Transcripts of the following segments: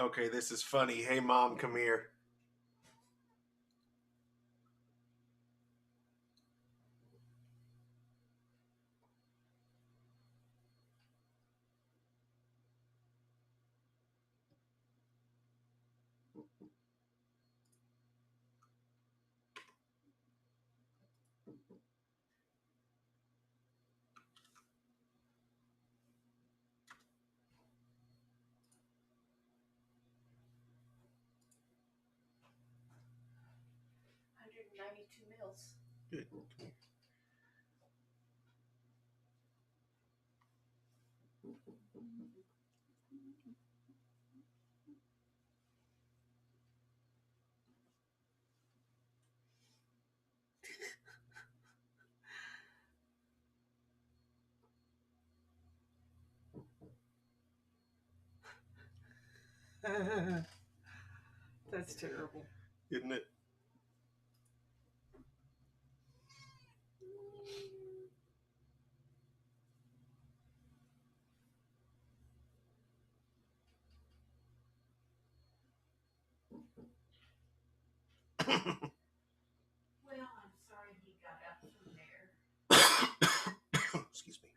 Okay, this is funny. Hey, Mom, come here. Mils. Good. That's terrible. Isn't it? Well, I'm sorry he got up from there. Excuse me.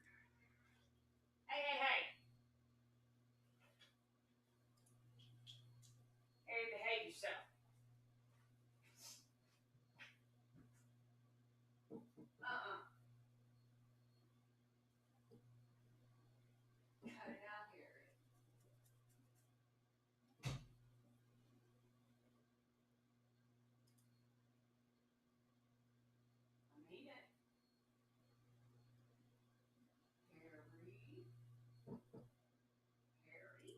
Hey, hey, hey. Hey, behave yourself. Cut it out here. I mean it. Harry. Harry.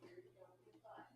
Here you go. Goodbye.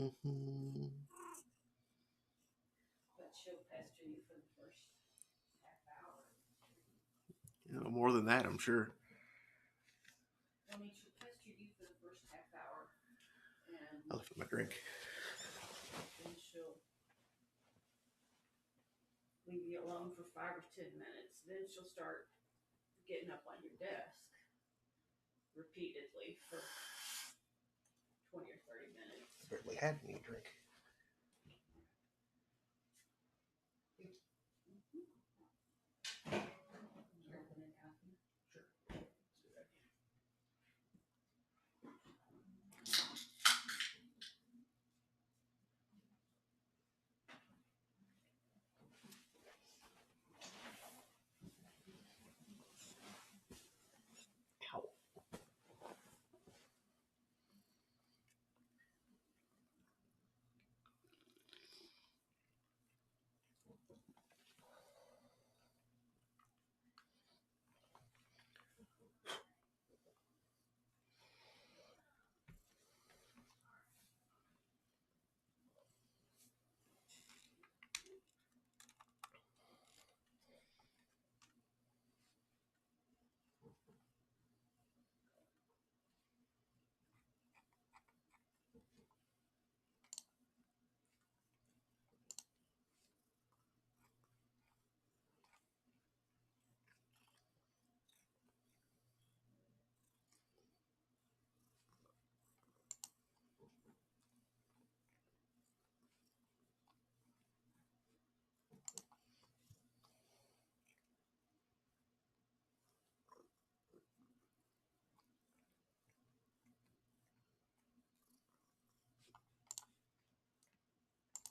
Mm-hmm. But she'll pester you for the first half hour. More than that, I'm sure. I mean, she'll pester you for the first half hour, and I left my drink. then she'll leave you alone for 5 or 10 minutes. Then she'll start getting up on your desk repeatedly for 20 or 30 minutes. Barely had any drink. Ow.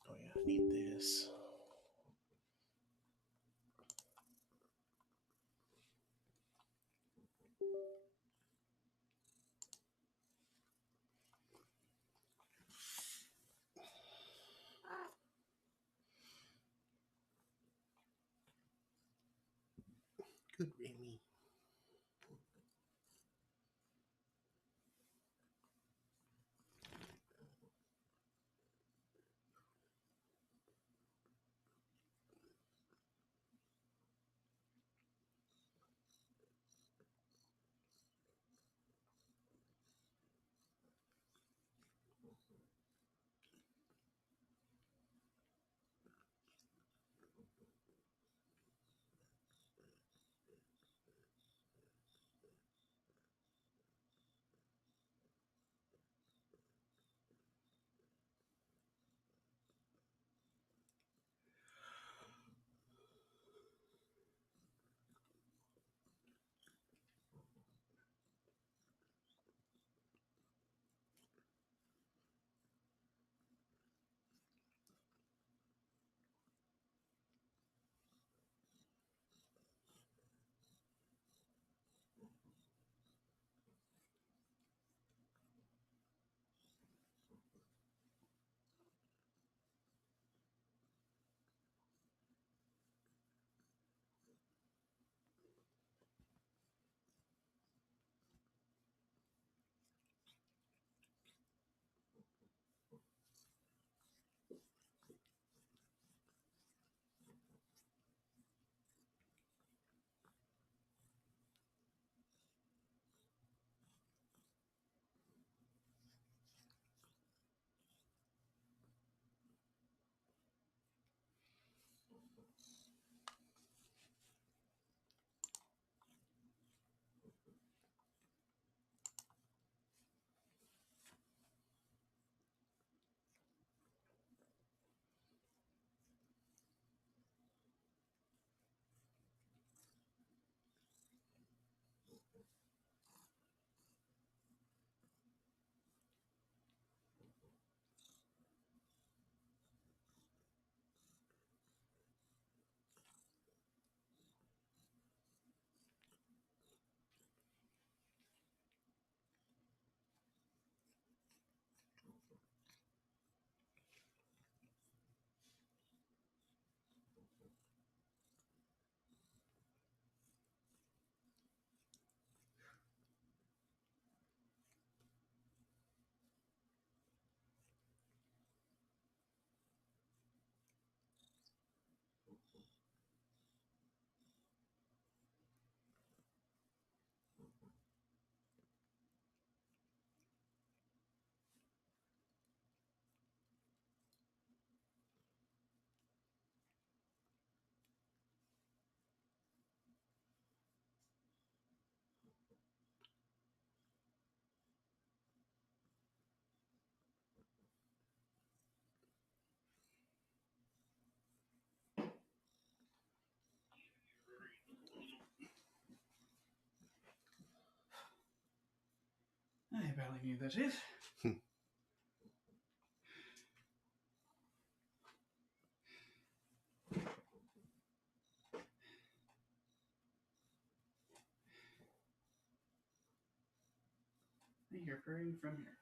Oh yeah, I need this. Good, Amy. barely knew that is. I hear purring from here.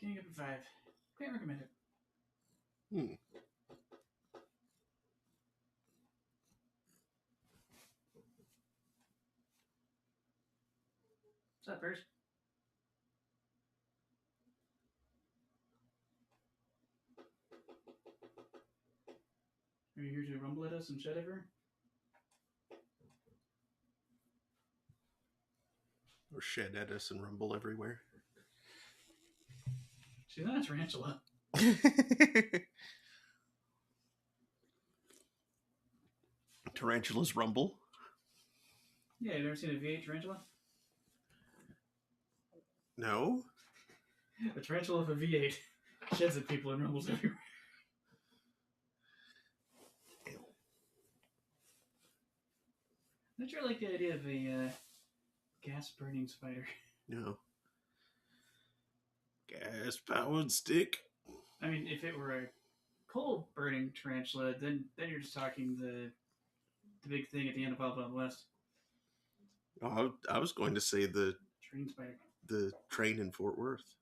Getting up at 5. Can't recommend it. Hmm. What's up, Bruce? Are you here to rumble at us and shed everywhere? Or shed at us and rumble everywhere. She's not a tarantula. Tarantulas rumble. Yeah, you ever seen a V8 tarantula? No. A tarantula of a V8 sheds at people and rumbles everywhere. Don't you like the idea of a gas-burning spider? No. Gas-powered stick. I mean, if it were a coal-burning tarantula, then you're just talking the big thing at the end of Wild Wild West. Oh, I was going to say the Train spider. the train in Fort Worth.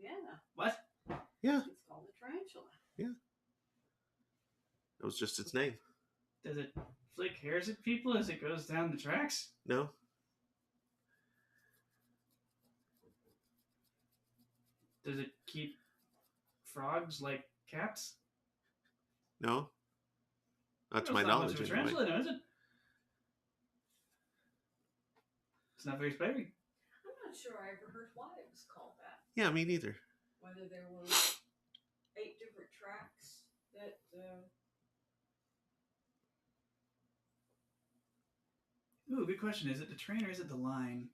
Yeah. What? Yeah, It's called a tarantula. that was just its name. Does it flick hairs at people as it goes down the tracks? No. Does it keep frogs like cats? No. That's Well, my it's not knowledge much of a anyway. tarantula, now, is it? It's not very spidery. I'm not sure I ever heard why it was called that. Yeah, me neither. Whether there were 8 different tracks that. Ooh, good question. Is it the train or is it the line?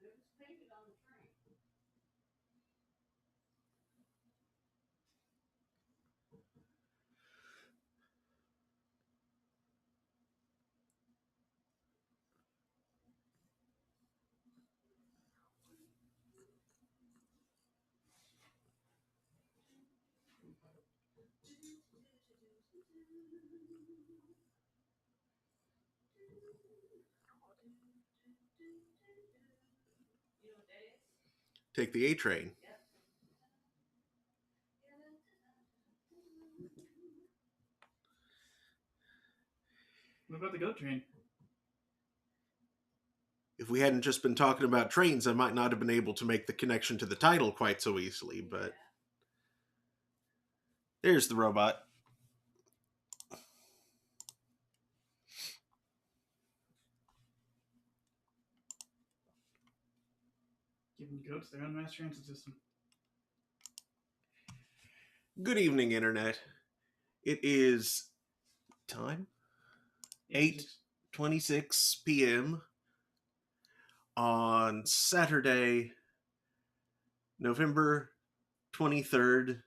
It was painted on the train. You know what that is? Take the A train. Yep. What about the goat train? If we hadn't just been talking about trains, I might not have been able to make the connection to the title quite so easily, but there's the robot. Giving goats their own mass transit system. Good evening, Internet. It is time? 8:26 p.m. on Saturday, November 23rd,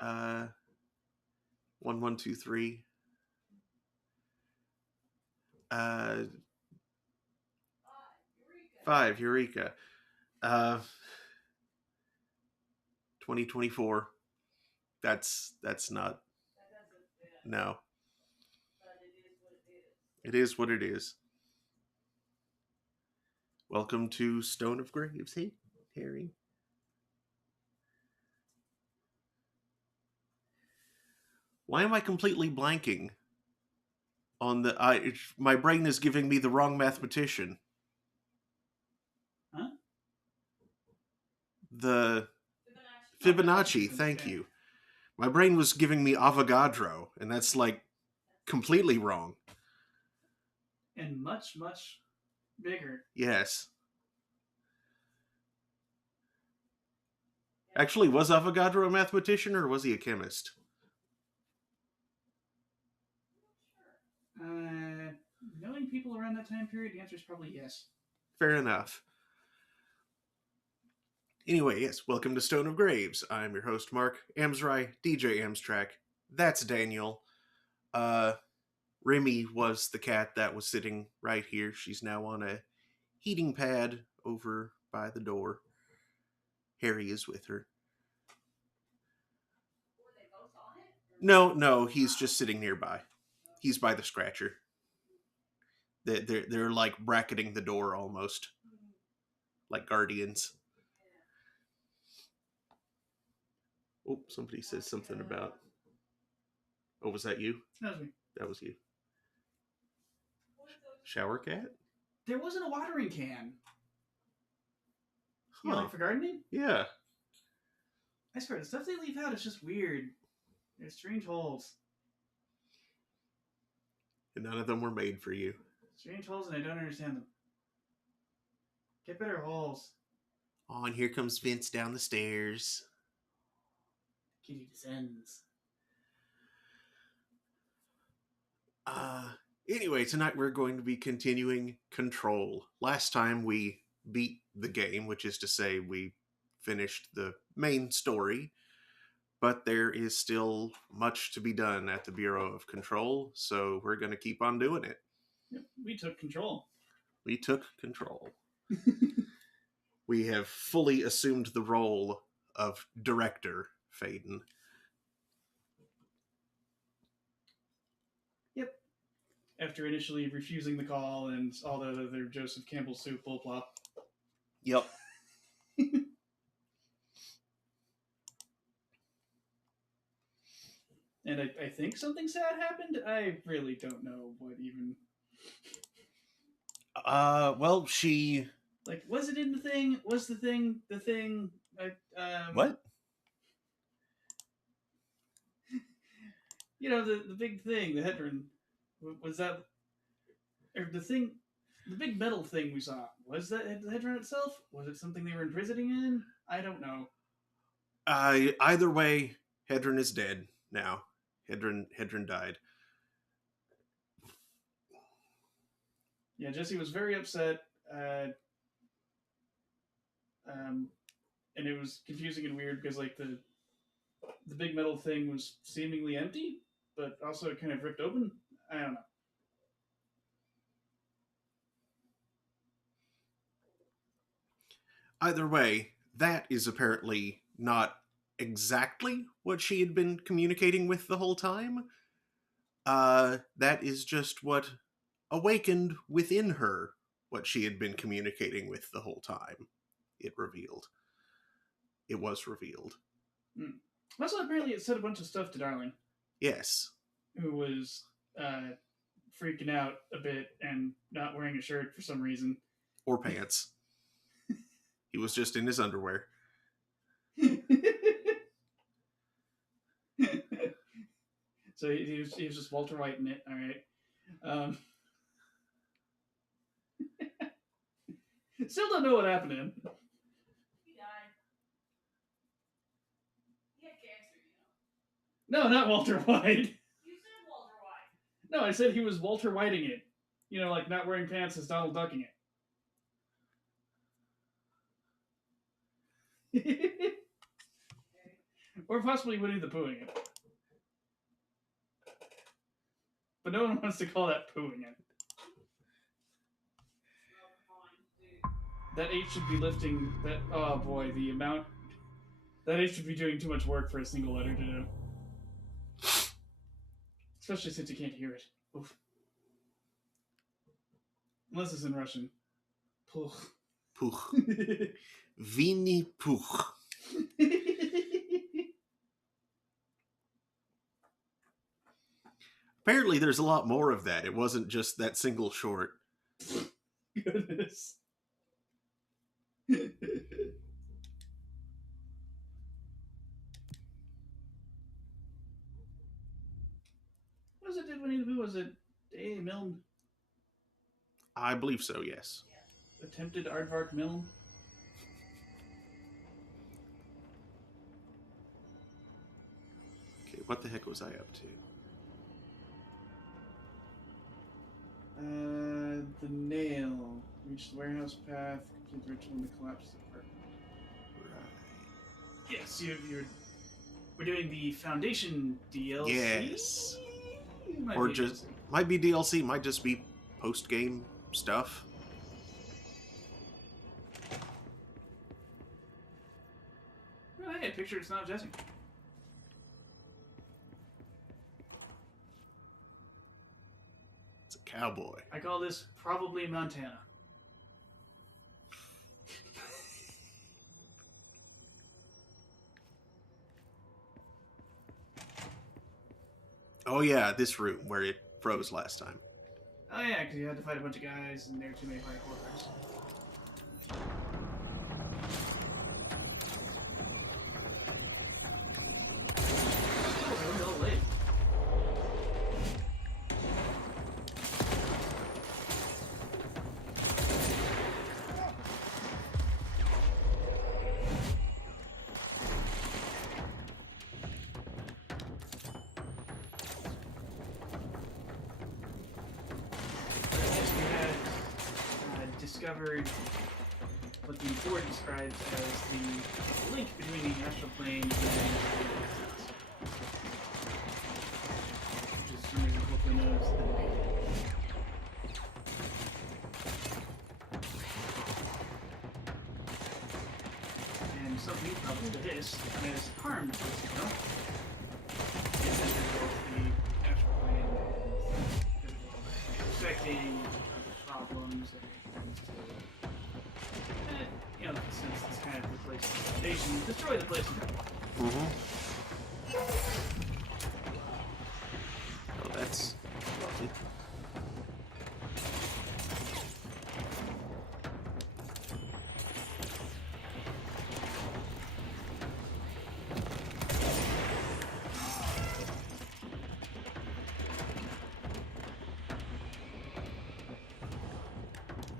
1123. 5 Eureka. 2024. That's not. No. It is what it is. Welcome to Stone of Graves. Hey, Harry. Why am I completely blanking on the... my brain is giving me the wrong mathematician. Huh? The Fibonacci, thank you. My brain was giving me Avogadro, and that's like completely wrong. And much, much bigger. Yes. Actually, was Avogadro a mathematician or was he a chemist? Knowing people around that time period, the answer is probably yes. Fair enough. Anyway, yes, welcome to Stone of Graves. I'm your host, Mark Amsry, DJ Amstrack. That's Daniel. Remy was the cat that was sitting right here. She's now on a heating pad over by the door. Harry is with her. No, he's just sitting nearby. He's by the scratcher. They're like bracketing the door almost, like guardians. Oh, somebody says something about. Oh, was that you? That was me. That was you. Shower cat? There wasn't a watering can. Huh. You like for gardening? Yeah. I swear, the stuff they leave out is just weird. There's strange holes. And none of them were made for you. Strange holes, and I don't understand them. Get better holes. Oh, and here comes Vince down the stairs. Kitty descends. Anyway, tonight we're going to be continuing Control. Last time we beat the game, which is to say we finished the main story, but there is still much to be done at the Bureau of Control, so we're going to keep on doing it. Yep, we took control. We took control. We have fully assumed the role of Director Faden. Yep. After initially refusing the call and all that other Joseph Campbell soup bull plop. Yep. And I think something sad happened. I really don't know what even. Well, she... Like, was it in the thing? Was the thing the thing? What? You know, the big thing, the Hedron. Was that... Or the thing... The big metal thing we saw. Was that the Hedron itself? Was it something they were imprisoning in? I don't know. Either way, Hedron is dead now. Hedron died. Yeah, Jesse was very upset. And it was confusing and weird because like the big metal thing was seemingly empty, but also kind of ripped open. I don't know. Either way, that is apparently not exactly what she had been communicating with the whole time. That is just what awakened within her what she had been communicating with the whole time. It was revealed. Also, apparently it said a bunch of stuff to Darling. Yes. Who was freaking out a bit and not wearing a shirt for some reason. Or pants. He was just in his underwear. So he was just Walter White in it, alright. Still don't know what happened to him. He died. He had cancer, you know. No, not Walter White. You said Walter White. No, I said he was Walter Whiting it. You know, like not wearing pants as Donald Ducking it. Or possibly Winnie the Poohing it. But no one wants to call that pooing it. That H should be lifting that. Oh boy, the amount. That H should be doing too much work for a single letter to do. Especially since you can't hear it. Oof. Unless it's in Russian. Puch. Puch. Winnie Puch. Apparently there's a lot more of that. It wasn't just that single short. Goodness. Was it Winnie the Pooh? Was it A. Milne? I believe so, yes. Attempted Aardvark Milne? what the heck was I up to? The nail. Reach the warehouse path. Complete the ritual in the collapsed apartment. Right. Yes, we're doing the Foundation DLC. Yes. Might Or be just DLC. might be DLC, might just be post game stuff. Oh, hey, picture it's not Jesse. It's a cowboy. I call this probably Montana. Oh yeah, this room where it froze last time. Oh yeah, because you had to fight a bunch of guys and there were too many hardcore guys. Oh, that was a little late. Yes, we had discovered what the board describes as the link between the astral plane and the existence. Which is for something that hopefully knows the debate. And something you probably to this has harmed this, you know? Is that there's both the astral plane and physical affecting problems and things to you know, since it's kind of replaced the foundation, destroy the place entirely. Mm-hmm. Oh, that's lovely.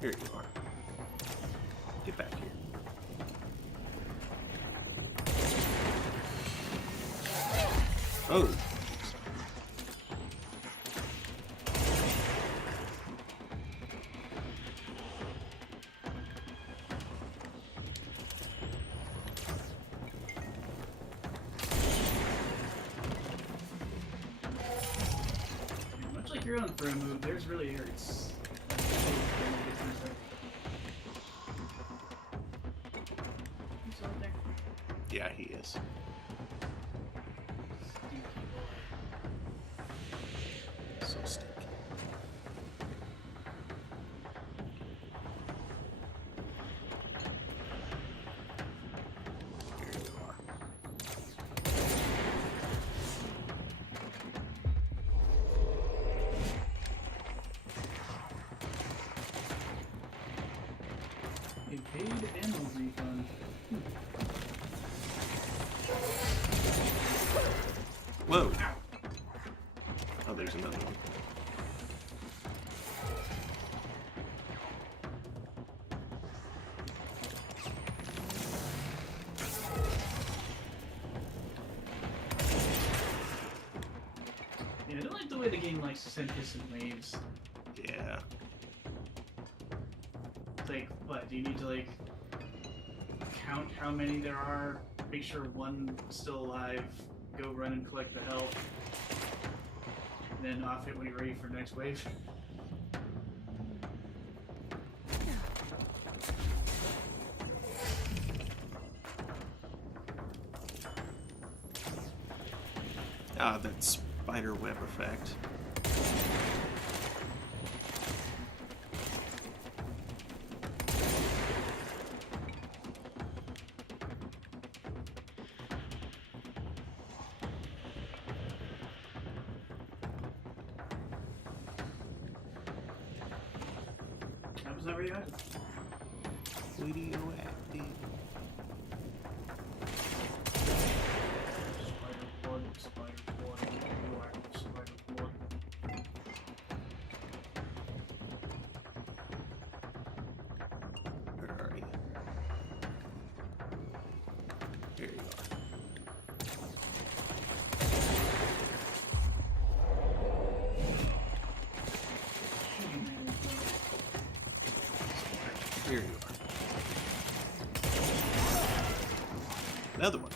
Here you are. Get back here. Oh. Much like your own throw move, theirs really hurts. You still up there? Yeah, he is. So stinky. Here you are. A paid animal refund. Whoa. Oh, there's another one. Yeah, I don't like the way the game likes to send this in waves. Yeah. It's like, what, do you need to, like, count how many there are, make sure one's still alive, go run and collect the health, and then off it when you're ready for the next wave? Ah, that spider web effect. That was not radioactive. Radioactive. Spider blood, radioactive spider blood. Where are you? Here you are. Another one.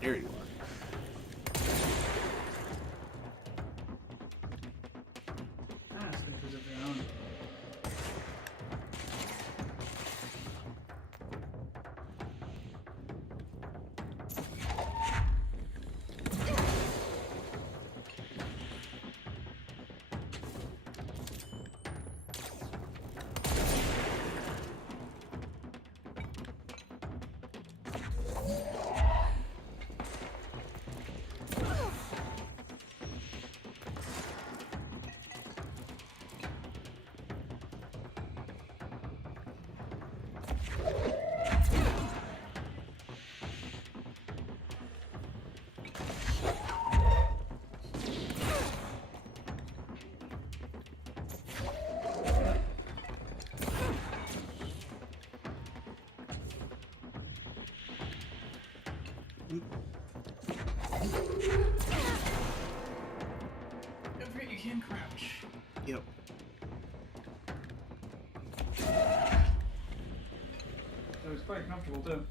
There you are. Ah, it's because of their own. Don't forget you can crouch. Yep. So it's quite comfortable too.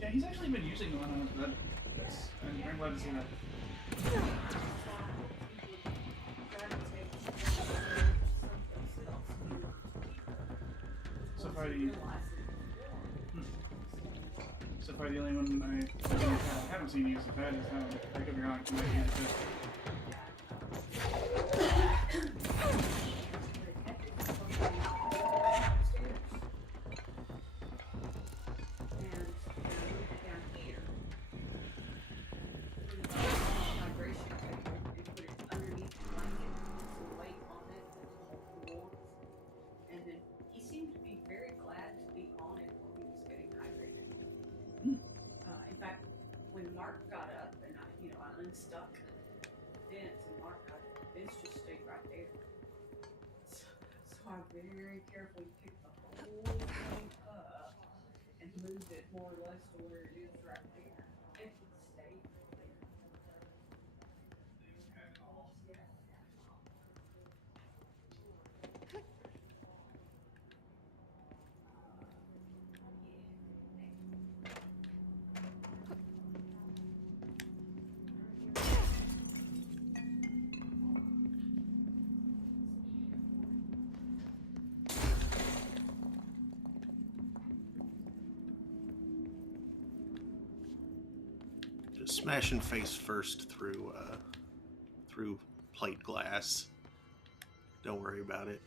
Yeah, he's actually been using the one on his bed. I'm glad to see that. So far, the only one I haven't seen use the pad is how I could be wrong. He might use it too. Mark got up and I unstuck Vince, and Vince just stayed right there. So I very carefully picked the whole thing up and moved it more or less to where it is right there. And it stayed right there. Just smashing face first through plate glass. Don't worry about it.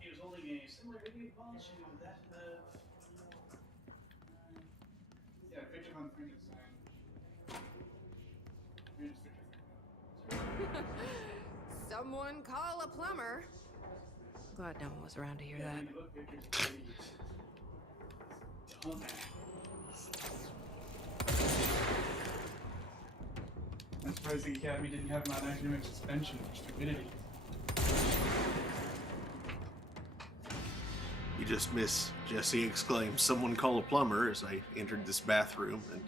He was holding a similar video ball to that of Victor von Frankenstein. Someone call a plumber. Glad no one was around to hear that. I'm surprised the Academy didn't have him on academic suspension for stupidity. You just miss Jesse exclaimed, "Someone call a plumber," as I entered this bathroom and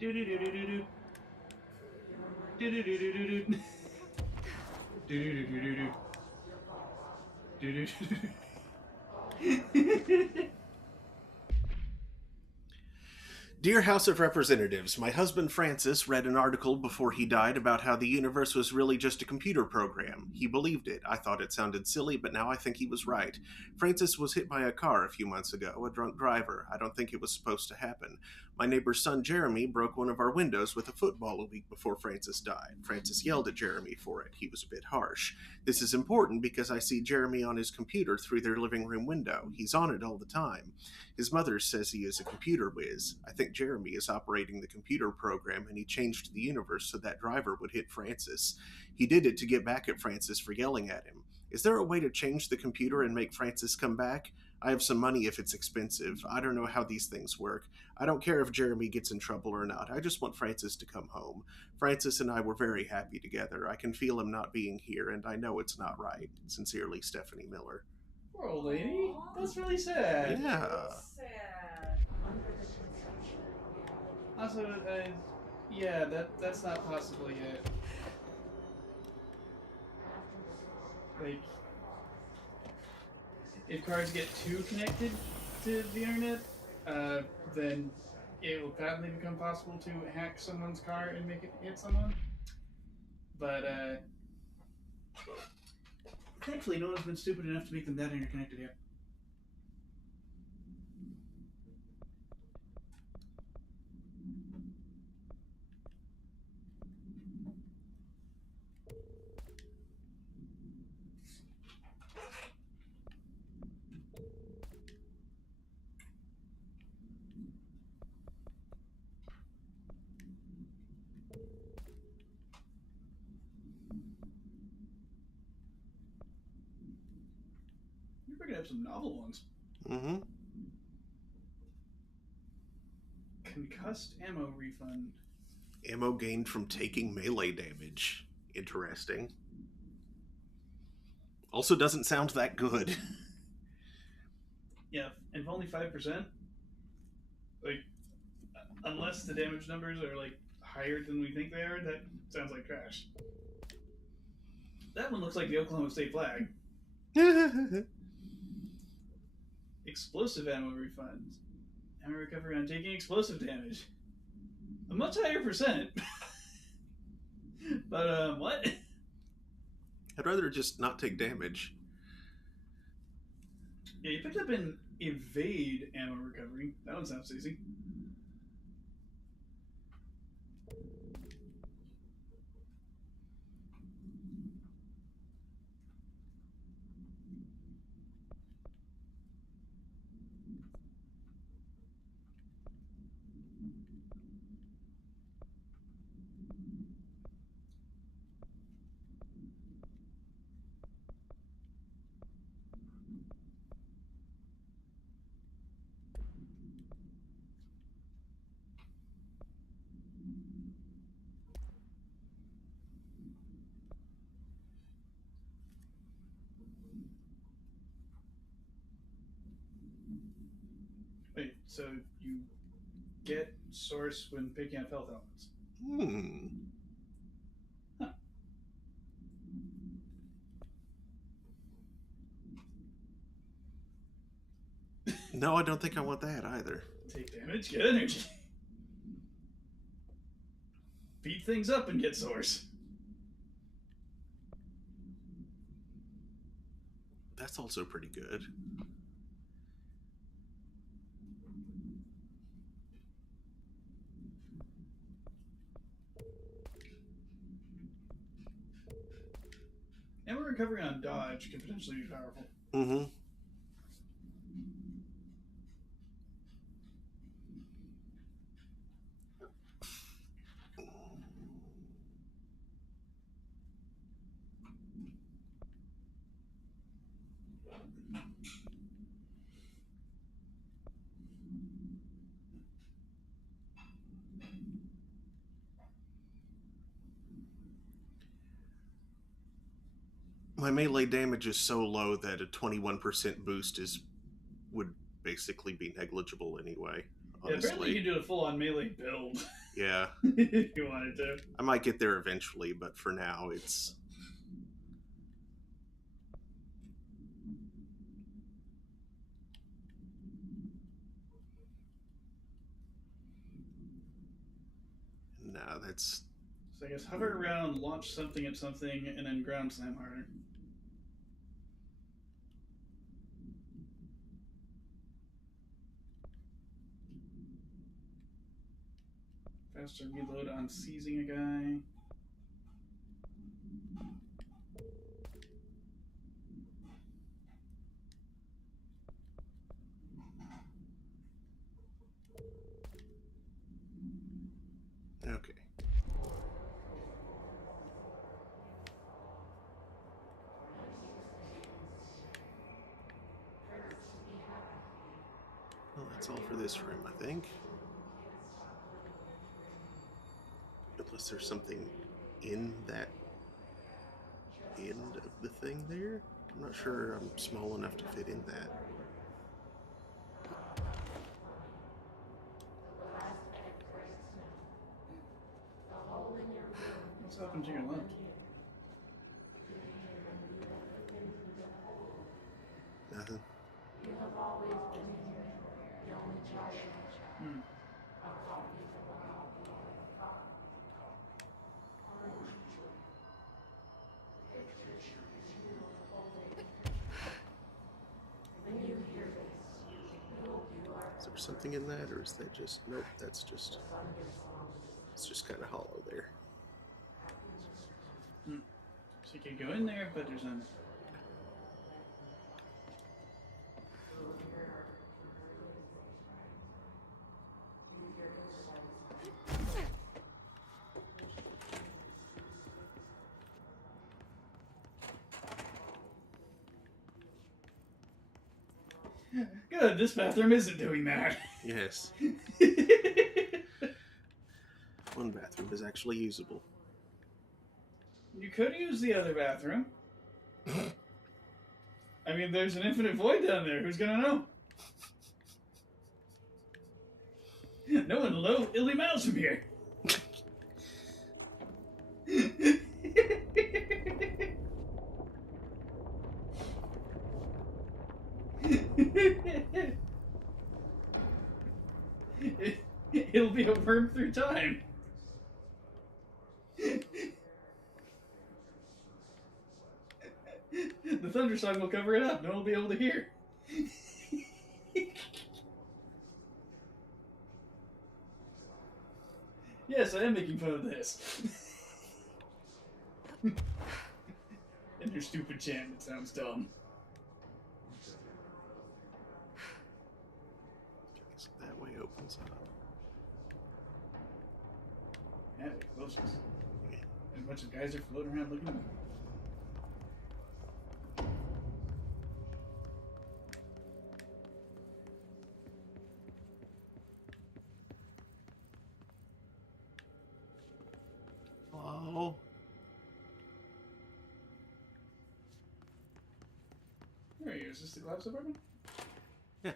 Do. Dear House of Representatives, my husband Francis read an article before he died about how the universe was really just a computer program. He believed it. I thought it sounded silly, but now I think he was right. Francis was hit by a car a few months ago, a drunk driver. I don't think it was supposed to happen. My neighbor's son Jeremy broke one of our windows with a football a week before Francis died. Francis yelled at Jeremy for it. He was a bit harsh. This is important because I see Jeremy on his computer through their living room window. He's on it all the time. His mother says he is a computer whiz. I think Jeremy is operating the computer program and he changed the universe so that driver would hit Francis. He did it to get back at Francis for yelling at him. Is there a way to change the computer and make Francis come back? I have some money if it's expensive. I don't know how these things work. I don't care if Jeremy gets in trouble or not. I just want Francis to come home. Francis and I were very happy together. I can feel him not being here, and I know it's not right. Sincerely, Stephanie Miller. Poor old lady. Aw. That's really sad. Yeah. Sad. Also, yeah, that's not possibly it. Like, if cars get too connected to the internet, then it will patently become possible to hack someone's car and make it hit someone. But, thankfully, no one's been stupid enough to make them that interconnected yet. We're gonna have some novel ones. Mm-hmm. Concussed ammo refund. Ammo gained from taking melee damage. Interesting. Also doesn't sound that good. Yeah, and only 5%. Like, unless the damage numbers are like higher than we think they are, that sounds like trash. That one looks like the Oklahoma State flag. Explosive ammo refunds. Ammo recovery on taking explosive damage. A much higher percent. But, what? I'd rather just not take damage. Yeah, you picked up an evade ammo recovery. That one sounds easy. Wait, so you get source when picking up health elements. Hmm. Huh. No, I don't think I want that either. Take damage, get energy. Beat things up and get source. That's also pretty good. Ammo recovery on dodge can potentially be powerful. Mm-hmm. My melee damage is so low that a 21% boost would basically be negligible anyway. Yeah, apparently you honestly. can do a full-on melee build Yeah, if you wanted to. I might get there eventually, but for now, it's. No, that's. So I guess hover around, launch something at something, and then ground slam harder. Faster reload on seizing a guy. Okay. Well, that's all for this room, I think. Unless there's something in that end of the thing there. I'm not sure I'm small enough to fit in that. What's happened to your left? Nothing. Hmm. Is there something in that, or is that just nope? That's just it's just kind of hollow there. Hmm. So you can go in there, but there's none. Good, this bathroom isn't doing that. Yes, one bathroom is actually usable. You could use the other bathroom. I mean, there's an infinite void down there. Who's gonna know? No one will know illy miles from here. It'll be a worm through time. The thunder song will cover it up. No one will be able to hear. Yes, I am making fun of this. And your stupid chant, it sounds dumb. Okay, so that way opens up. Yeah, explosions. And a bunch of guys are floating around looking at me. Hello. Where are you? Is this the glass apartment? Yeah.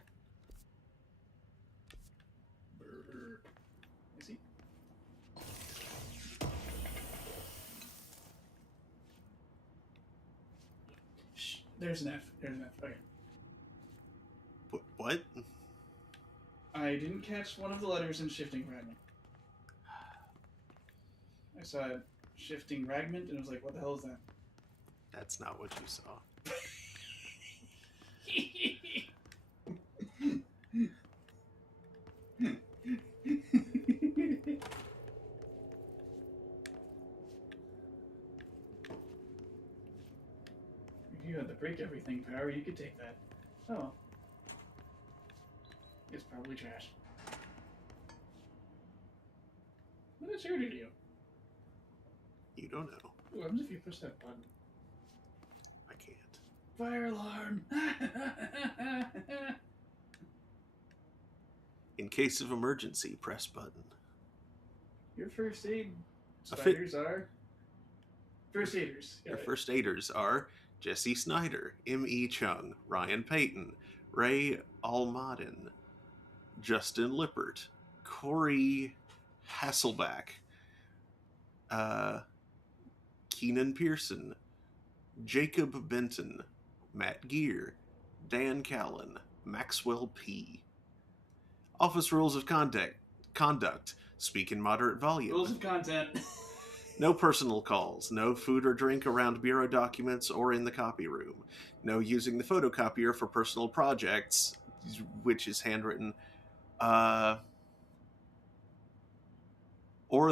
Brr. I see. Shh. There's an F. There's an F. Okay. What? I didn't catch one of the letters in shifting fragment. I saw shifting fragment and I was like, what the hell is that? That's not what you saw. If you had the break everything power, you could take that. Oh. It's probably trash. What does here to do? You don't know. What happens if you push that button? I can't. Fire alarm! In case of emergency, press button. Your first aid A fit- spiders are first aiders. Your first aiders are Jesse Snyder, M.E. Chung, Ryan Payton, Ray Almadin, Justin Lippert, Corey Hasselback, uh, Keenan Pearson, Jacob Benton, Matt Gear, Dan Callan, Maxwell P. Office rules of conduct. Speak in moderate volume. Rules of content. No personal calls. No food or drink around bureau documents or in the copy room. No using the photocopier for personal projects, which is handwritten. Or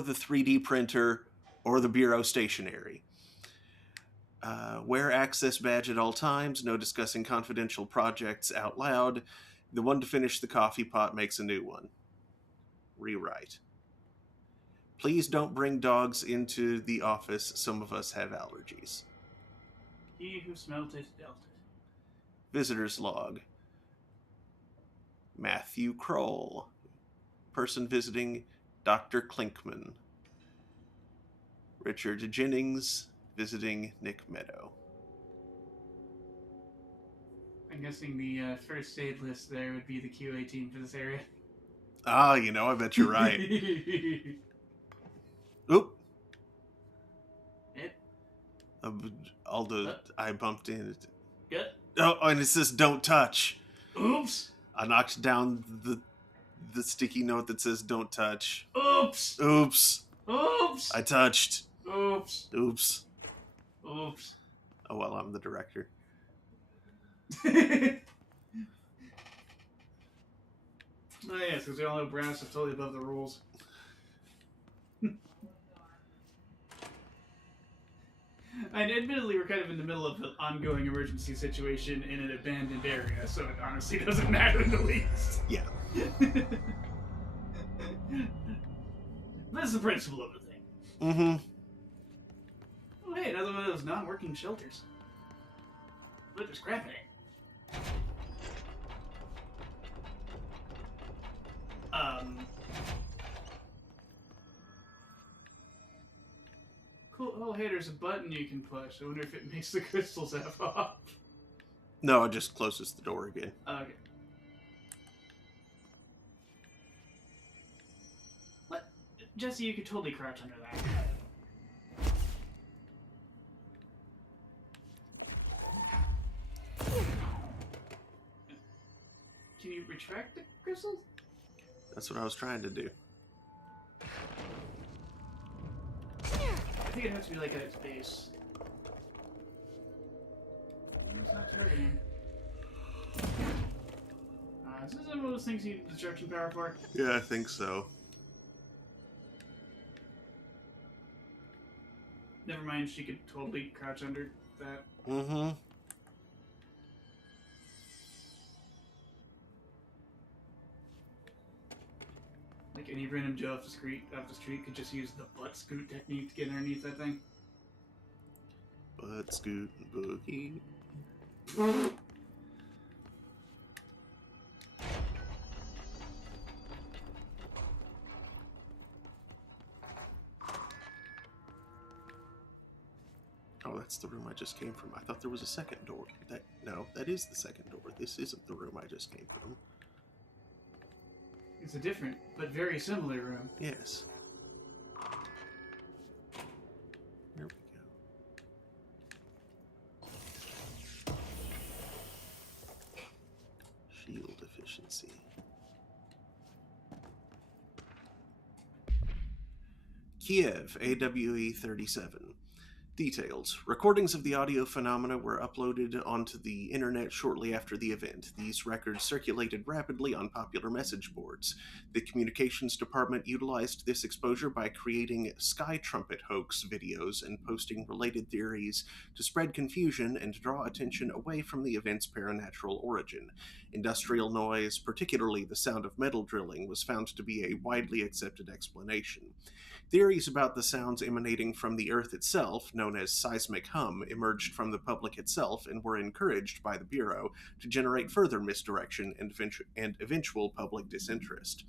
the 3D printer or the bureau stationery. Wear access badge at all times. No discussing confidential projects out loud. The one to finish the coffee pot makes a new one. Rewrite. Please don't bring dogs into the office. Some of us have allergies. He who smelt it dealt it. Visitor's log. Matthew Kroll. Person visiting Dr. Klinkman. Richard Jennings visiting Nick Meadow. I'm guessing the first aid list there would be the QA team for this area. Ah, I bet you're right. Oop. It. I bumped in. Good. Oh, and it says don't touch. Oops. I knocked down the sticky note that says don't touch. Oops. Oops. Oops. I touched. Oops. Oops. Oops. Oh, well, I'm the director. Oh, yes, because we all know brass is totally above the rules. And admittedly, we're kind of in the middle of an ongoing emergency situation in an abandoned area, so it honestly doesn't matter in the least. Yeah. That's the principle of the thing. Mm-hmm. Oh, hey, another one of those non-working shelters. Look, there's crap in it. Cool. Oh, hey, there's a button you can push. I wonder if it makes the crystals F off. No, it just closes the door again. Okay. What? Jesse, you could totally crouch under that. Can you retract the crystals? That's what I was trying to do. I think it has to be like at its base. It's not targeting. This is one of those things you need destruction power for. Yeah, I think so. Never mind, she could totally crouch under that. Mm-hmm. Like any random Joe off the street could just use the butt scoot technique to get underneath that thing. Butt scoot boogie. Oh, that's the room I just came from. I thought there was a second door. No, that is the second door. This isn't the room I just came from. It's a different, but very similar room. Yes. There we go. Shield efficiency. Kiev, AWE 37. Details. Recordings of the audio phenomena were uploaded onto the internet shortly after the event. These records circulated rapidly on popular message boards. The communications department utilized this exposure by creating Sky Trumpet hoax videos and posting related theories to spread confusion and draw attention away from the event's paranatural origin. Industrial noise, particularly the sound of metal drilling, was found to be a widely accepted explanation. Theories about the sounds emanating from the Earth itself, known as seismic hum, emerged from the public itself and were encouraged by the Bureau to generate further misdirection and eventual public disinterest.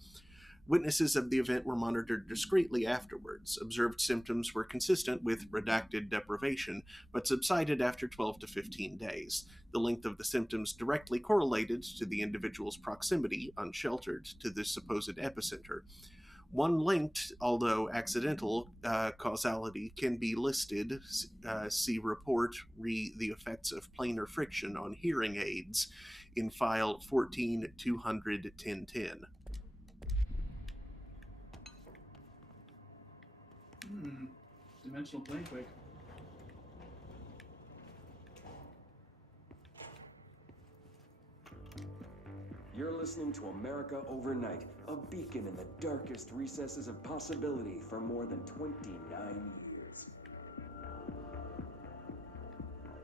Witnesses of the event were monitored discreetly afterwards. Observed symptoms were consistent with redacted deprivation, but subsided after 12 to 15 days. The length of the symptoms directly correlated to the individual's proximity, unsheltered, to the supposed epicenter. One linked, although accidental, causality can be listed. See report, the effects of planar friction on hearing aids in file 14-200-1010. Dimensional plane quake. You're listening to America Overnight, a beacon in the darkest recesses of possibility for more than 29 years.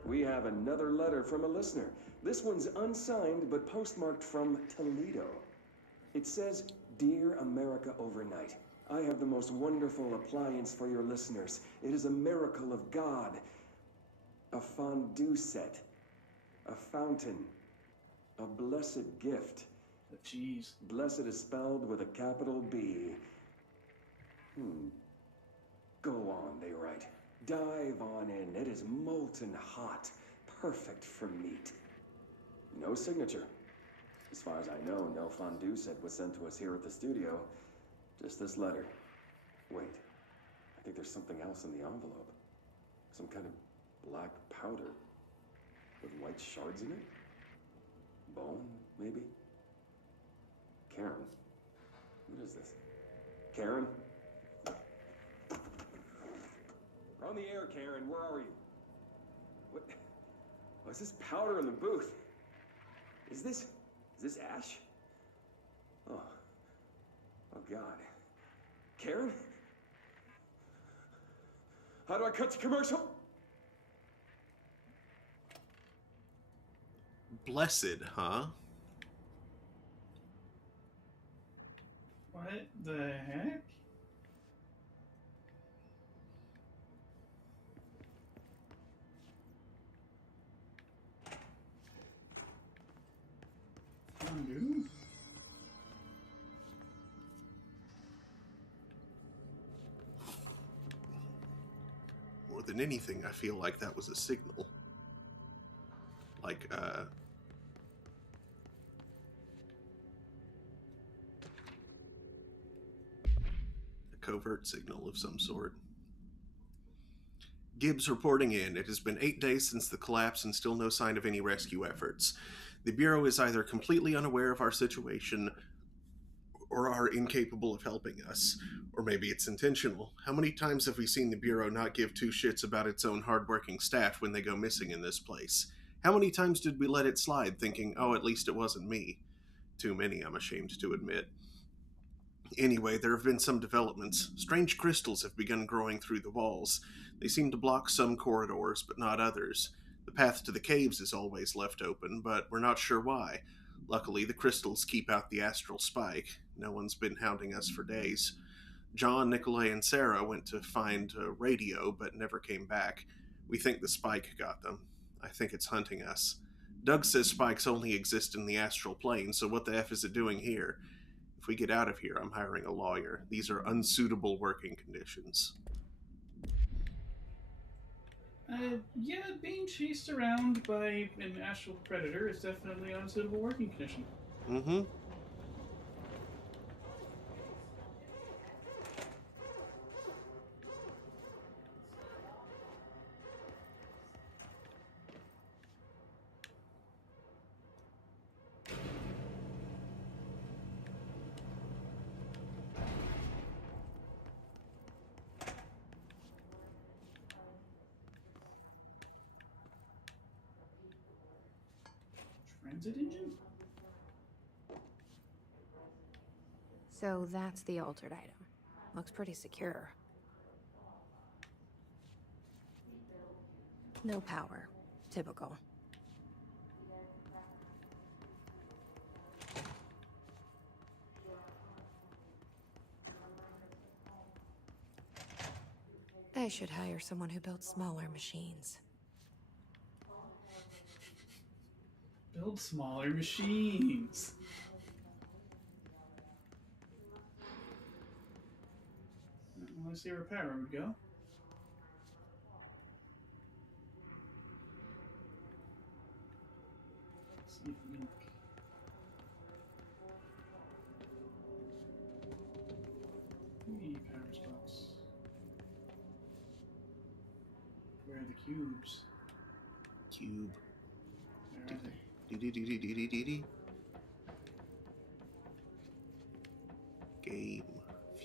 We have another letter from a listener. This one's unsigned, but postmarked from Toledo. It says, "Dear America Overnight, I have the most wonderful appliance for your listeners. It is a miracle of God. A fondue set. A fountain. A blessed gift." The cheese. Blessed is spelled with a capital B. Go on, they write. Dive on in. It is molten hot. Perfect for meat. No signature. As far as I know, no fondue set was sent to us here at the studio. Just this letter. Wait. I think there's something else in the envelope. Some kind of black powder. With white shards in it? Bone, maybe? Karen. What is this? Karen? We're on the air, Karen. Where are you? What? Oh, is this powder in the booth? Is this ash? Oh. Oh, God. Karen? How do I cut to commercial? Blessed, huh? What the heck? Fondue? More than anything, I feel like that was a signal. Like, a covert signal of some sort. Gibbs reporting in. It has been 8 days since the collapse and still no sign of any rescue efforts. The Bureau is either completely unaware of our situation or are incapable of helping us. Or maybe it's intentional. How many times have we seen the Bureau not give two shits about its own hardworking staff when they go missing in this place? How many times did we let it slide thinking, oh, at least it wasn't me? Too many, I'm ashamed to admit. Anyway, there have been some developments. Strange crystals have begun growing through the walls. They seem to block some corridors, but not others. The path to the caves is always left open, but we're not sure why. Luckily, the crystals keep out the astral spike. No one's been hounding us for days. John, Nikolai, and Sarah went to find a radio, but never came back. We think the spike got them. I think it's hunting us. Doug says spikes only exist in the astral plane, so what the F is it doing here? If we get out of here, I'm hiring a lawyer. These are unsuitable working conditions. Yeah, being chased around by an astral predator is definitely an unsuitable working condition. Mm-hmm. Transit engine? So that's the altered item. Looks pretty secure. No power. Typical. I should hire someone who builds smaller machines. Build smaller machines. I see where power would go. See link. Power spots. Where are the cubes? Cube. Where are they? Dee-dee-dee-dee-dee-dee-dee. Game.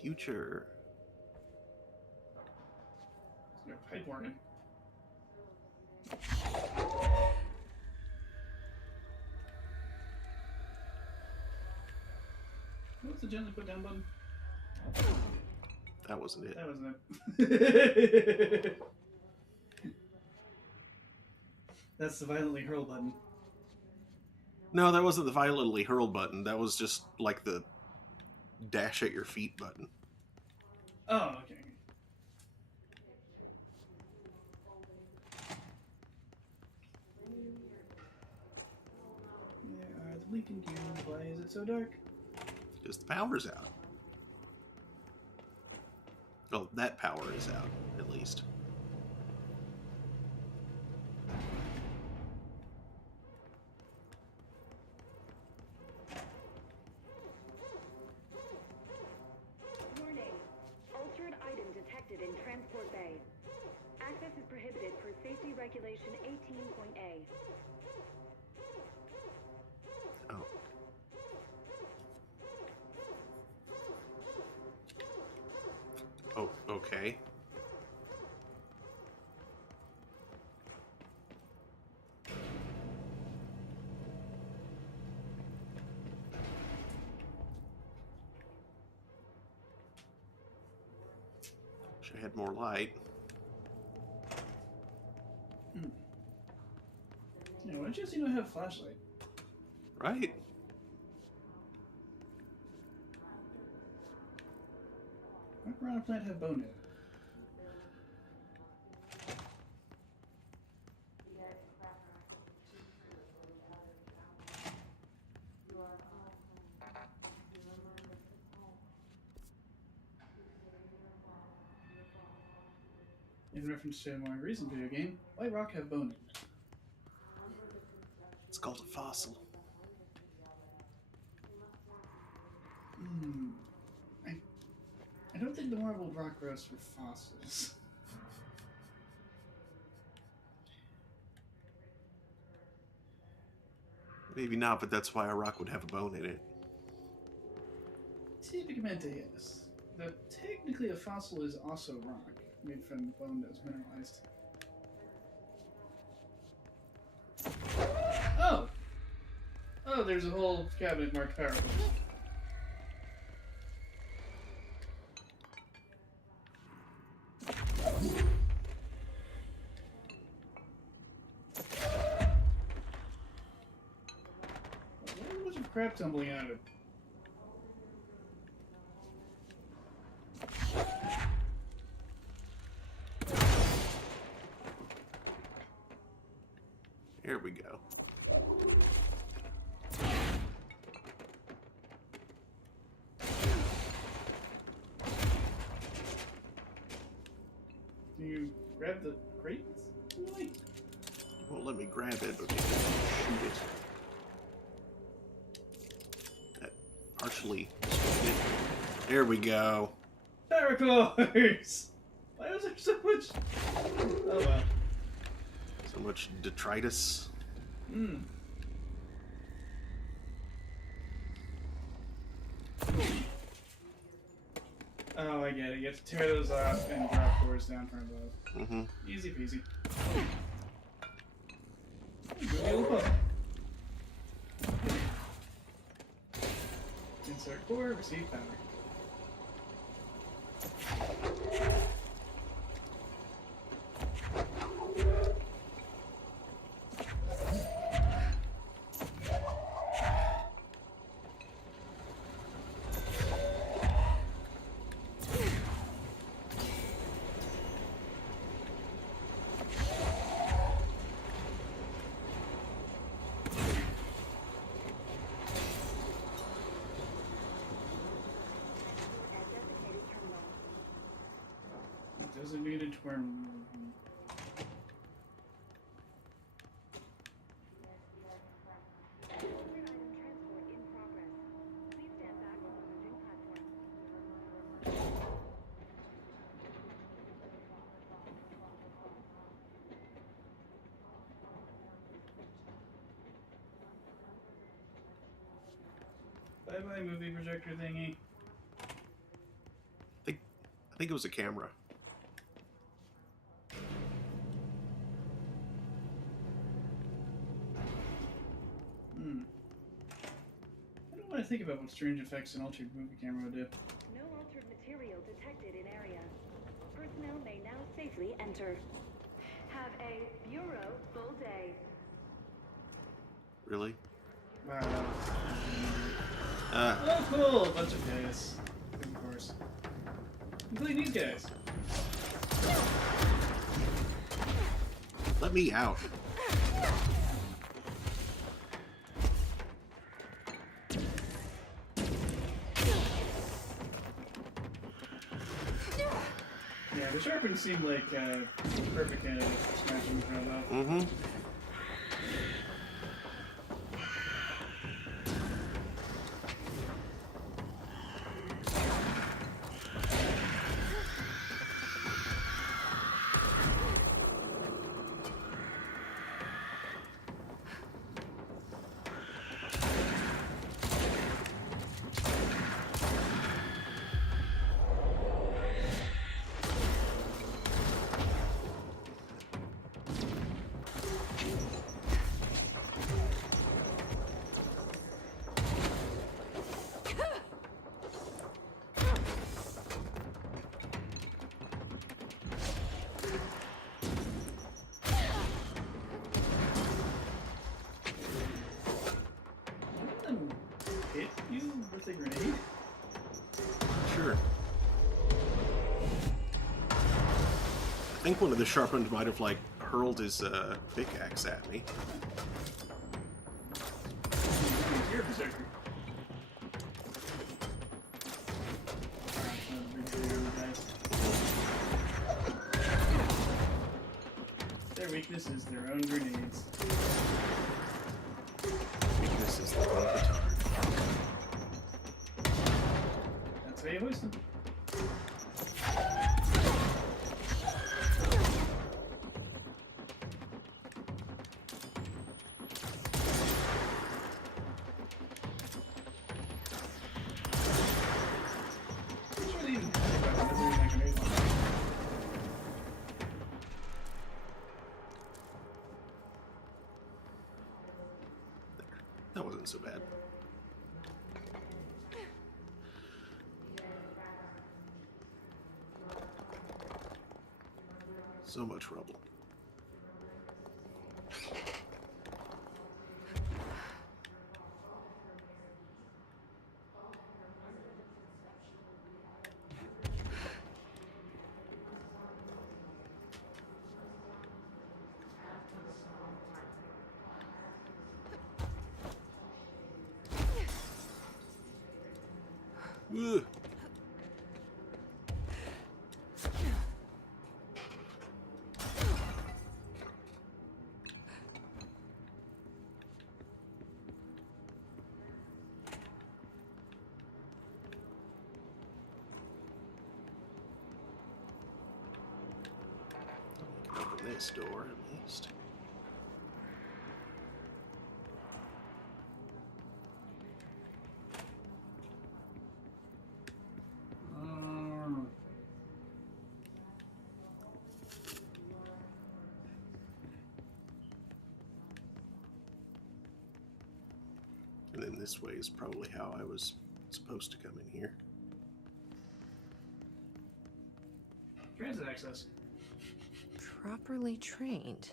Future. Is there a pipe organ? What was the gently put down button? That wasn't it. That wasn't it. That's the violently hurl button. No, that wasn't the violently hurl button. That was just like the dash at your feet button. Oh, okay. There are the blinking cubes. Why is it so dark? Because the power's out. Oh, that power is out, at least. Warning. Altered item detected in Transport Bay. Access is prohibited per Safety Regulation 18.A. Oh. Oh, okay. Wish I had more light. Yeah, why don't you guys have a flashlight? Right? Why would piranha plant have bone in it? In reference to a more recent video game, why rock have bone in it? It's called a fossil. I don't think the marble rock grows for fossils. Maybe not, but that's why a rock would have a bone in it. Typically, yes. Though technically a fossil is also rock, made from bone that was mineralized. Oh! Oh, there's a whole cabinet marked power cord. Why a bunch of crap tumbling out of it? Here we go. Do you grab the crate? Really? You won't let me grab it, but maybe I can shoot it. That partially. There we go. Power cores! Why was there so much? Oh well. So much detritus. Hmm. Oh, I get it. You have to tear those off and drop cores down from above. Mm-hmm. Easy peasy. Good little puzzle. Insert core, receive power. Designated term. Altered item transport in progress. Please stand back from the moving platform. Bye bye, movie projector thingy. I think it was a camera. I don't want to think about what strange effects an altered movie camera would do. No altered material detected in area. Personnel may now safely enter. Have a Bureau full day. Really? Wow. Uh, Oh, cool! A bunch of guys. Of course. Including these guys. let me out. Yeah, the sharpens seem like perfect candidates for smashing the crowd up. Mm-hmm. Wouldn't them hit you with a grenade? Sure. I think one of the sharpened might have, like, hurled his pickaxe at me. You're a berserker. Their weakness is their own grenades. Weakness is the whole petard. That's how you hoist them. I'm sure they even have a weapon other than a grenade launcher. That wasn't so bad. So much rubble. Ugh. Open this door at least. And then this way is probably how I was supposed to come in here. Transit access. Properly trained.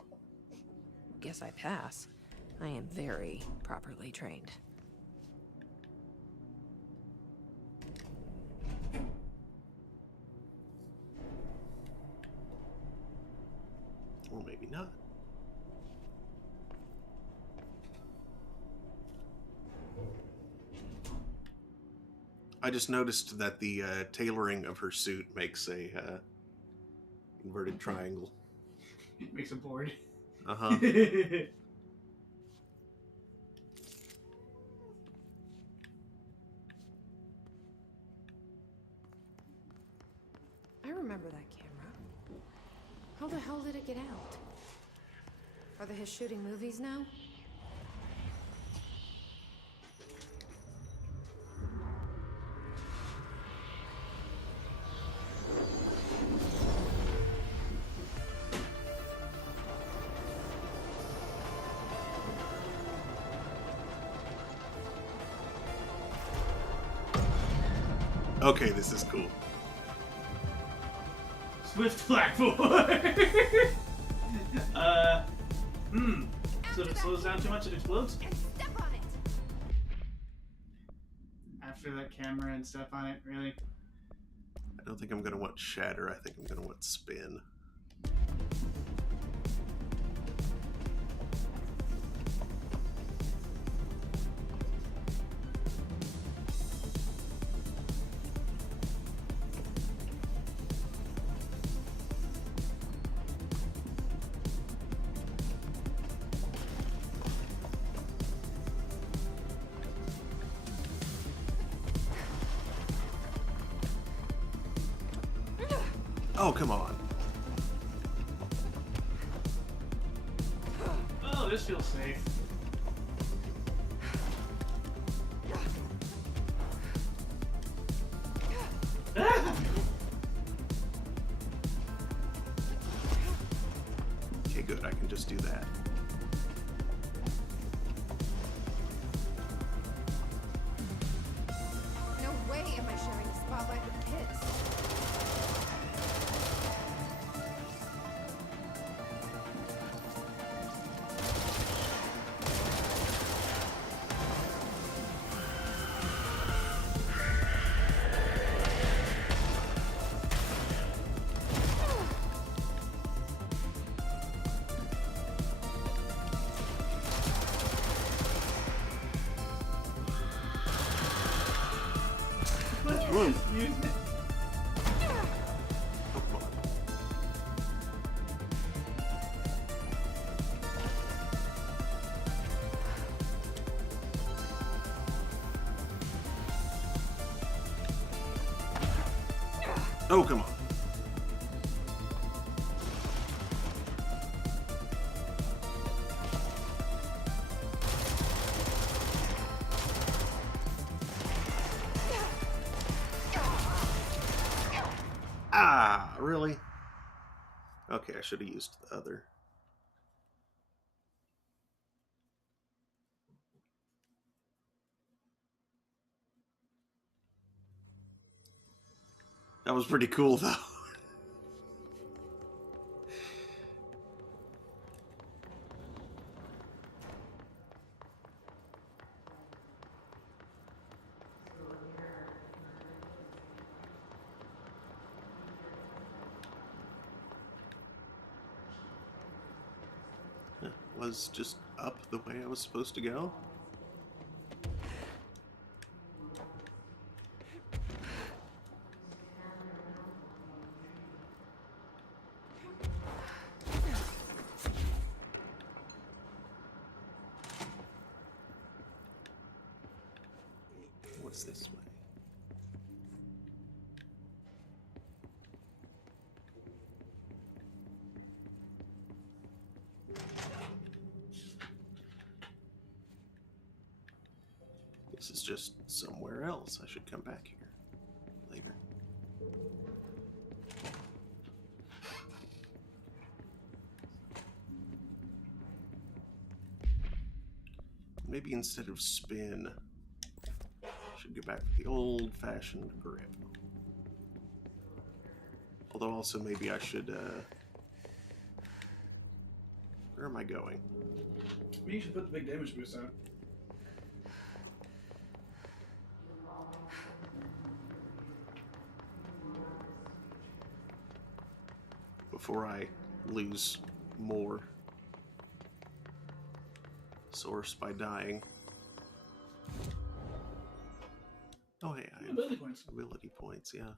Guess I pass. I am very properly trained. Or maybe not. I just noticed that the tailoring of her suit makes a inverted triangle. Makes it bored. Uh-huh. I remember that camera. How the hell did it get out? Are they shooting movies now? Okay, this is cool. Swift Black Boy. So if it slows down too much, it explodes. And step on it! After that camera and step on it, really? I don't think I'm gonna want shatter. I think I'm gonna want spin. Oh, come on. Oh, this feels safe. Okay, good. I can just do that. No way am I sharing the spotlight with kids. Whoa. You- Oh, come on. Oh, come on. Ah, really? Okay, I should have used the other. That was pretty cool, though. It was just up the way I was supposed to go. What's this way? This is just somewhere else. I should come back here later. Maybe instead of spin, I should go back to the old-fashioned grip. Although also maybe I should, where am I going? Maybe you should put the big damage boost on. Before I lose more source by dying. Oh, hey, I have Ability points. ability points, yeah.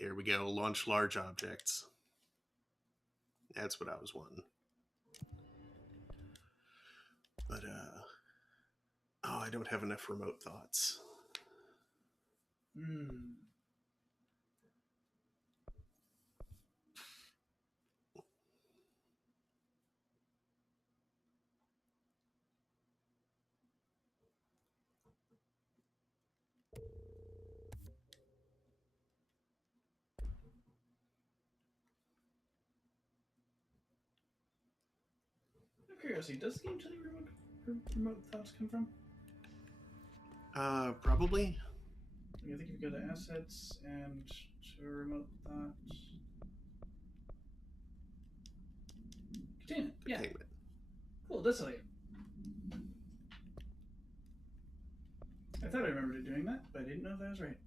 Here we go. Launch large objects. That's what I was wanting. But, oh, I don't have enough remote thoughts. Curiosity, does the game tell you where remote thoughts come from? Probably. I think if you go to assets and to remote thoughts. Containment. Yeah. Containment. Cool, that's tell you. I thought I remembered it doing that, but I didn't know if that was right.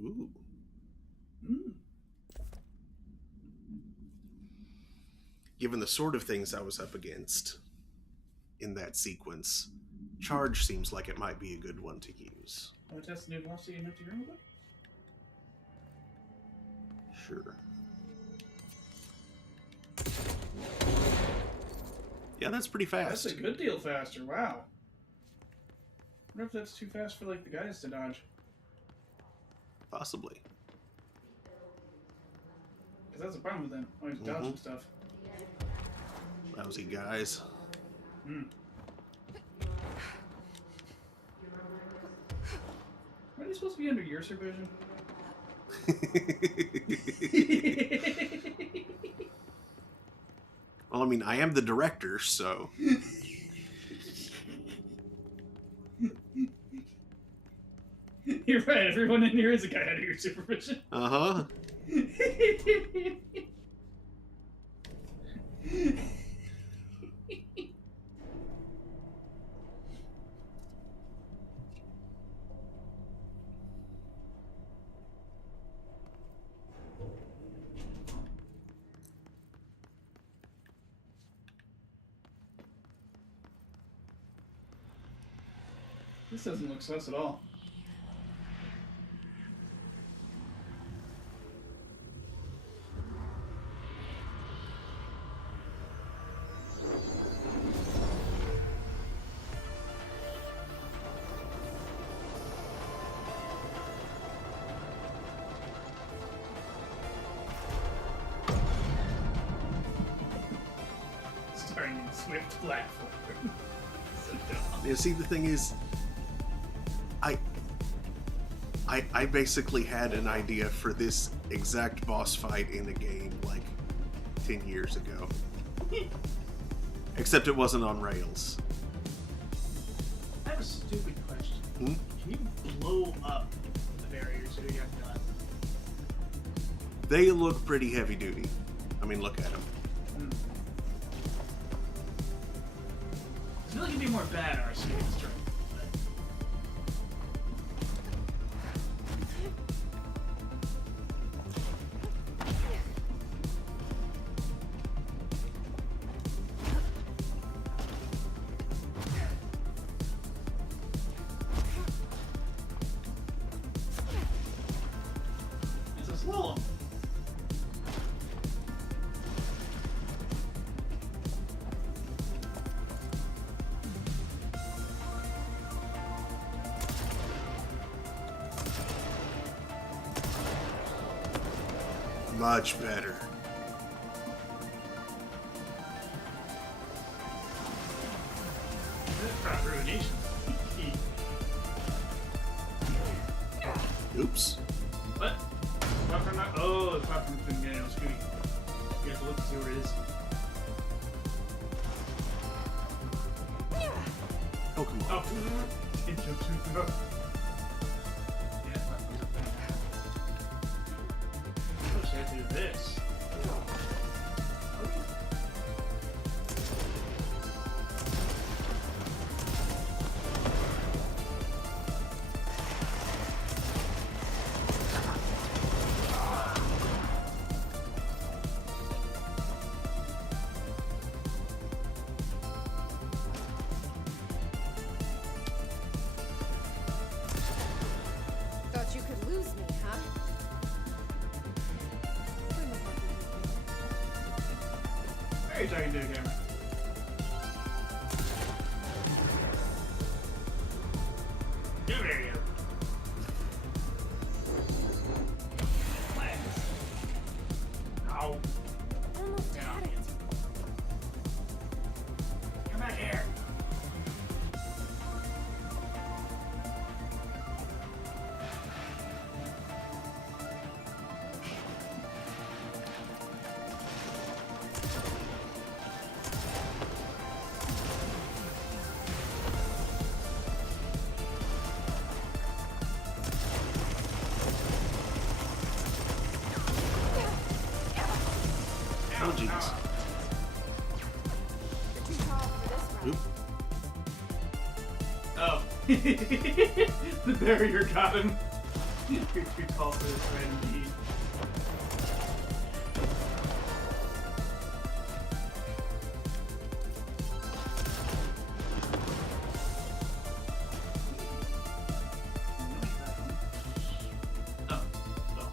Ooh. Given the sort of things I was up against in that sequence, charge seems like it might be a good one to use. Want to test the new velocity and empty room book? Sure. Yeah, that's pretty fast. That's a good deal faster, wow. I wonder if that's too fast for, like, the guys to dodge. Possibly. Because that's a problem with them, always dodging stuff. Lousy guys. Are they supposed to be under your supervision? Well, I mean, I am the director, so... You're right, everyone in here is a guy under your supervision. Uh-huh. This doesn't look sus at all. Starting in swift platform. So dumb. You see, the thing is, I basically had an idea for this exact boss fight in a game like 10 years ago. Except it wasn't on rails. I have a stupid question. Hmm? Can you blow up the barriers or do you have to not? They look pretty heavy duty. I mean, look at them. I feel like it'd be more bad RC strength. It's a slalom. Much better. This is crop ruination. Oops. What? Platform not? Oh, the platform couldn't get on screen. You have to look to see where it is. Oh, come on. Oh, it jumped too far. Yeah, platform's up there. Oh shit. are you talking to, camera? There you go. Plans. No. Almost had it. Come back here. Oh, jeez. You're too tall for this round. Oop. Oh. The barrier got him. You're too tall for this man indeed. Oh, well.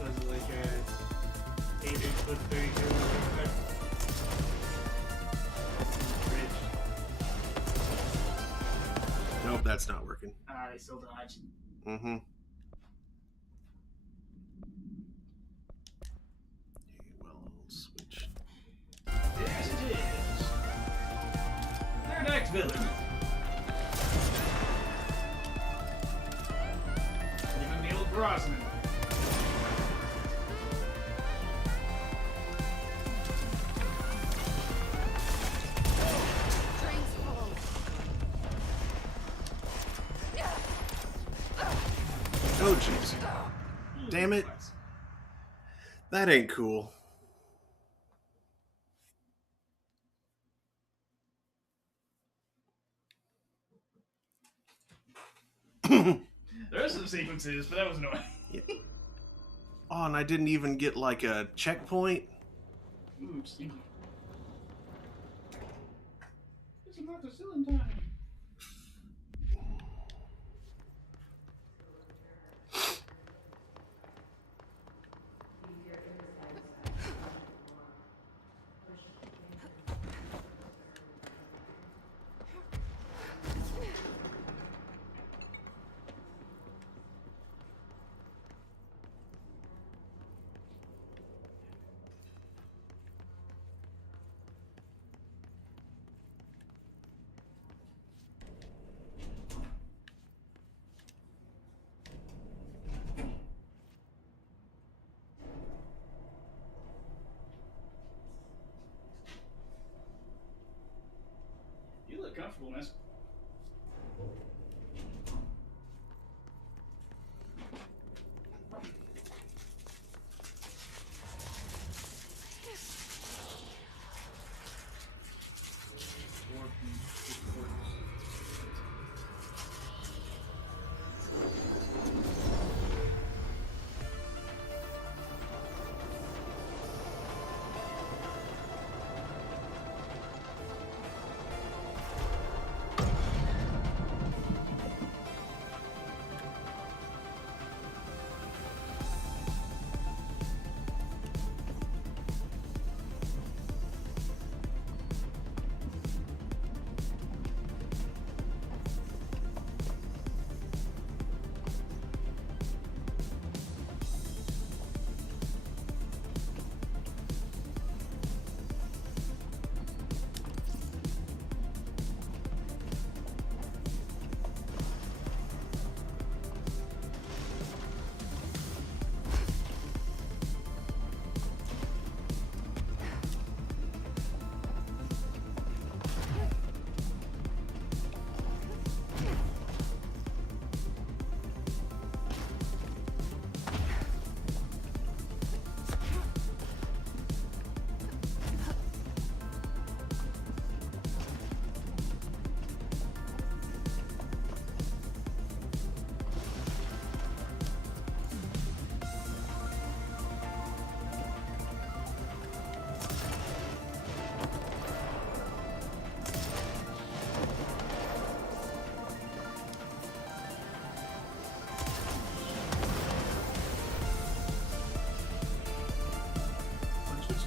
Was it like a 8-inch 32 bridge? Nope, that's not working. They still dodge. Mm-hmm. Well, I'll switch. Yes, it is. Their next villain. Even the old Brosnan. Train's full. Oh, jeez. Damn it. That ain't cool. There are some sequences, but that was annoying. Yeah. Oh, and I didn't even get like a checkpoint. Ooh, stinky. It's about the ceiling time. You look comfortable, miss.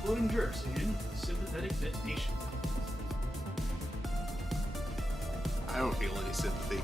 exploding jerks and sympathetic detonation. I don't feel any sympathy.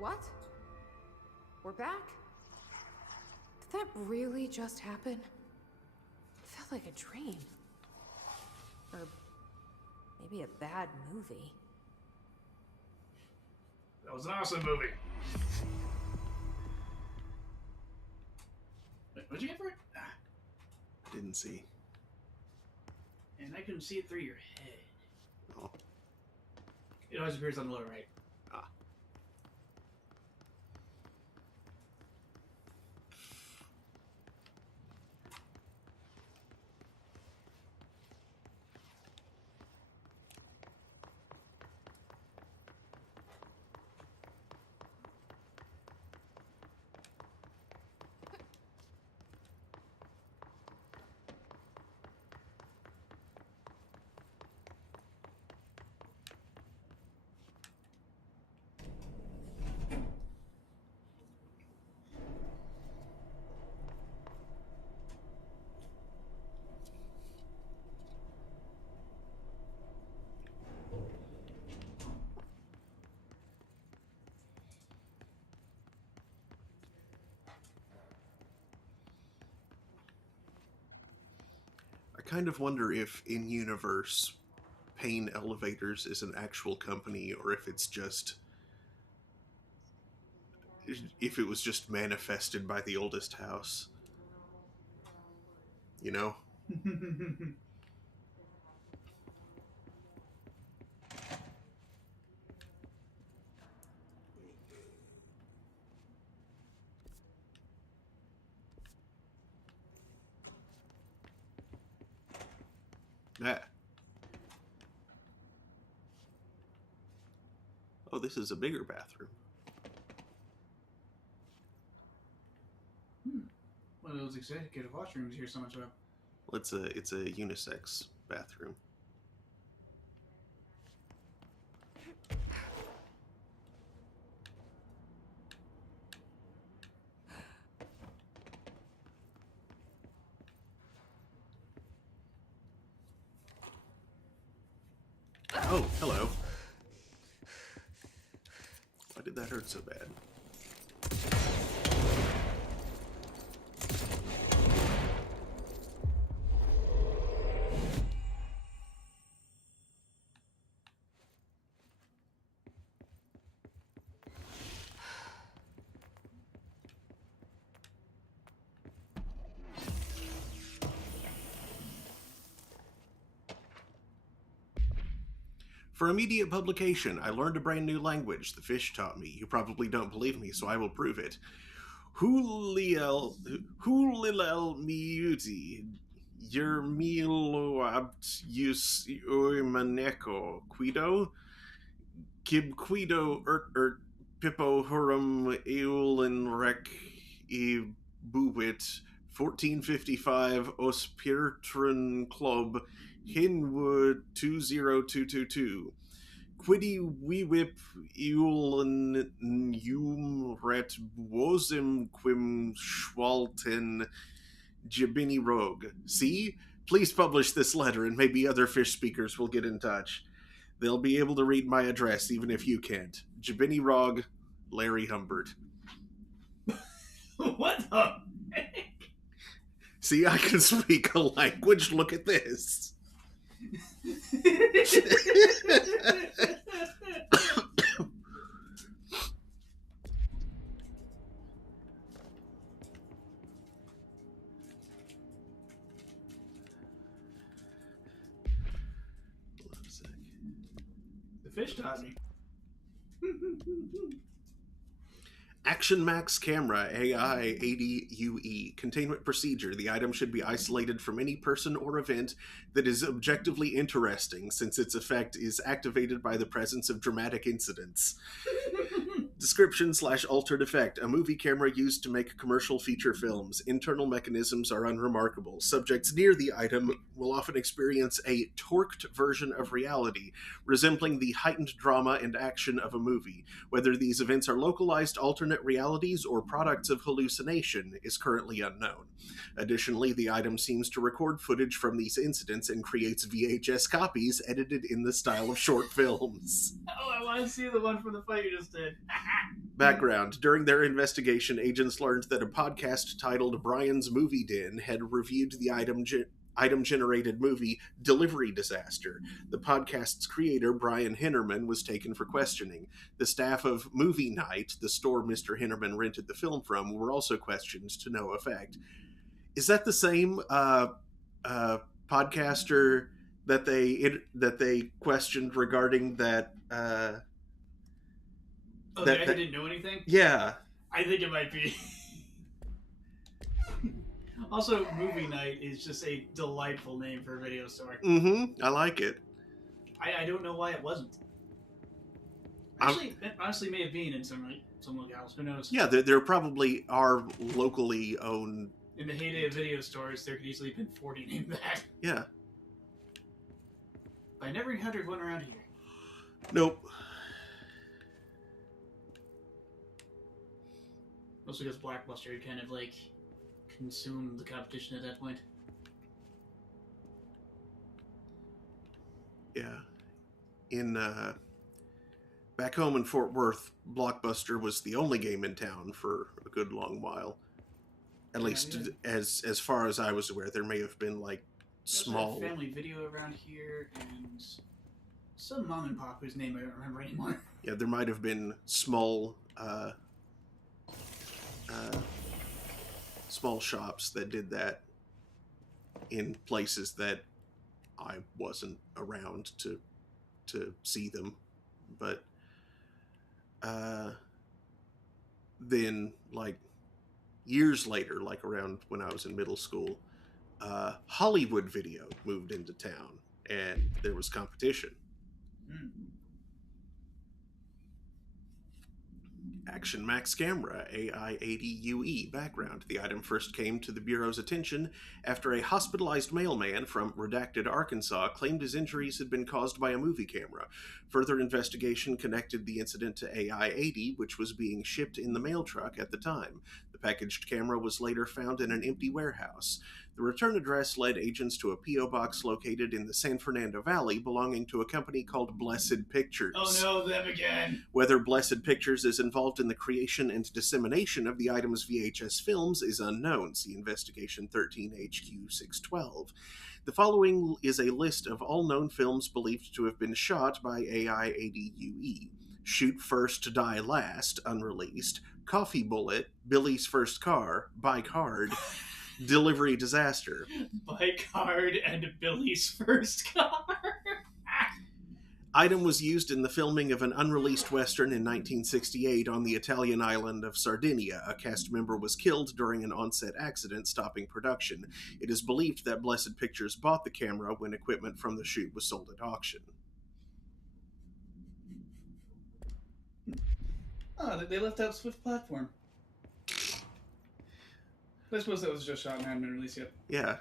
What? We're back? Did that really just happen? It felt like a dream. Or Maybe a bad movie. That was an awesome movie. What'd you get for it? Didn't see. And I couldn't see it through your head. Oh. It always appears on the lower right. Ah. I kind of wonder if in-universe Pain Elevators is an actual company, or if it's just... if it was just manifested by the oldest house. You know? That. Oh, this is a bigger bathroom. One of those executive washrooms you hear so much about. Well, it's a unisex bathroom. Oh, hello. Why did that hurt so bad? For immediate publication, I learned a brand new language the fish taught me. You probably don't believe me, so I will prove it. Hulilel miuti, yermiloabt yus uimaneko, quido, kibquido pippo hurum eulin rec e buwit, 1455 Ospirtran Club, Hinwood 20222. Quiddy wewip eulin yum ret wozim quim schwalten jibini rogue. See? Please publish this letter and maybe other fish speakers will get in touch. They'll be able to read my address even if you can't. Jibini Rog, Larry Humbert. What the heck? See, I can speak a language. Look at this. The fish taught me. Action Max Camera AI 80UE. Containment procedure. The item should be isolated from any person or event that is objectively interesting, since its effect is activated by the presence of dramatic incidents. Description/altered effect. A movie camera used to make commercial feature films. Internal mechanisms are unremarkable. Subjects near the item will often experience a torqued version of reality, resembling the heightened drama and action of a movie. Whether these events are localized alternate realities or products of hallucination is currently unknown. Additionally, the item seems to record footage from these incidents and creates VHS copies edited in the style of short films. Oh, I want to see the one from the fight you just did. Background. During their investigation, agents learned that a podcast titled Brian's Movie Den had reviewed the item item-generated movie Delivery Disaster. The podcast's creator, Brian Hinnerman, was taken for questioning. The staff of Movie Night, the store Mr. Hinnerman rented the film from, were also questioned to no effect. Is that the same podcaster that they questioned regarding that? Oh, the guy who didn't know anything? Yeah. I think it might be. Also, Movie Night is just a delightful name for a video store. Mm-hmm. I like it. I don't know why it wasn't. Actually, it honestly may have been in some locales. Who knows? Yeah, there probably are locally owned. In the heyday of video stores, there could easily have been 40 named that. Yeah. But I never encountered one around here. Nope. Mostly because Blockbuster had kind of like consumed the competition at that point. Yeah. In back home in Fort Worth, Blockbuster was the only game in town for a good long while. At least as far as I was aware, there may have been like small Family Video around here and some mom and pop whose name I don't remember anymore. Yeah, there might have been small small shops that did that in places that I wasn't around to see them. But then, like, years later, like around when I was in middle school, Hollywood Video moved into town, and there was competition. Mm. Action Max Camera, AI-80UE background. The item first came to the Bureau's attention after a hospitalized mailman from redacted Arkansas claimed his injuries had been caused by a movie camera. Further investigation connected the incident to AI-80, which was being shipped in the mail truck at the time. The packaged camera was later found in an empty warehouse. The return address led agents to a P.O. box located in the San Fernando Valley belonging to a company called Blessed Pictures. Oh no, them again! Whether Blessed Pictures is involved in the creation and dissemination of the item's VHS films is unknown. See Investigation 13 HQ 612. The following is a list of all known films believed to have been shot by AI-80UE. Shoot First, Die Last, unreleased. Coffee Bullet, Billy's First Car, Bike Hard, Delivery Disaster. Bike Hard and Billy's First Car. Item was used in the filming of an unreleased Western in 1968 on the Italian island of Sardinia. A cast member was killed during an on-set accident, stopping production. It is believed that Blessed Pictures bought the camera when equipment from the shoot was sold at auction. Oh, they left out Swift Platform. I suppose that was just shot and hadn't been released yet. Yeah.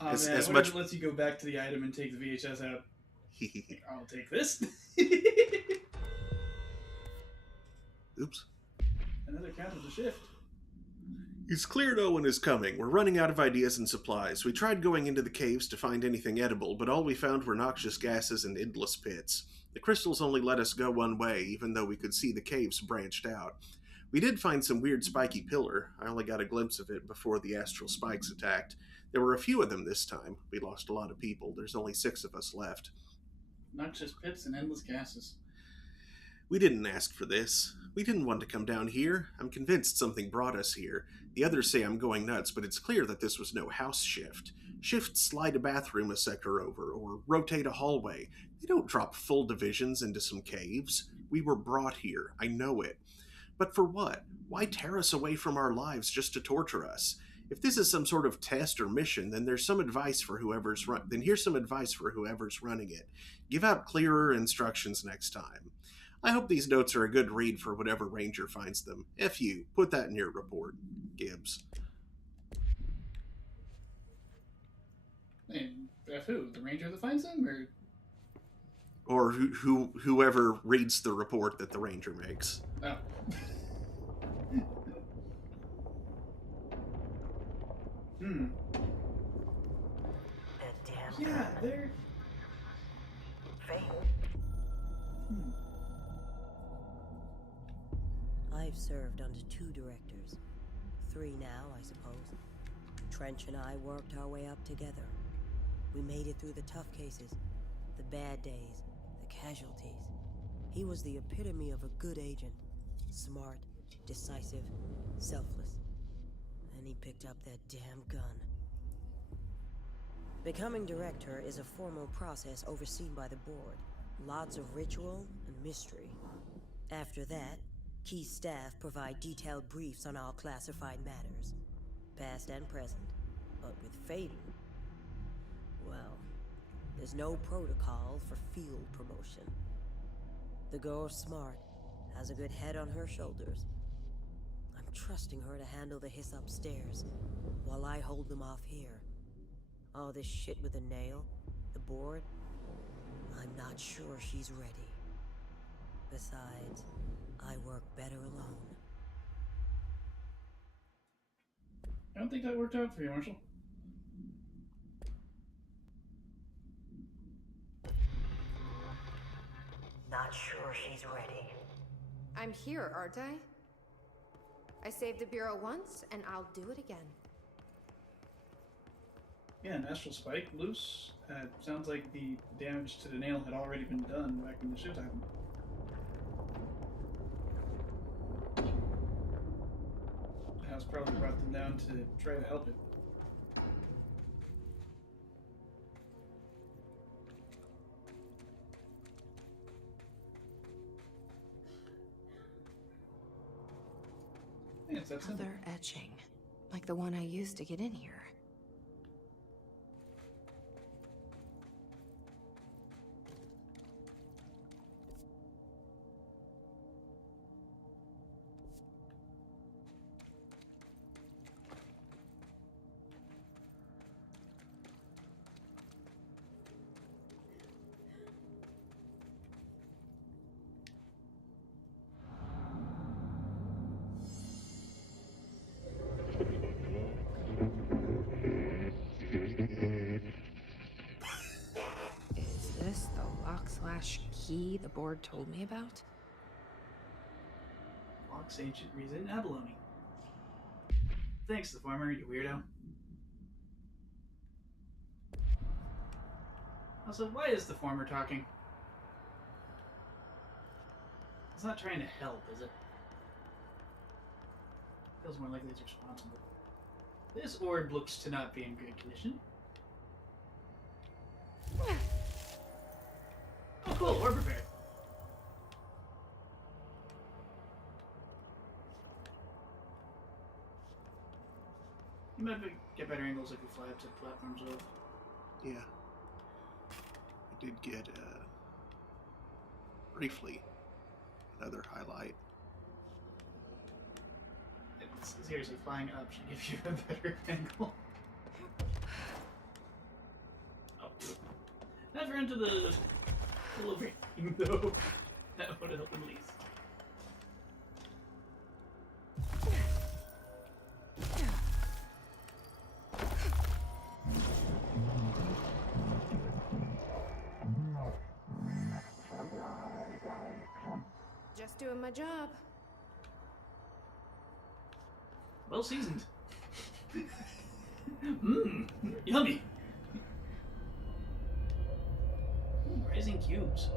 Oh man, as what much if it lets you go back to the item and take the VHS out? I'll take this. Oops. Another counter to shift. It's clear no one is coming. We're running out of ideas and supplies. We tried going into the caves to find anything edible, but all we found were noxious gases and endless pits. The crystals only let us go one way, even though we could see the caves branched out. We did find some weird spiky pillar. I only got a glimpse of it before the astral spikes attacked. There were a few of them this time. We lost a lot of people. There's only 6 of us left. Noxious pits and endless gases. We didn't ask for this. We didn't want to come down here. I'm convinced something brought us here. The others say I'm going nuts, but it's clear that this was no house shift. Shifts slide a bathroom a sector over, or rotate a hallway. They don't drop full divisions into some caves. We were brought here. I know it. But for what? Why tear us away from our lives just to torture us? If this is some sort of test or mission, then here's some advice for whoever's running it. Give out clearer instructions next time. I hope these notes are a good read for whatever ranger finds them. F you. Put that in your report. Gibbs. And F who? The ranger that finds them, Or whoever reads the report that the ranger makes. Oh. Yeah, they're... I I've served under 2 directors. 3 now, I suppose. Trench and I worked our way up together. We made it through the tough cases, the bad days, the casualties. He was the epitome of a good agent. Smart, decisive, selfless. And he picked up that damn gun. Becoming director is a formal process overseen by the board. Lots of ritual and mystery. After that, key staff provide detailed briefs on all classified matters, past and present. But with Faden, well, there's no protocol for field promotion. The girl's smart, has a good head on her shoulders. I'm trusting her to handle the hiss upstairs, while I hold them off here. All this shit with the nail, the board, I'm not sure she's ready. Besides, I work better alone. I don't think that worked out for you, Marshall. Not sure she's ready. I'm here, aren't I? I saved the Bureau once, and I'll do it again. Yeah, an astral spike loose. Sounds like the damage to the nail had already been done back when the shit happened. The house probably brought them down to try to help it. Yeah, it's that simple. Another etching, like the one I used to get in here. Is this the lock/key the board told me about? Locks ancient reason abalone. Thanks, the farmer, you weirdo. Also, why is the farmer talking? It's not trying to help, is it? Feels more likely it's responsible. This orb looks to not be in good condition. Oh, cool, orb repair. You might get better angles if you fly up to platforms with. Yeah. I did get, briefly, another highlight. Seriously, flying up should give you a better angle. Oh. Never into the elevator, though. That would have helped at least. Just doing my job. Well seasoned. Mmm, yummy. Ooh, rising cubes.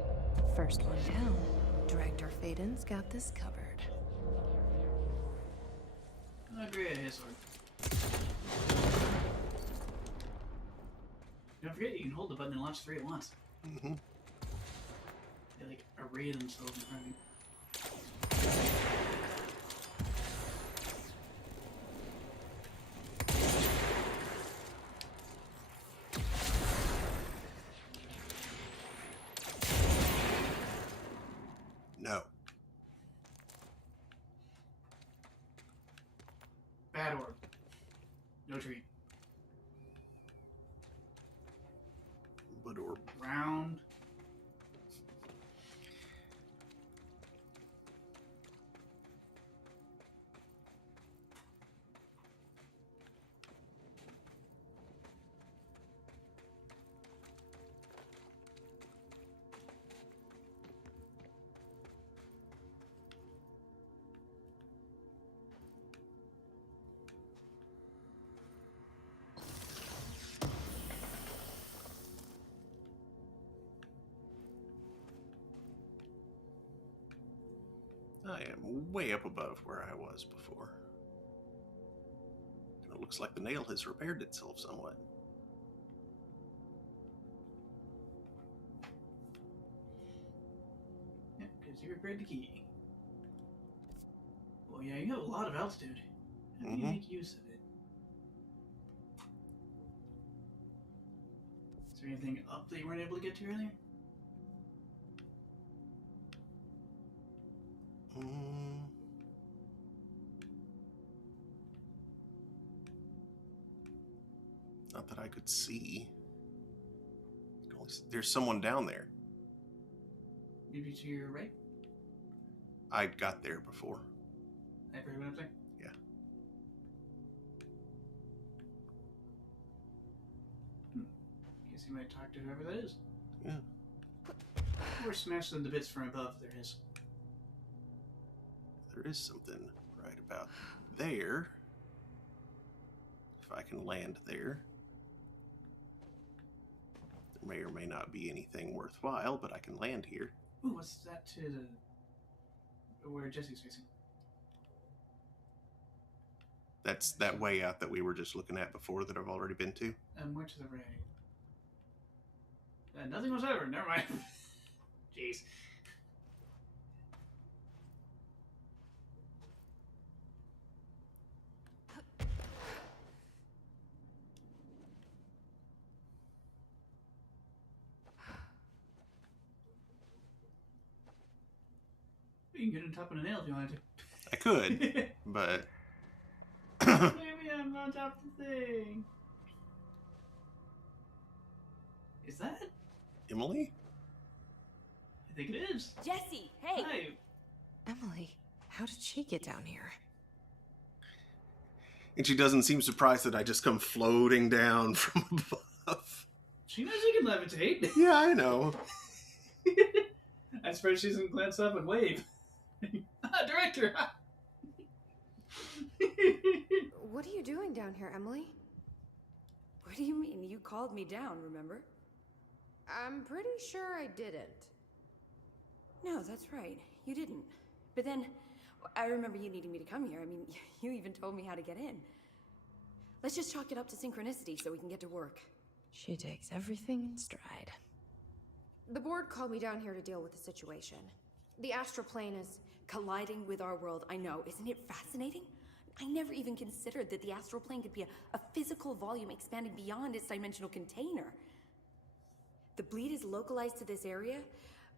First one down. Director Faden's got this covered. I agree at his sword. Don't forget, you can hold the button and launch 3 at once. Mm-hmm. They like array themselves in front of you. No. Bad orb. No treat. But or Round. I am way up above where I was before. And it looks like the nail has repaired itself somewhat. Yeah, because you repaired the key. Well, yeah, you have a lot of altitude. How do you make use of it? Is there anything up that you weren't able to get to earlier? Not that I could see. There's someone down there. Maybe to your right? I got there before. Ever went up there? Yeah. Guess you might talk to whoever that is. Yeah. Or smash them to bits from above, there is. There is something right about there. If I can land there. There may or may not be anything worthwhile, but I can land here. Ooh, what's that to the... where Jesse's facing? That's that way out that we were just looking at before that I've already been to. More to the right. Nothing whatsoever, never mind. Jeez. You can get on top of the nail if you wanted to. I could, but... Maybe I'm on top of the thing. Is that? Emily? I think it is. Jesse, hey! Hi. Emily, how did she get down here? And she doesn't seem surprised that I just come floating down from above. She knows you can levitate. Yeah, I know. I suppose she doesn't glance up and wave. Director! What are you doing down here, Emily? What do you mean? You called me down, remember? I'm pretty sure I didn't. No, that's right. You didn't. But then, I remember you needing me to come here. I mean, you even told me how to get in. Let's just chalk it up to synchronicity so we can get to work. She takes everything in stride. The board called me down here to deal with the situation. The astral plane is... Colliding with our world, I know. Isn't it fascinating? I never even considered that the astral plane could be a physical volume expanding beyond its dimensional container. The bleed is localized to this area,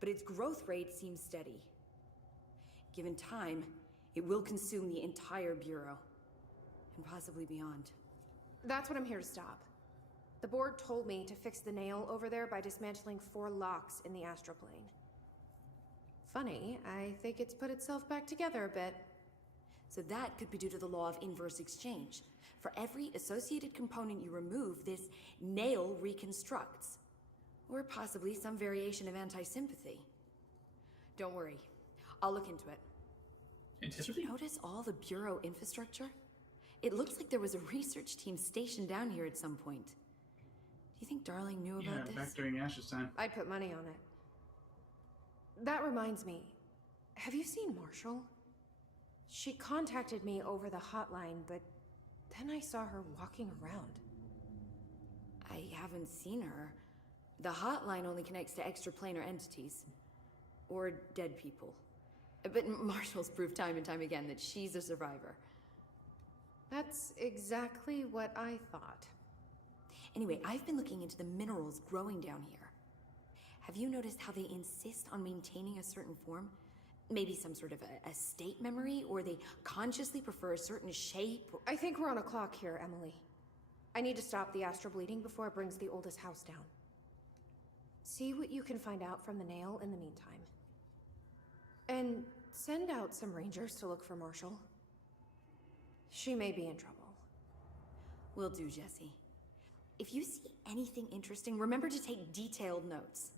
but its growth rate seems steady. Given time, it will consume the entire Bureau, and possibly beyond. That's what I'm here to stop. The board told me to fix the nail over there by dismantling 4 locks in the astral plane. Funny, I think it's put itself back together a bit. So that could be due to the law of inverse exchange. For every associated component you remove, this nail reconstructs. Or possibly some variation of anti-sympathy. Don't worry, I'll look into it. Did you notice all the Bureau infrastructure? It looks like there was a research team stationed down here at some point. Do you think Darling knew about this? Yeah, back during Ash's time. I'd put money on it. That reminds me, have you seen Marshall? She contacted me over the hotline, but then I saw her walking around. I haven't seen her. The hotline only connects to extraplanar entities. Or dead people. But Marshall's proved time and time again that she's a survivor. That's exactly what I thought. Anyway, I've been looking into the minerals growing down here. Have you noticed how they insist on maintaining a certain form? Maybe some sort of a state memory, or they consciously prefer a certain shape? I think we're on a clock here, Emily. I need to stop the astral bleeding before it brings the oldest house down. See what you can find out from the nail in the meantime. And send out some rangers to look for Marshall. She may be in trouble. Will do, Jesse. If you see anything interesting, remember to take detailed notes.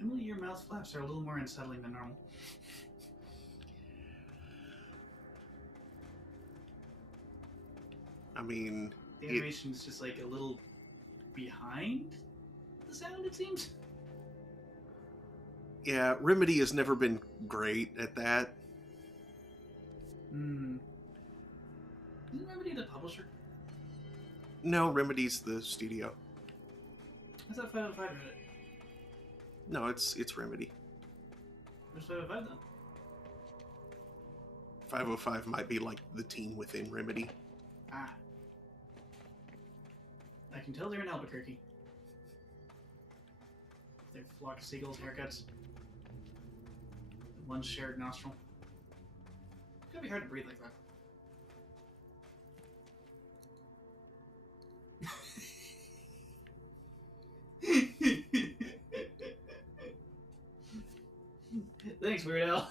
Emily, your mouth flaps are a little more unsettling than normal. I mean... The animation's just like a little behind the sound, it seems. Yeah, Remedy has never been great at that. Hmm. Isn't Remedy the publisher? No, Remedy's the studio. I thought 505 had it. No, it's Remedy. Where's 505 then? 505 might be like the team within Remedy. Ah. I can tell they're in Albuquerque. Their flock of seagulls, haircuts. One shared nostril. It's gonna be hard to breathe like that. Thanks, Weird Al.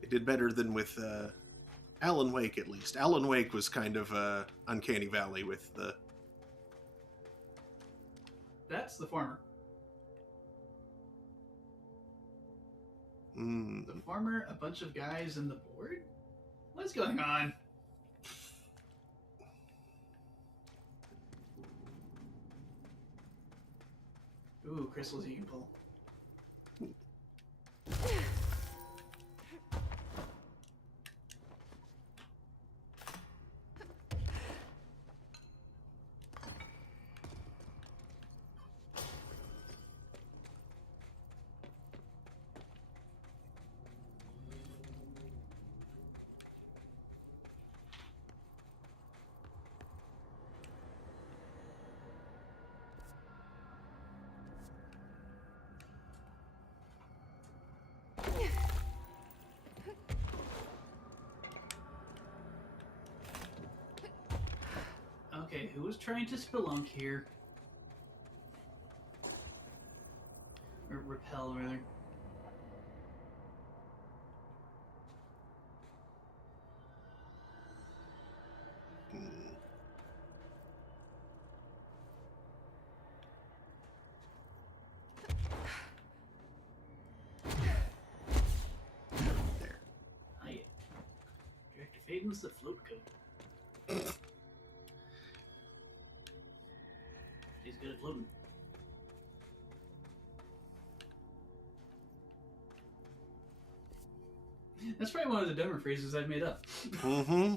They did better than with Alan Wake, at least. Alan Wake was kind of Uncanny Valley with the... That's the former. The former, a bunch of guys in the board? What's going on? Ooh, crystals you can pull. Okay, who was trying to spelunk here? Or repel, rather. There. Hiya. Director Faden's the float coat. He's good at floating. That's probably one of the dumber phrases I've made up. Mm-hmm.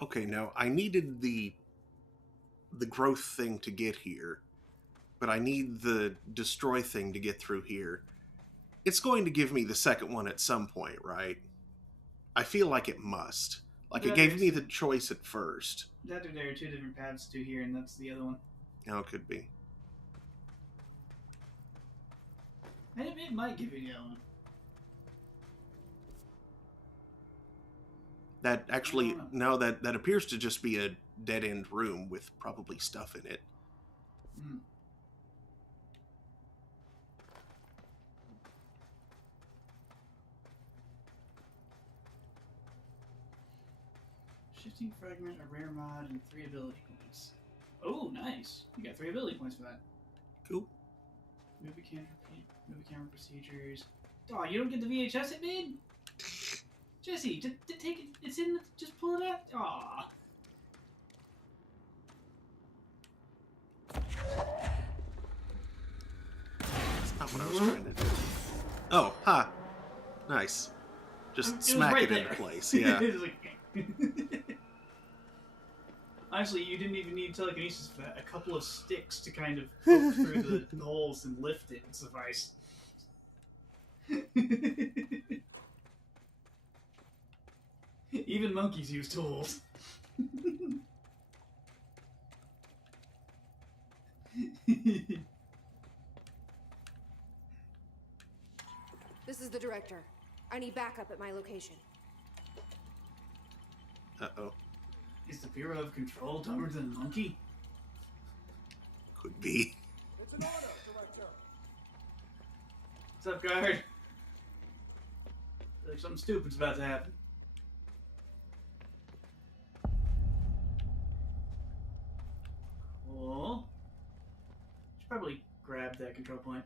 Okay, now I needed the growth thing to get here, but I need the destroy thing to get through here. It's going to give me the second one at some point, right? I feel like it must. Like it gave me the choice at first. That or there are two different paths to here, and that's the other one. Oh, it could be. And it might give you the other one. That actually, no, that appears to just be a dead-end room with probably stuff in it. Mm. Shifting fragment, a rare mod, and 3 ability points. Oh, nice! You got 3 ability points for that. Cool. Movie camera procedures. Oh, you don't get the VHS it made? Jesse, just take it. It's in. Just pull it out. Aw. That's not what I was trying to do. Oh, ha! Nice. Just smack right it into there. place, yeah. It was like... Honestly, you didn't even need telekinesis for that. A couple of sticks to kind of poke through the holes and lift it would suffice. Even monkeys use tools. This is the director. I need backup at my location. Uh-oh. Is the Bureau of Control dumber than a monkey? Could be. It's an order, Director. What's up, guard? Feel like something stupid's about to happen. Cool. Should probably grab that control point.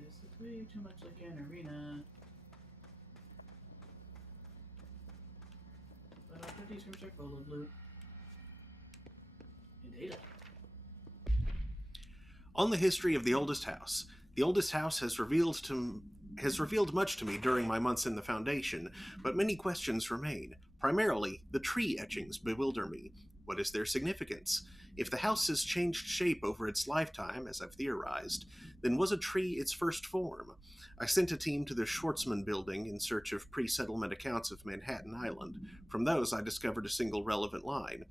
This is way too much like an arena. But our these rooms are full of loot. And data. On the history of the oldest house has revealed much to me during my months in the Foundation, but many questions remain. Primarily, the tree etchings bewilder me. What is their significance? If the house has changed shape over its lifetime, as I've theorized, then was a tree its first form? I sent a team to the Schwartzman building in search of pre-settlement accounts of Manhattan Island. From those, I discovered a single relevant line.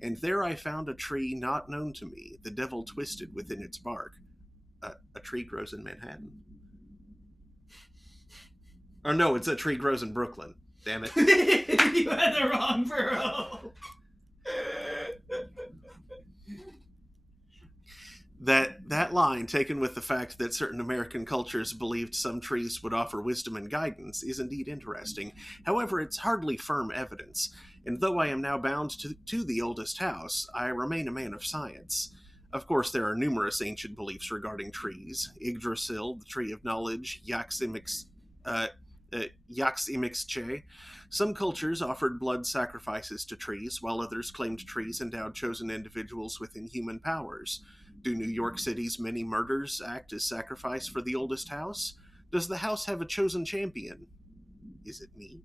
And there I found a tree not known to me, the devil twisted within its bark. A tree grows in Manhattan. Or no, it's a tree grows in Brooklyn. Damn it. You had the wrong borough. That line, taken with the fact that certain American cultures believed some trees would offer wisdom and guidance, is indeed interesting. However, it's hardly firm evidence, and though I am now bound to the oldest house, I remain a man of science. Of course, there are numerous ancient beliefs regarding trees. Yggdrasil, the tree of knowledge, Yaximixche. Some cultures offered blood sacrifices to trees, while others claimed trees endowed chosen individuals with inhuman powers. Do New York City's many murders act as sacrifice for the oldest house? Does the house have a chosen champion? Is it me?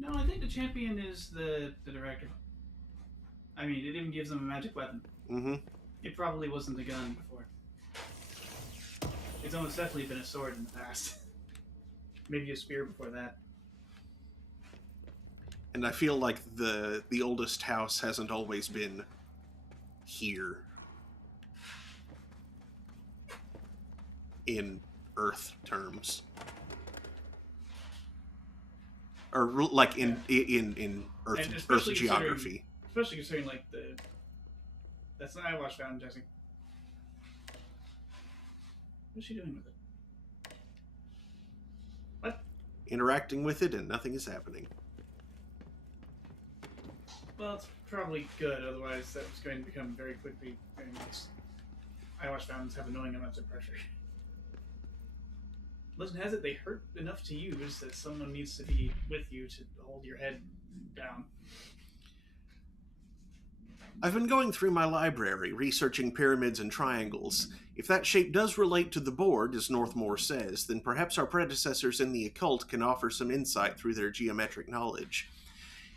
No, I think the champion is the director. I mean, it even gives them a magic weapon. Mm-hmm. It probably wasn't a gun before. It's almost definitely been a sword in the past. Maybe a spear before that. And I feel like the oldest house hasn't always been here. In Earth terms. Or like in Earth geography. Especially considering like that's not I watched Fountain Jesse. What's she doing with it? What? Interacting with it and nothing is happening. Well, it's probably good, otherwise that's going to become very quickly very nice. I watch fountains have annoying amounts of pressure. Legend has it they hurt enough to use that someone needs to be with you to hold your head down. I've been going through my library, researching pyramids and triangles. If that shape does relate to the board, as Northmore says, then perhaps our predecessors in the occult can offer some insight through their geometric knowledge.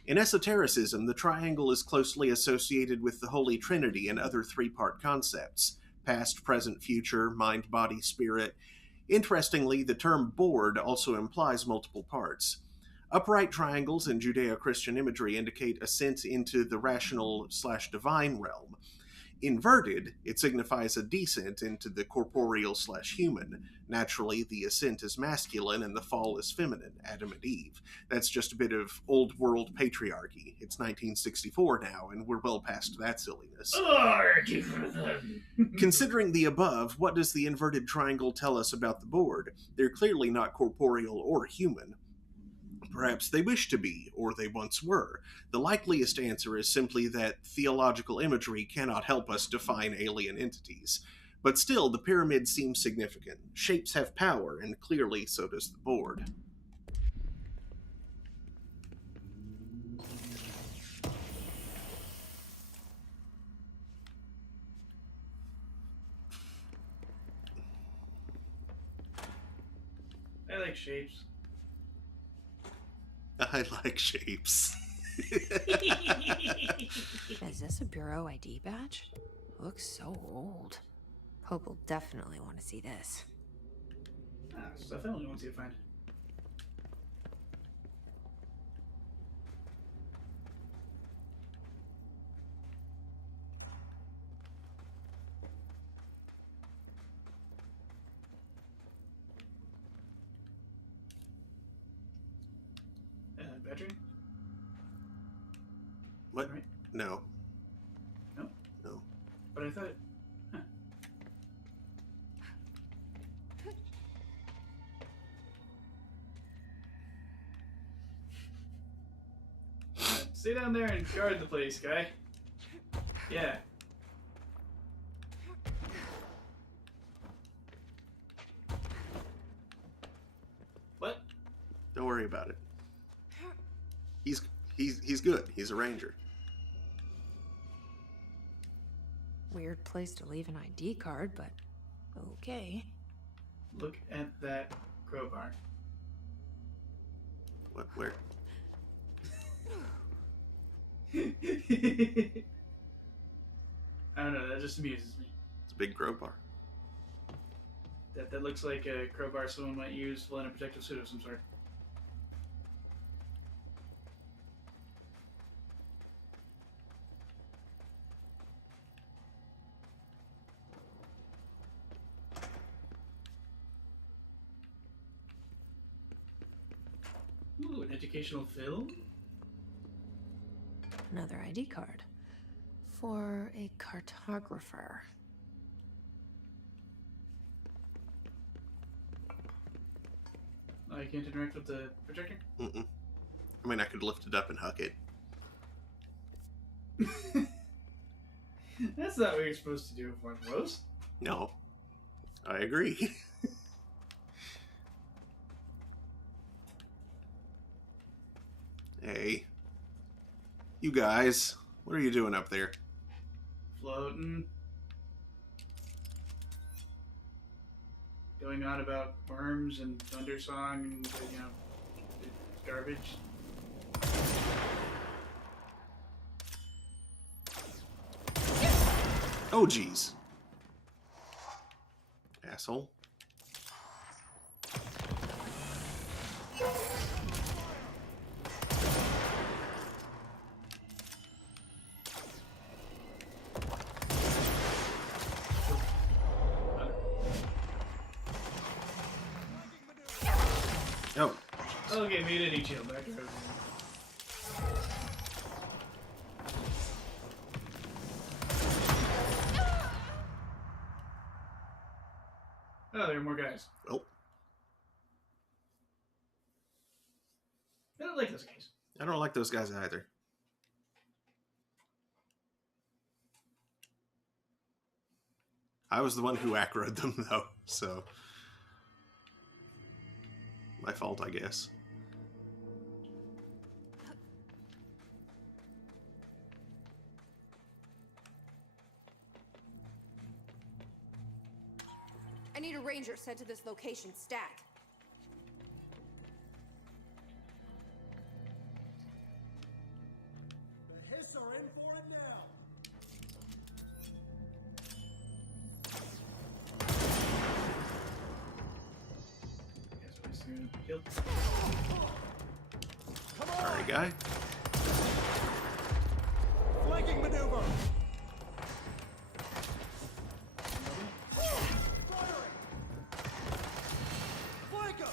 In esotericism, the triangle is closely associated with the Holy Trinity and other three-part concepts: past, present, future, mind, body, spirit. Interestingly, the term board also implies multiple parts. Upright triangles in Judeo-Christian imagery indicate ascent into the rational/divine realm. Inverted, it signifies a descent into the corporeal/human. Naturally, the ascent is masculine and the fall is feminine, Adam and Eve. That's just a bit of old world patriarchy. It's 1964 now, and we're well past that silliness. Considering the above, what does the inverted triangle tell us about the board? They're clearly not corporeal or human. Perhaps they wish to be, or they once were. The likeliest answer is simply that theological imagery cannot help us define alien entities. But still, the pyramid seems significant. Shapes have power, and clearly so does the board. I like shapes. I like shapes. Is this a Bureau ID badge? Looks so old. Hope will definitely want to see this. Stuff I only want you to find. battery? What? Right? No. No? No. But I thought... Huh. Stay down there and guard the place, guy. Yeah. What? Don't worry about it. He's good. He's a ranger. Weird place to leave an ID card, but okay. Look at that crowbar. What? Where? I don't know, that just amuses me. It's a big crowbar. That looks like a crowbar someone might use while in a protective suit of some sort. Ooh, an educational film? Another ID card. For a cartographer. Oh, you can't interact with the projector? Mm-mm. I mean, I could lift it up and huck it. That's not what you're supposed to do with one of those. No. I agree. Hey. You guys. What are you doing up there? Floating. Going on about worms and thundersong and, you know, garbage. Oh, jeez. Asshole. Oh. Okay, maybe didn't chill back to Oh, there are more guys. Oh. I don't like those guys. I don't like those guys either. I was the one who acroed them, though, so... My fault, I guess. I need a ranger sent to this location stat. The Hiss are in for it now. Guess we're just gonna kill. Sorry, guy. Flanking maneuver. Flank him.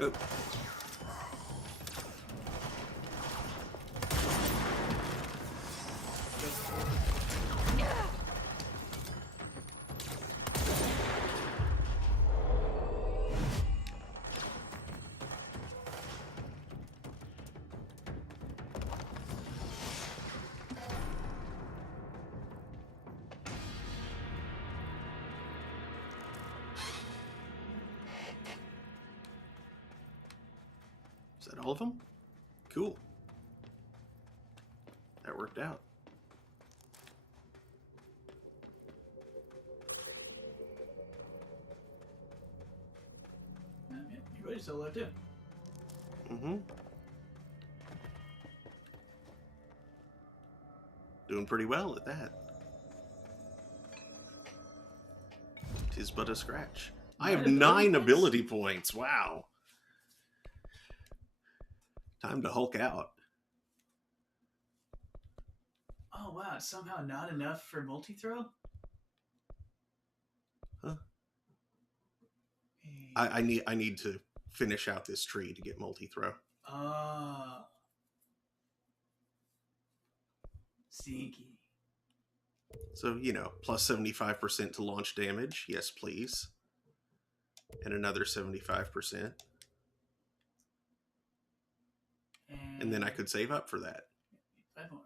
Oh. Is that all of them? Cool. That worked out. Yeah, everybody's still left in. Mm-hmm. Doing pretty well at that. 'Tis but a scratch. I have 9 ability points. Wow. Time to Hulk out. Oh wow, it's somehow not enough for multi-throw? Huh? I need to finish out this tree to get multi-throw. Sneaky. So, plus 75% to launch damage. Yes, please. And another 75%. And then I could save up for that. 5 more.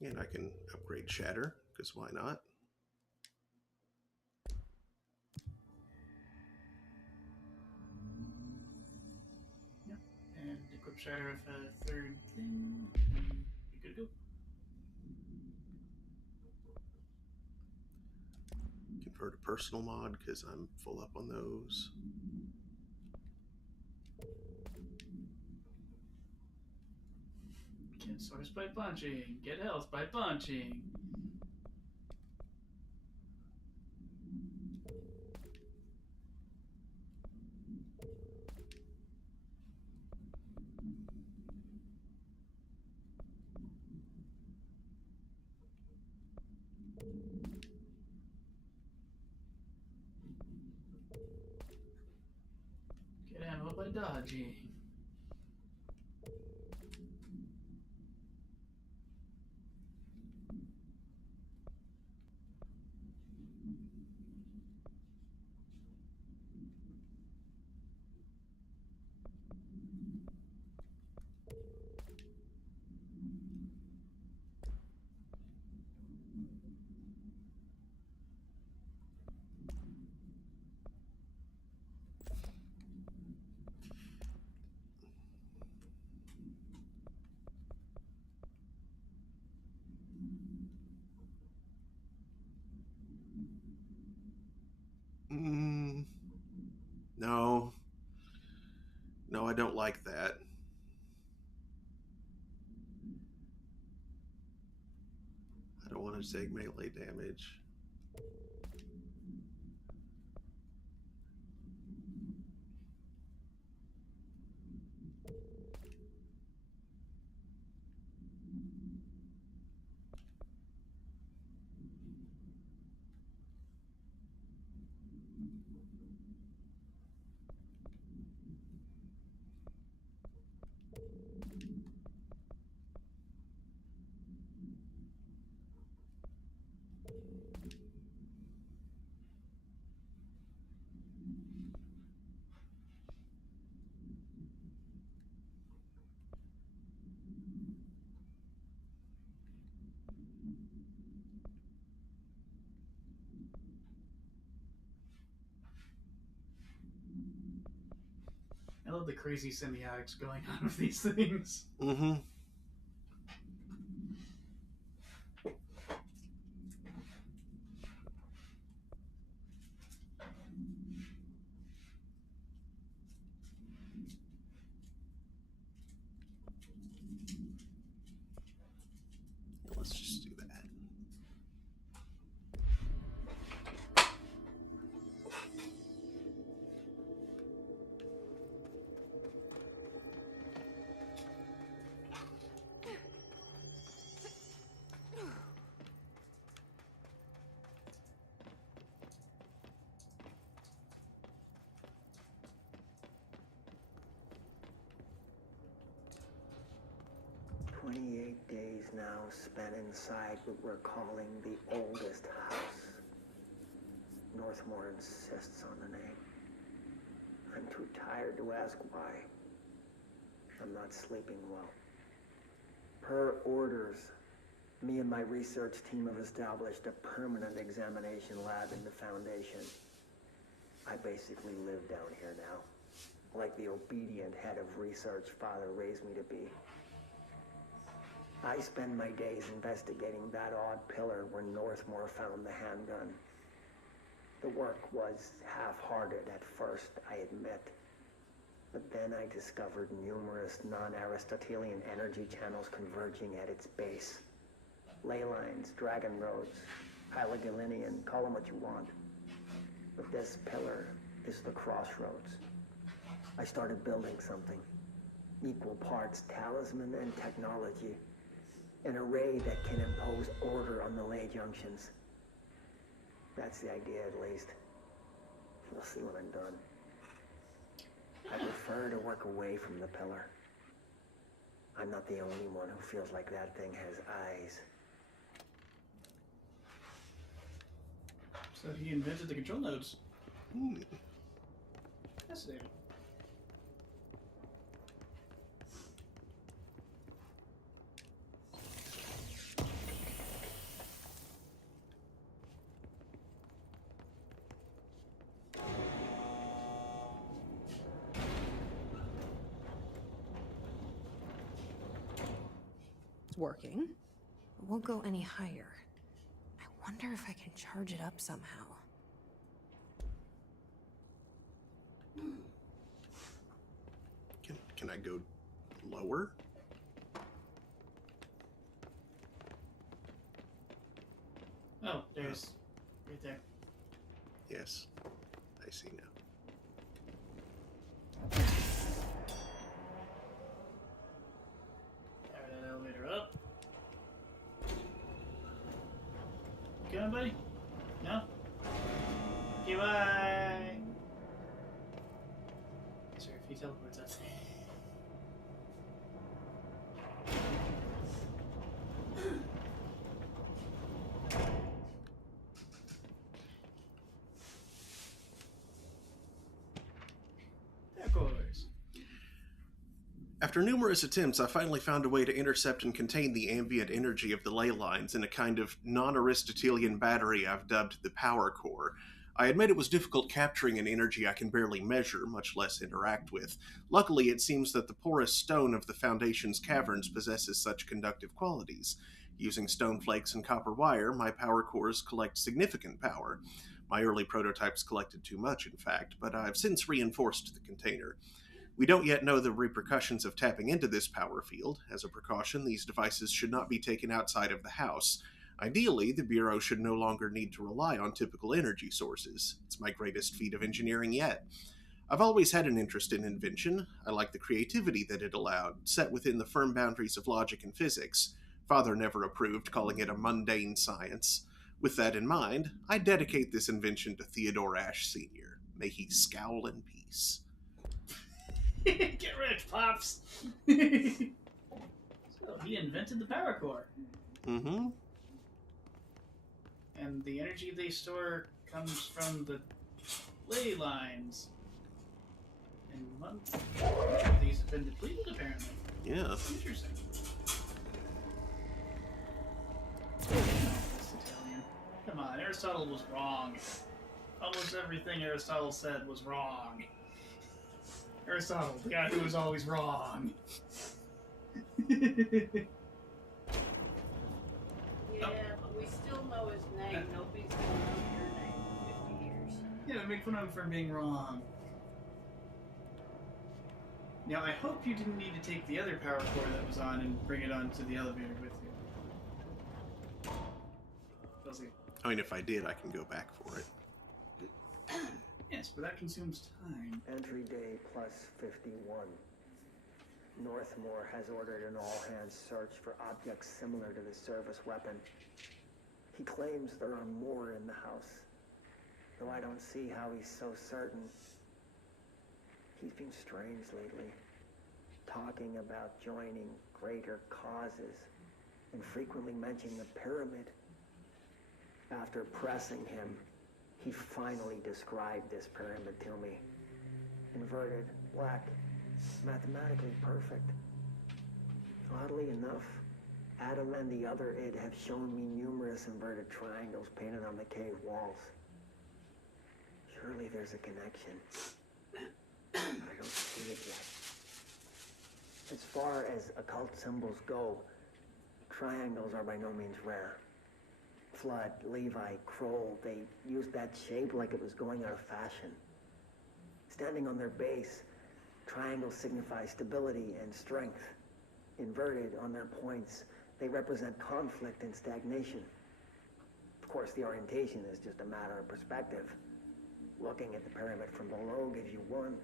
And I can upgrade Shatter, because why not? Yep. And equip Shatter with a third thing. You're good to go. Convert a personal mod, because I'm full up on those. Get source by punching. Get health by punching. Get ammo by dodging. No. No, I don't like that. I don't want to take melee damage. I love the crazy semiotics going on with these things. Mm-hmm. Let's just do that. Days now spent inside what we're calling the oldest house. Northmore insists on the name. I'm too tired to ask why. I'm not sleeping well. Per orders, me and my research team have established a permanent examination lab in the Foundation. I basically live down here now, like the obedient head of research Father raised me to be. I spend my days investigating that odd pillar where Northmore found the handgun. The work was half-hearted at first, I admit. But then I discovered numerous non-Aristotelian energy channels converging at its base. Ley lines, dragon roads, Hylogalinian, call them what you want. But this pillar is the crossroads. I started building something. Equal parts talisman and technology. An array that can impose order on the ley junctions. That's the idea, at least. We'll see when I'm done. I prefer to work away from the pillar. I'm not the only one who feels like that thing has eyes. So he invented the control nodes. Fascinating. It's working. It won't go any higher. I wonder if I can charge it up somehow. Can I go lower? Oh, there's right there. Yes, I see now. Power that elevator up. You going, buddy? No? Okay, bye! Sorry, if he teleports up there. Of course. After numerous attempts, I finally found a way to intercept and contain the ambient energy of the ley lines in a kind of non-Aristotelian battery I've dubbed the power core. I admit it was difficult capturing an energy I can barely measure, much less interact with. Luckily, it seems that the porous stone of the Foundation's caverns possesses such conductive qualities. Using stone flakes and copper wire, my power cores collect significant power. My early prototypes collected too much, in fact, but I've since reinforced the container. We don't yet know the repercussions of tapping into this power field. As a precaution, these devices should not be taken outside of the house. Ideally, the Bureau should no longer need to rely on typical energy sources. It's my greatest feat of engineering yet. I've always had an interest in invention. I like the creativity that it allowed, set within the firm boundaries of logic and physics. Father never approved, calling it a mundane science. With that in mind, I dedicate this invention to Theodore Ashe Sr. May he scowl in peace. Get rich, Pops! So, he invented the power core. Mm-hmm. And the energy they store comes from the ley lines. And these have been depleted, apparently. Yeah. Interesting. It's Italian. Come on, Aristotle was wrong. Almost everything Aristotle said was wrong. Aristotle, the guy who was always wrong. Yeah, but we still know his name. Nobody's gonna know your name in 50 years. Yeah, make fun of him for being wrong. Now, I hope you didn't need to take the other power core that was on and bring it onto the elevator with you. We'll see. I mean, if I did, I can go back for it. Yes, but that consumes time. Entry day plus 51. Northmore has ordered an all-hands search for objects similar to the service weapon. He claims there are more in the house, though I don't see how he's so certain. He's been strange lately, talking about joining greater causes, and frequently mentioning the pyramid. After pressing him, he finally described this pyramid to me. Inverted, black, mathematically perfect. Oddly enough, Adam and the other id have shown me numerous inverted triangles painted on the cave walls. Surely there's a connection. But I don't see it yet. As far as occult symbols go, triangles are by no means rare. Flood, Levi, Kroll, they used that shape like it was going out of fashion. Standing on their base, triangles signify stability and strength. Inverted on their points, they represent conflict and stagnation. Of course, the orientation is just a matter of perspective. Looking at the pyramid from below gives you one,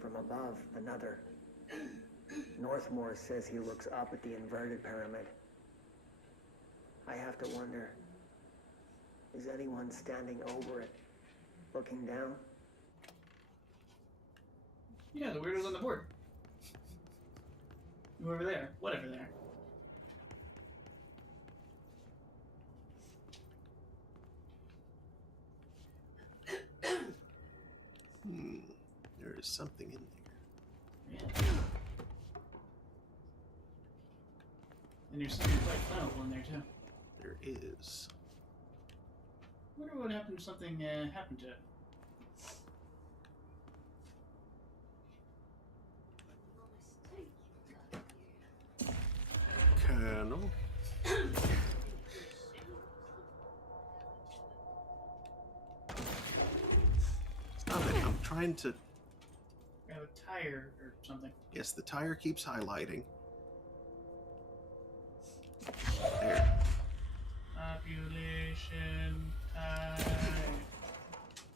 from above another. Northmore says he looks up at the inverted pyramid. I have to wonder, is anyone standing over it, looking down? Yeah, the weirdos on the board. Whoever they are. Whatever they are. There is something in there. Yeah. And there's something quite flammable in there, too. There is. I wonder what happened if something happened to it. Colonel. Stop it. I'm trying to... Grab a tire or something. Yes, the tire keeps highlighting. There. Population time.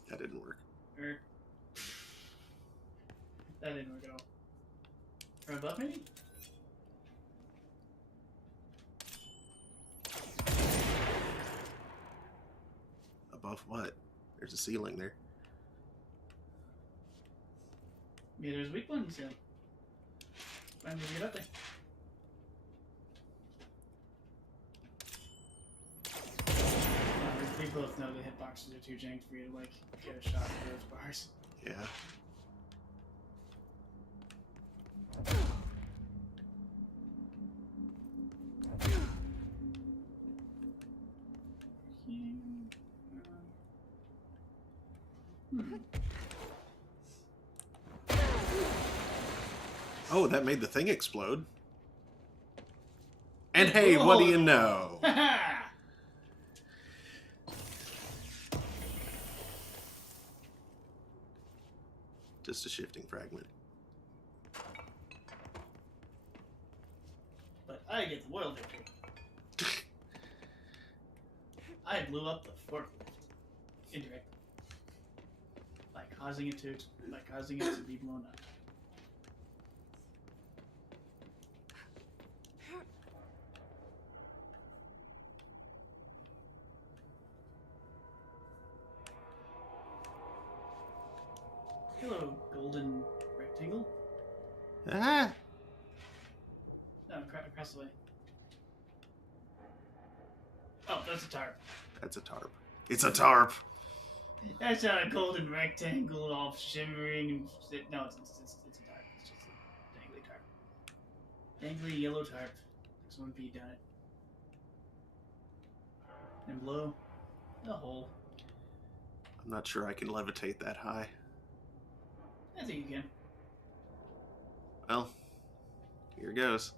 That didn't work. That didn't work at all. From above, maybe? Above what? There's a ceiling there. Yeah, there's weak ones, yeah. Find me to get up there. We both know the hitboxes are too jank for you to, like, get a shot at those bars. Yeah. Oh, that made the thing explode. And hey, what do you know? Just a shifting fragment. But I get the royal victory. I blew up the forklift. Indirectly. By causing it to be blown up. Hello, golden rectangle. Ah! No, across the way. Oh, that's a tarp. That's a tarp. It's a tarp! That's not a golden rectangle all shimmering. No, it's a tarp. It's just a dangly tarp. Dangly yellow tarp. There's one feet down it. And below, a hole. I'm not sure I can levitate that high. I think you can. Well, here goes.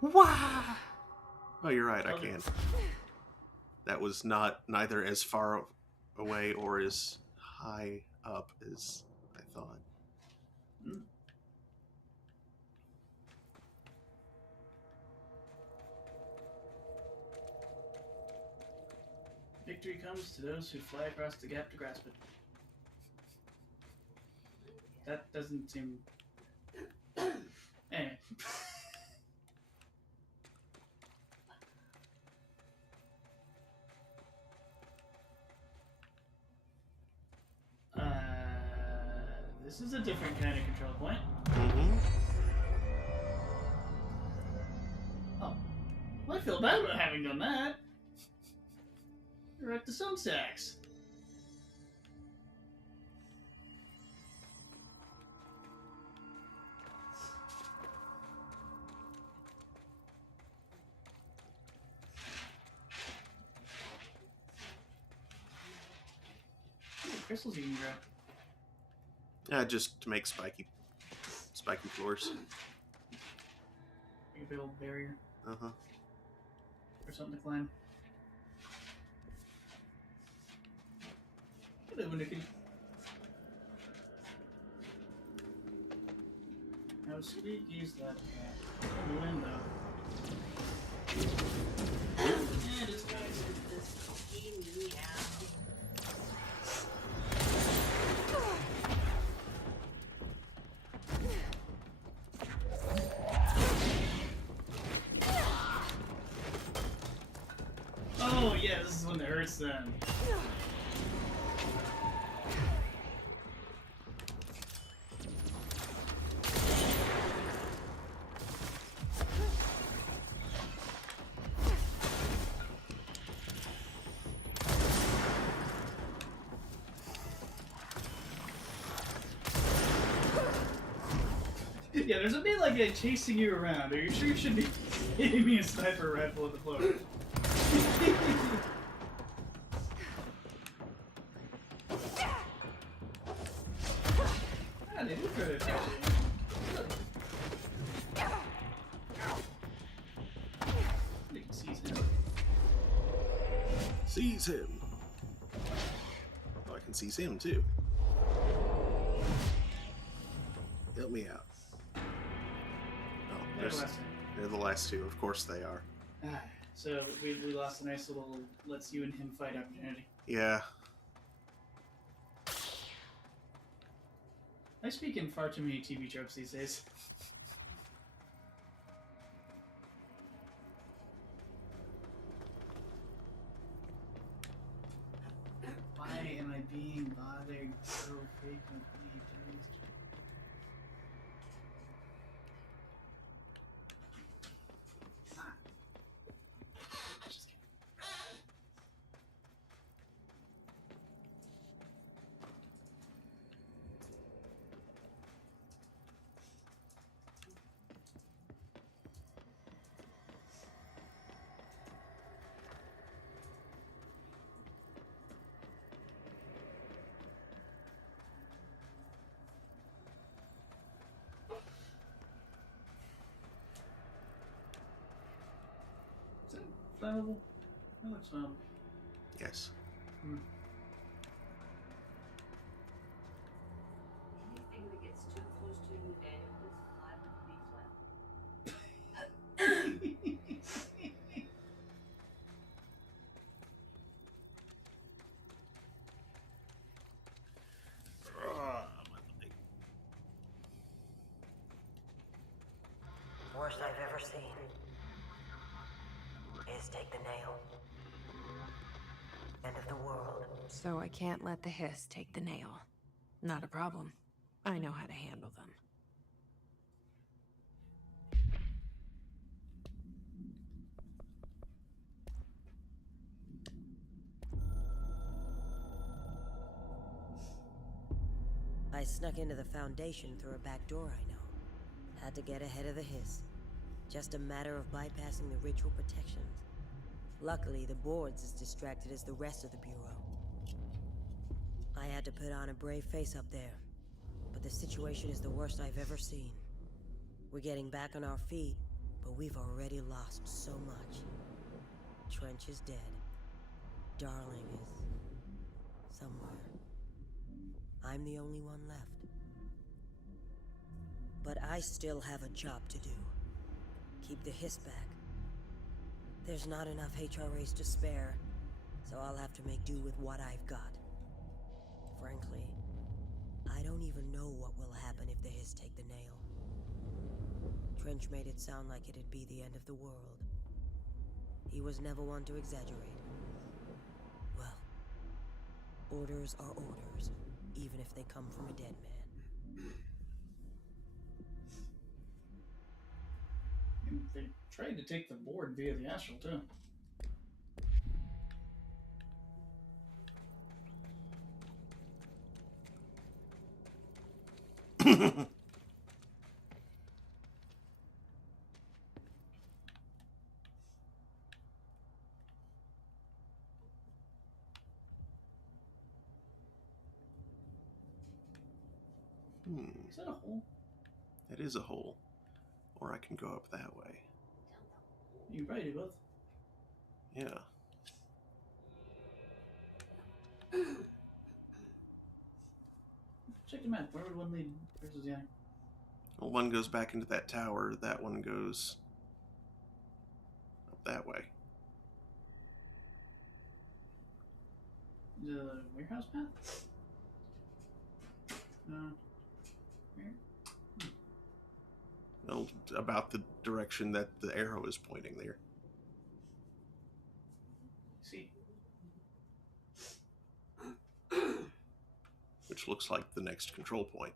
Wah! Oh, you're right, I can. That was neither as far away or as high up as I thought. Hmm. Victory comes to those who fly across the gap to grasp it. That doesn't seem... Anyway. This is a different kind of control point. Mm-hmm. Oh. Well, I feel bad about having done that. You're at the sun sacks. Crystals you can grab. Yeah, just to make spiky floors. Like a big old barrier Uh-huh. or something to climb. Hello, Nicky. How squeaky is that cat? In the window. Yeah, this guy's in this. Oh yeah, this is when it hurts then. Yeah, there's a bit like that chasing you around. Are you sure you should be hitting me a sniper rifle at the floor? Ah, they do try to attack you. You can seize him. Seize him. Oh, I can seize him too. Help me out. Oh, they're the last two. Of course they are. So we lost a nice little let's you and him fight opportunity. Yeah. I speak in far too many TV tropes these days. Why am I being bothered so frequently, dude? Just kidding. Is that flammable? That looks flammable. Yes. Anything that gets too close to you, Daniel, is liable to be flammable. Worst I've ever seen is take the nail. End of the world. So I can't let the hiss take the nail. Not a problem. I know how to handle them. I snuck into the Foundation through a back door I know. Had to get ahead of the hiss. Just a matter of bypassing the ritual protections. Luckily, the board's as distracted as the rest of the Bureau. I had to put on a brave face up there, but the situation is the worst I've ever seen. We're getting back on our feet, but we've already lost so much. Trench is dead. Darling is somewhere. I'm the only one left. But I still have a job to do. Keep the hiss back. There's not enough HRAs to spare, so I'll have to make do with what I've got. Frankly, I don't even know what will happen if the hiss take the nail. Trench made it sound like it'd be the end of the world. He was never one to exaggerate. Well, orders are orders, even if they come from a dead man. They tried to take the board via the astral too. Is that a hole? That is a hole. Or I can go up that way. You can probably do both. Yeah. Check the map. Where would one lead versus the other? Well, one goes back into that tower. That one goes up that way. The warehouse path? No. Where? Well, about the direction that the arrow is pointing there. See, which looks like the next control point.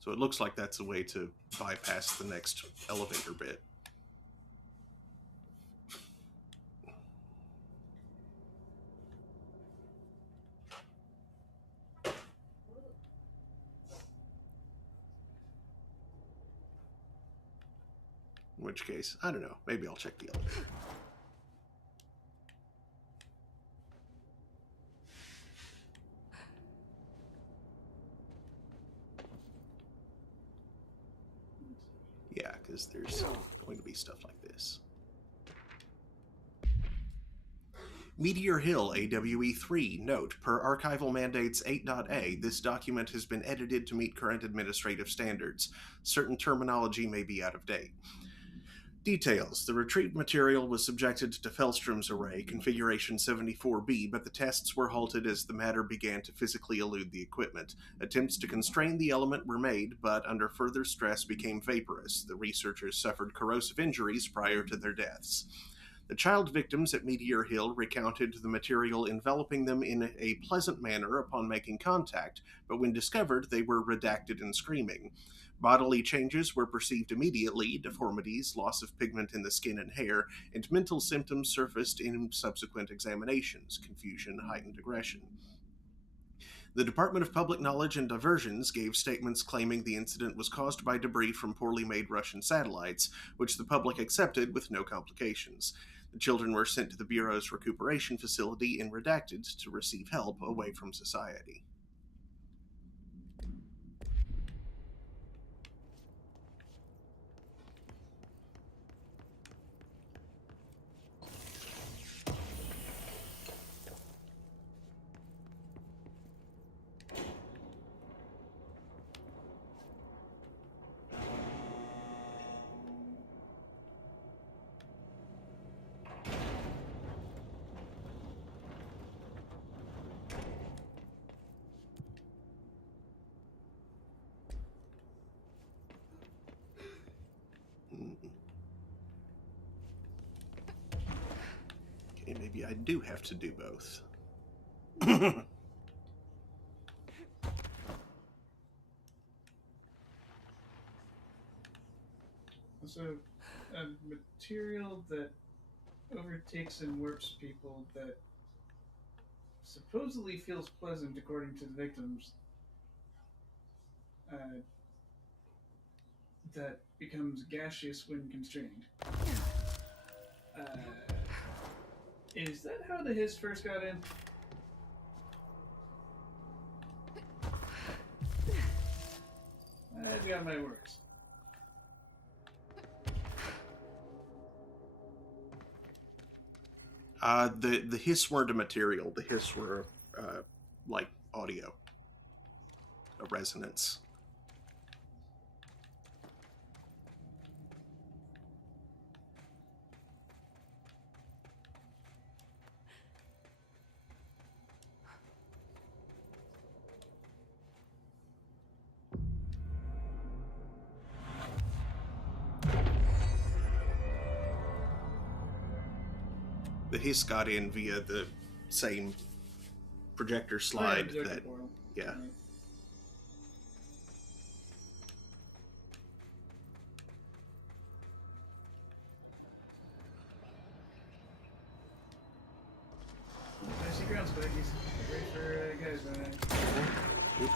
So it looks like that's a way to bypass the next elevator bit. In which case, I don't know, maybe I'll check the elevator. Yeah, because there's going to be stuff like this. Meteor Hill AWE3. Note, per archival mandates 8.a, this document has been edited to meet current administrative standards. Certain terminology may be out of date. Details. The retrieved material was subjected to Fellstrom's array, configuration 74B, but the tests were halted as the matter began to physically elude the equipment. Attempts to constrain the element were made, but under further stress became vaporous. The researchers suffered corrosive injuries prior to their deaths. The child victims at Meteor Hill recounted the material enveloping them in a pleasant manner upon making contact, but when discovered, they were redacted and screaming. Bodily changes were perceived immediately, deformities, loss of pigment in the skin and hair, and mental symptoms surfaced in subsequent examinations, confusion, heightened aggression. The Department of Public Knowledge and Diversions gave statements claiming the incident was caused by debris from poorly made Russian satellites, which the public accepted with no complications. The children were sent to the Bureau's recuperation facility and redacted to receive help away from society. Okay, maybe I do have to do both. So, a material that overtakes and warps people that supposedly feels pleasant according to the victims, that becomes gaseous when constrained. Is that how the hiss first got in? I've got my words. The hiss weren't a material. The hiss were like audio, a resonance. The hiss got in via the same projector slide that, yeah. Right. I see ground spikies. Ready for guys, man. Oop.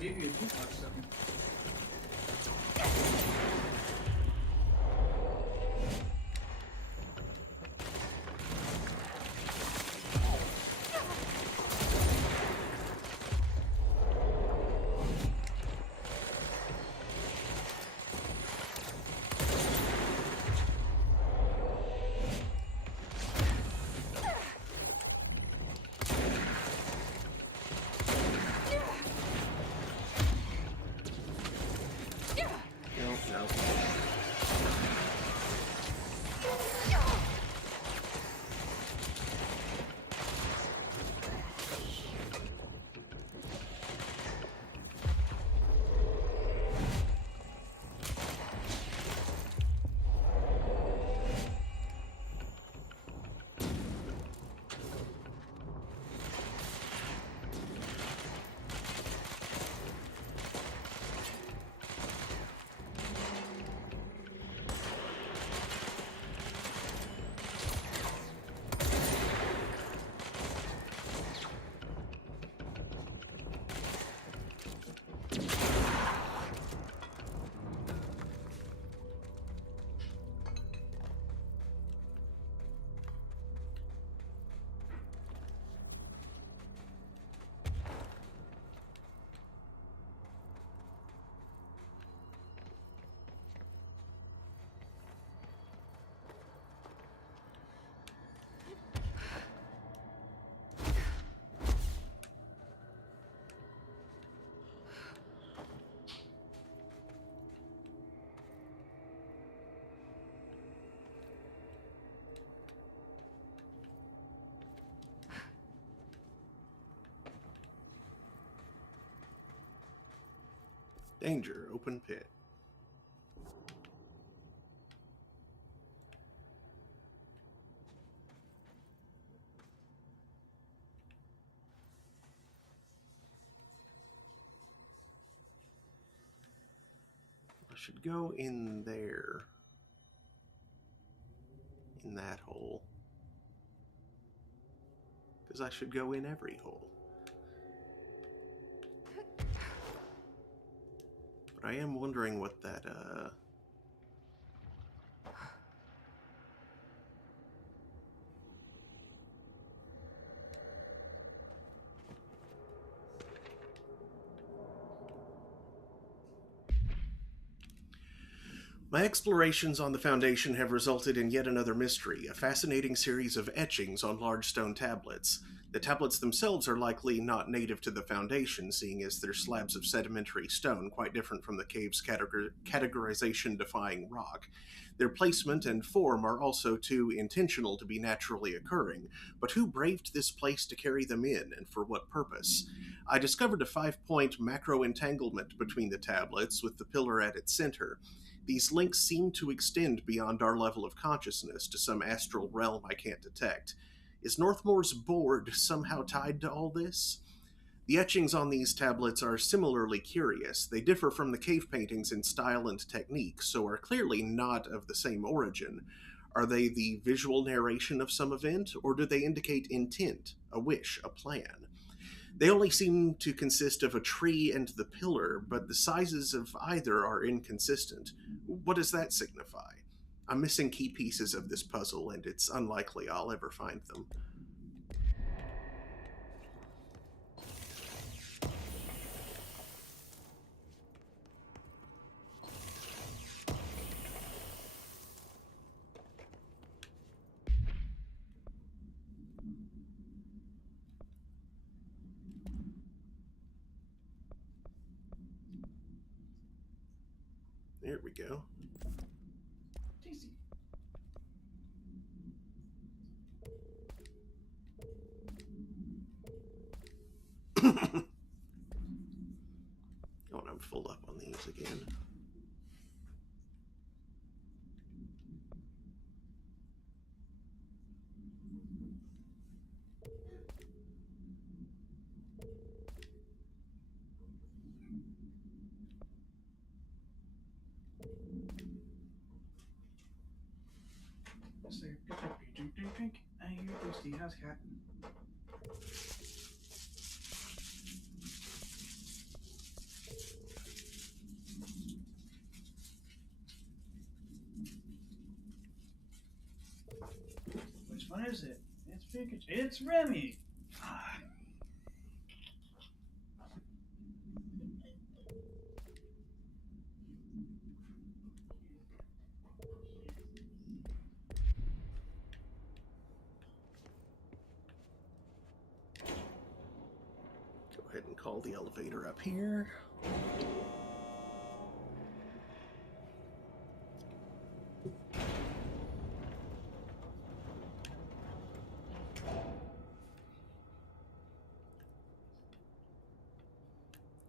Maybe a jukebox something. Danger, open pit. I should go in there. In that hole. Because I should go in every hole. But I am wondering what that, My explorations on the Foundation have resulted in yet another mystery, a fascinating series of etchings on large stone tablets. The tablets themselves are likely not native to the Foundation, seeing as they're slabs of sedimentary stone, quite different from the cave's categorization-defying rock. Their placement and form are also too intentional to be naturally occurring, but who braved this place to carry them in, and for what purpose? I discovered a 5-point macro entanglement between the tablets, with the pillar at its center. These links seem to extend beyond our level of consciousness to some astral realm I can't detect. Is Northmore's board somehow tied to all this? The etchings on these tablets are similarly curious. They differ from the cave paintings in style and technique, so are clearly not of the same origin. Are they the visual narration of some event, or do they indicate intent, a wish, a plan? They only seem to consist of a tree and the pillar, but the sizes of either are inconsistent. What does that signify? I'm missing key pieces of this puzzle, and it's unlikely I'll ever find them. There we go. Tasty. Oh, and I'm full up on these again. Yes, sir. Drink. I hear you thirsty. How's cat? Which one is it? It's Pikachu. It's Remy. Ah. Go ahead and call the elevator up here.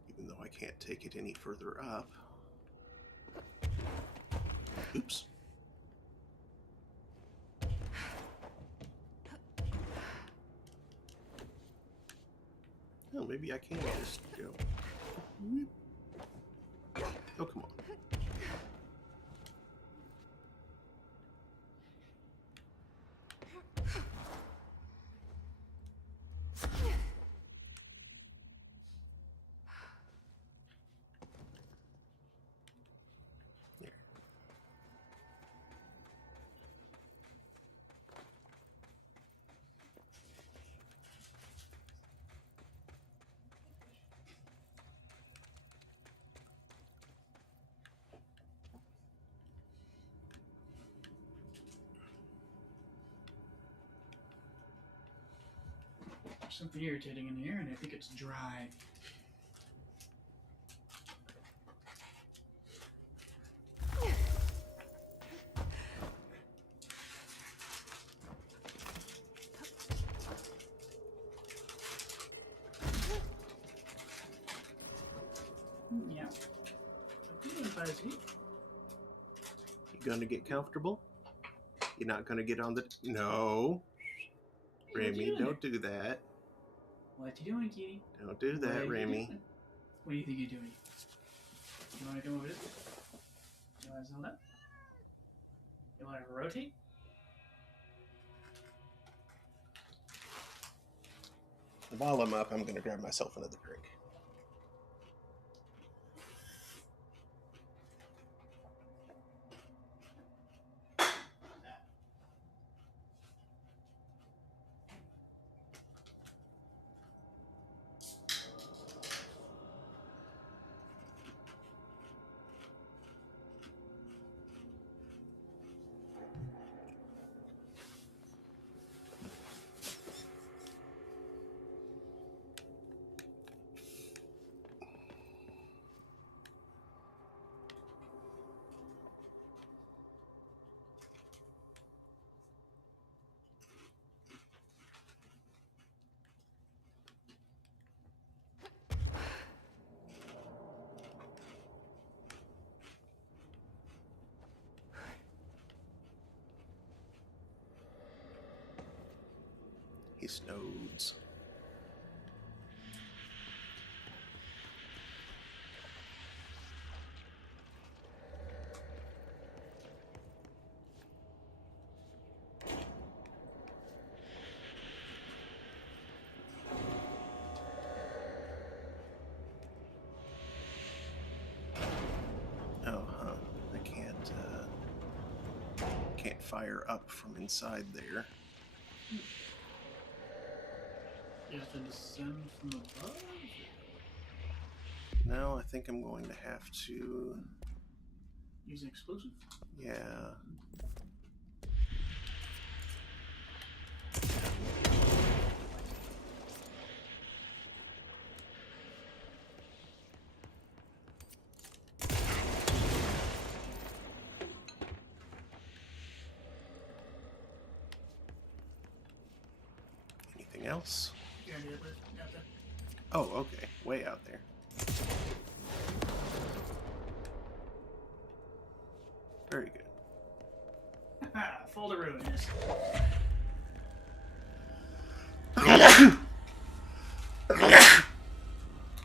Even though I can't take it any further up. Oops. Oh, maybe I can just go. Oh, come on. There. There's something irritating in here, and I think it's dry. Yeah. high as you. You gonna get comfortable? You're not gonna get on the... No. Hey, what you Remy, doing don't there? do that. What you doing, kitty? Don't do What that, you Remy. doing? What do you think you're doing? You want to come over this way? You want to zone up? You want to rotate? While I'm up, I'm gonna grab myself another drink. He snows. Oh, huh. I can't fire up from inside there. You have to descend from above? No, I think I'm going to have to... Use an explosive? Yeah. Anything else? Yeah, yeah, but got that. Oh, okay. Way out there. Very good. Fall to ruin, yes.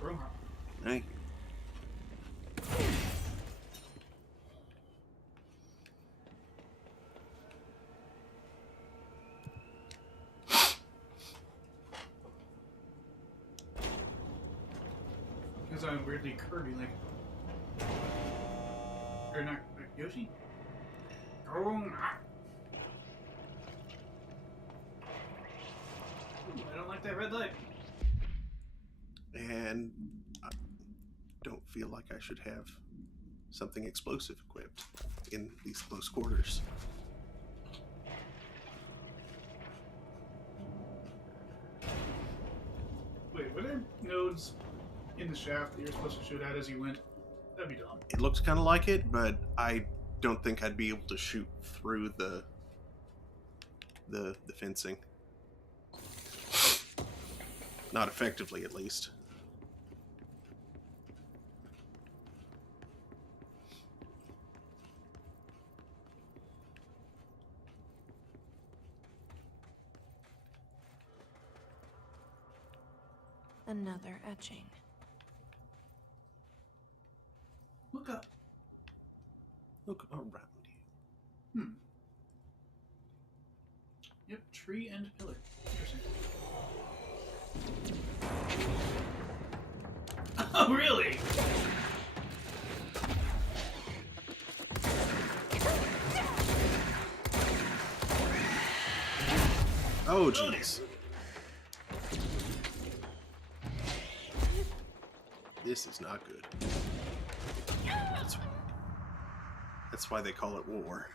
Room hop. Thank you. Because I'm weirdly Kirby like. Or not, like Yoshi? Room hop. Ooh, I don't like that red light. And I don't feel like I should have something explosive equipped in these close quarters. Wait, were there nodes in the shaft that you're supposed to shoot at as you went? That'd be dumb. It looks kind of like it, but I don't think I'd be able to shoot through the fencing. Not effectively, at least. Another etching. Look up. Look around you. Yep, tree and pillar. Interesting. Oh, really? Oh, jeez. This is not good. That's why they call it war.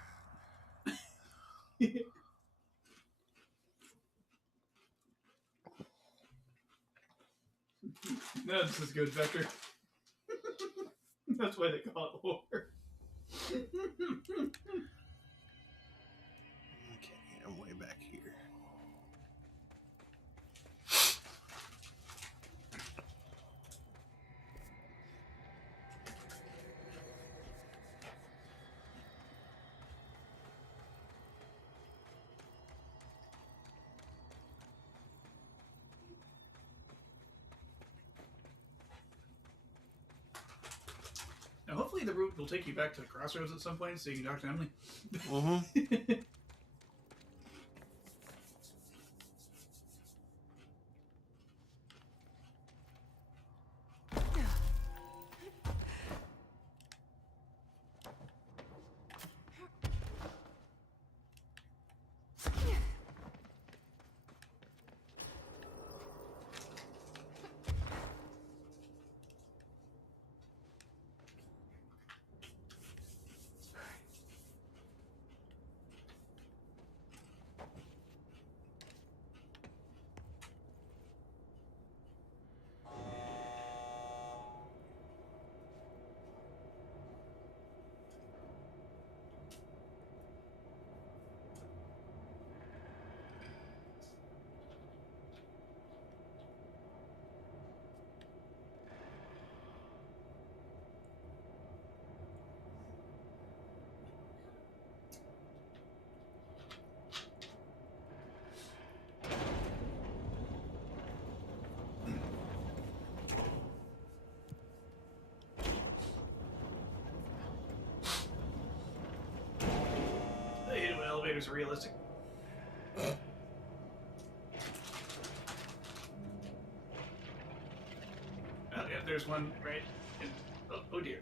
No, this is good, Vector. That's why they call it war. Okay, I'm way back here. hopefully the route will take you back to the crossroads at some point so you can talk to Emily. Mm-hmm. I hate it when elevators are realistic. Oh, yeah, there's one right in... Oh dear.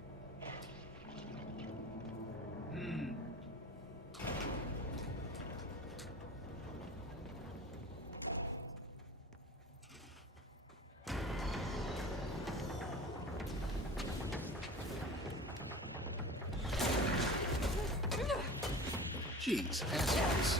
Hmm. Jeez, assholes.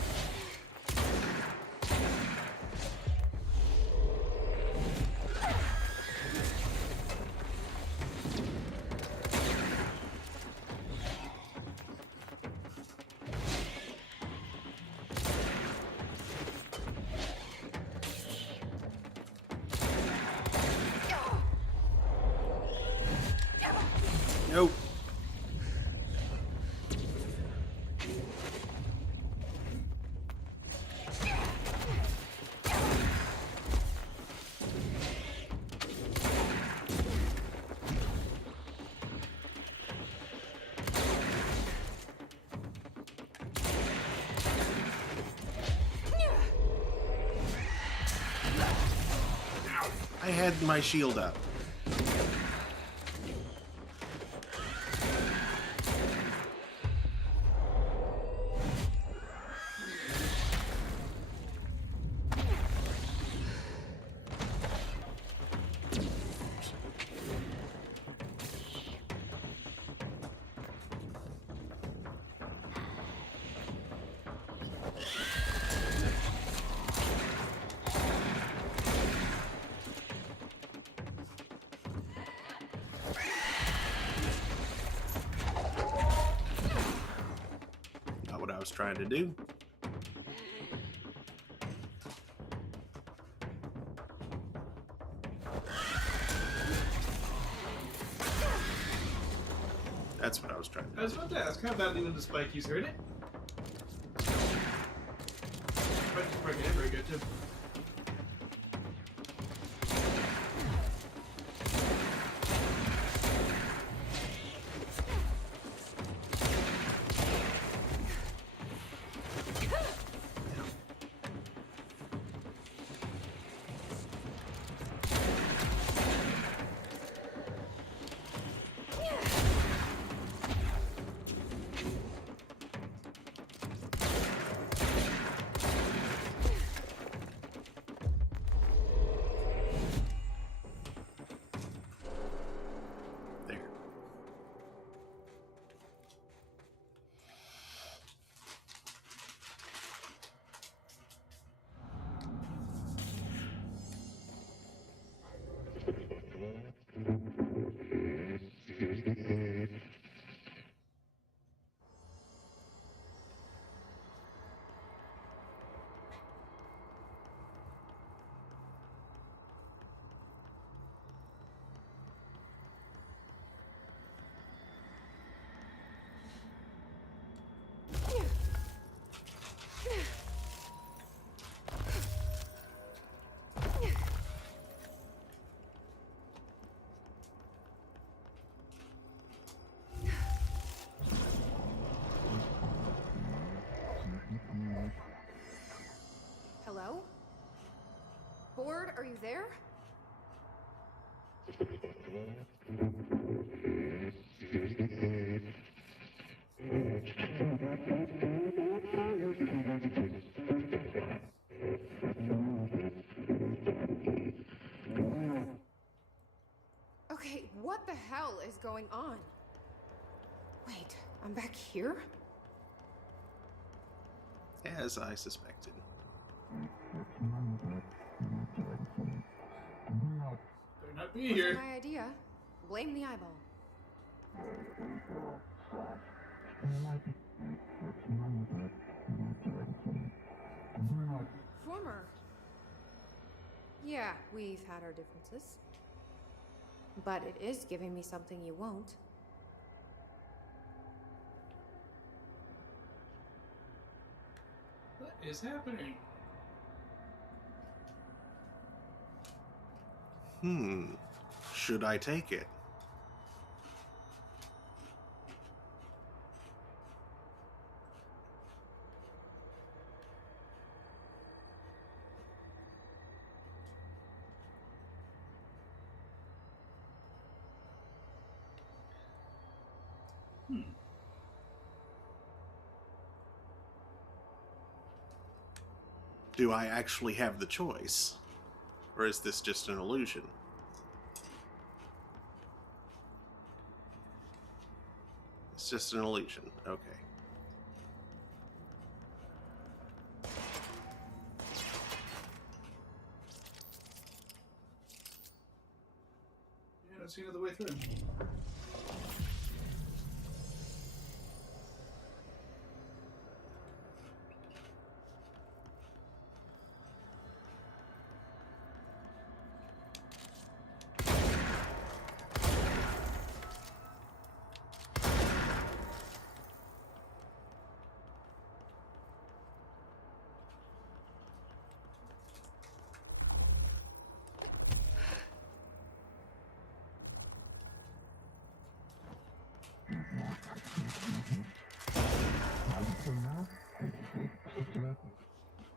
Nope. I had my shield up. Not what I was trying to do. That's what I was trying to do. I was about to ask, how badly did the spike use hurt it? Spike is probably very good too. are you there? Okay, what the hell is going on? Wait, I'm back here? As I suspected. Better not be Wasn't here. my idea. Blame the eyeball. Former. Yeah, we've had our differences. But it is giving me something you won't. What is happening? Should I take it? Do I actually have the choice? Or is this just an illusion? It's just an illusion. Okay. Yeah, I don't see another way through.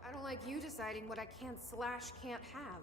I don't like you deciding what I can't have.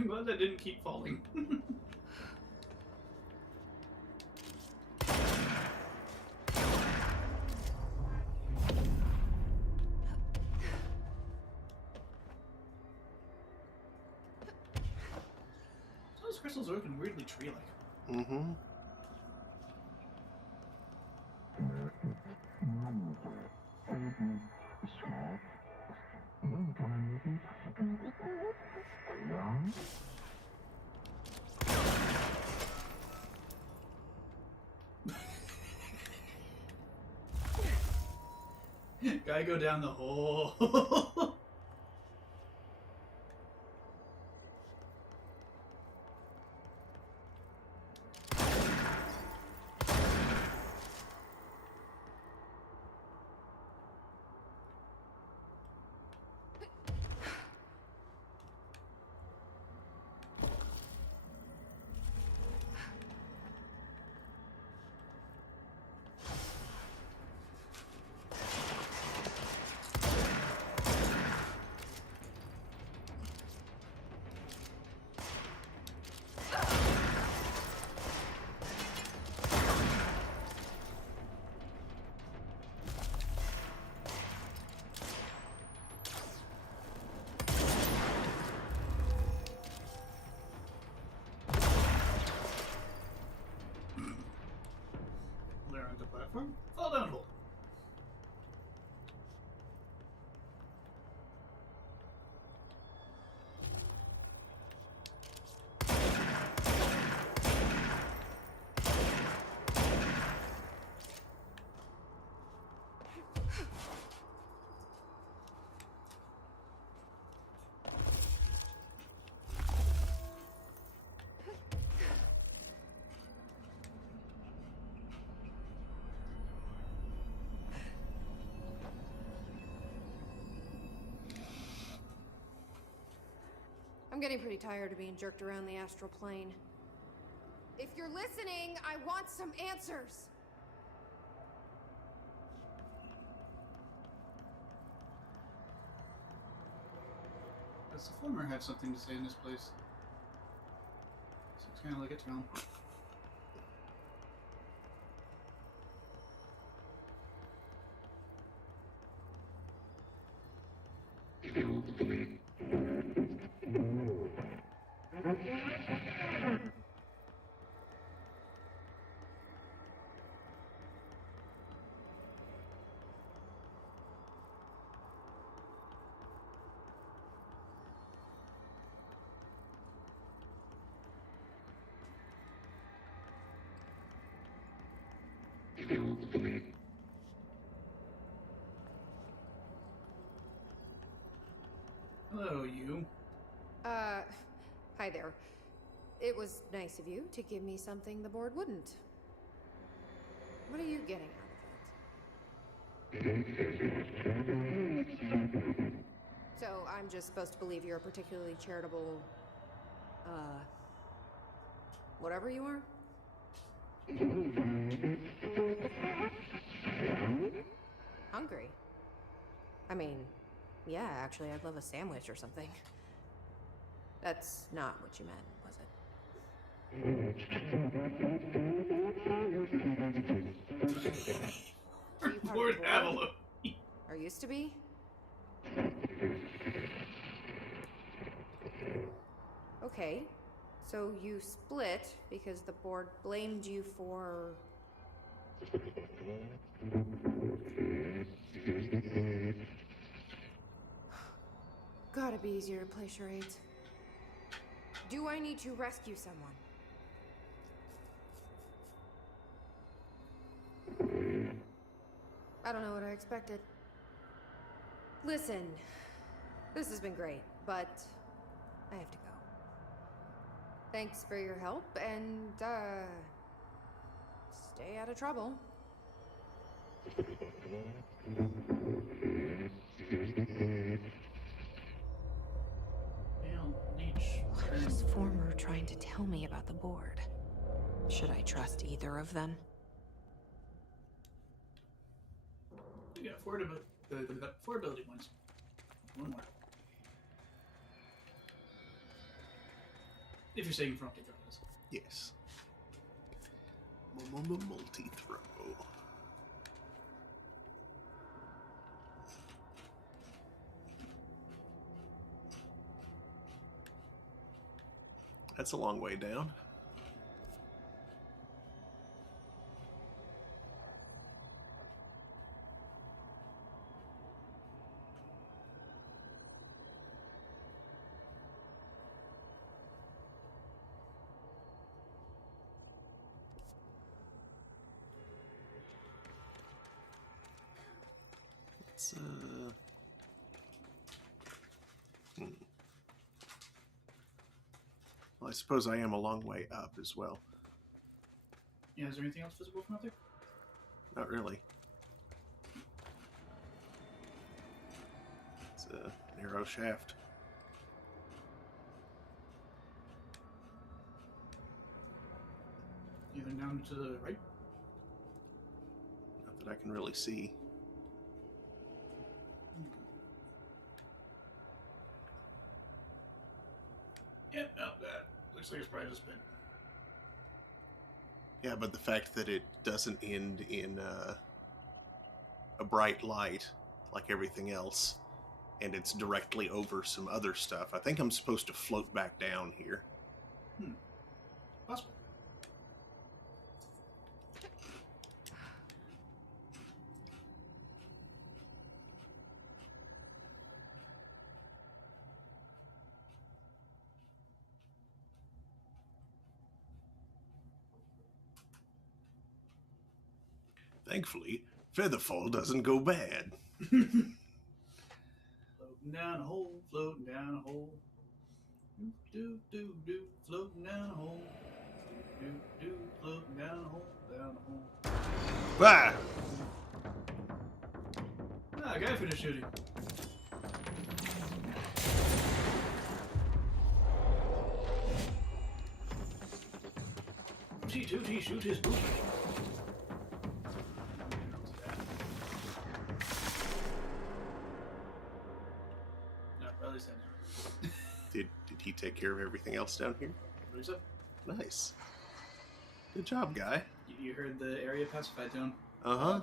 I'm glad that didn't keep falling. Those crystals are looking weirdly tree-like. Mm-hmm. Gotta go down the hole. platform, fall down hole. I'm getting pretty tired of being jerked around the astral plane. If you're listening, I want some answers! Does the former have something to say in this place? Seems kind of like it to him. Hello, you. Hi there. It was nice of you to give me something the board wouldn't. What are you getting out of it? So, I'm just supposed to believe you're a particularly charitable, whatever you are? Hungry? I mean, yeah, actually, I'd love a sandwich or something. That's not what you meant, was it? Are you part of Lord the board? Avalon. Or used to be? Okay, so you split because the board blamed you for... Gotta be easier to play charades. Do I need to rescue someone? I don't know what I expected. Listen, this has been great, but I have to go. Thanks for your help, and, stay out of trouble. Damn, leech. What was Former trying to tell me about the board? Should I trust either of them? We got four ability points. One more. If you're saying from to this. Yes. Multi-throw. That's a long way down. Let's, Well, I suppose I am a long way up as well. Yeah, is there anything else visible from up there? Not really. It's a narrow shaft. Either down to the right? Not that I can really see. Yep, no, that looks like it's probably just been. Yeah, but the fact that it doesn't end in a bright light like everything else, and it's directly over some other stuff. I think I'm supposed to float back down here. Possible. Thankfully, featherfall doesn't go bad. Floating down a hole, floating down a hole. Do, do, do, do, floating down a hole. Do, do, floating down a hole, down a hole. Ah! Ah, a guy finished shooting. T2T, shoot his booty. No, Riley's down there. Did he take care of everything else down here? What is up? Nice. Good job, guy. You heard the area pacified tone. Uh-huh.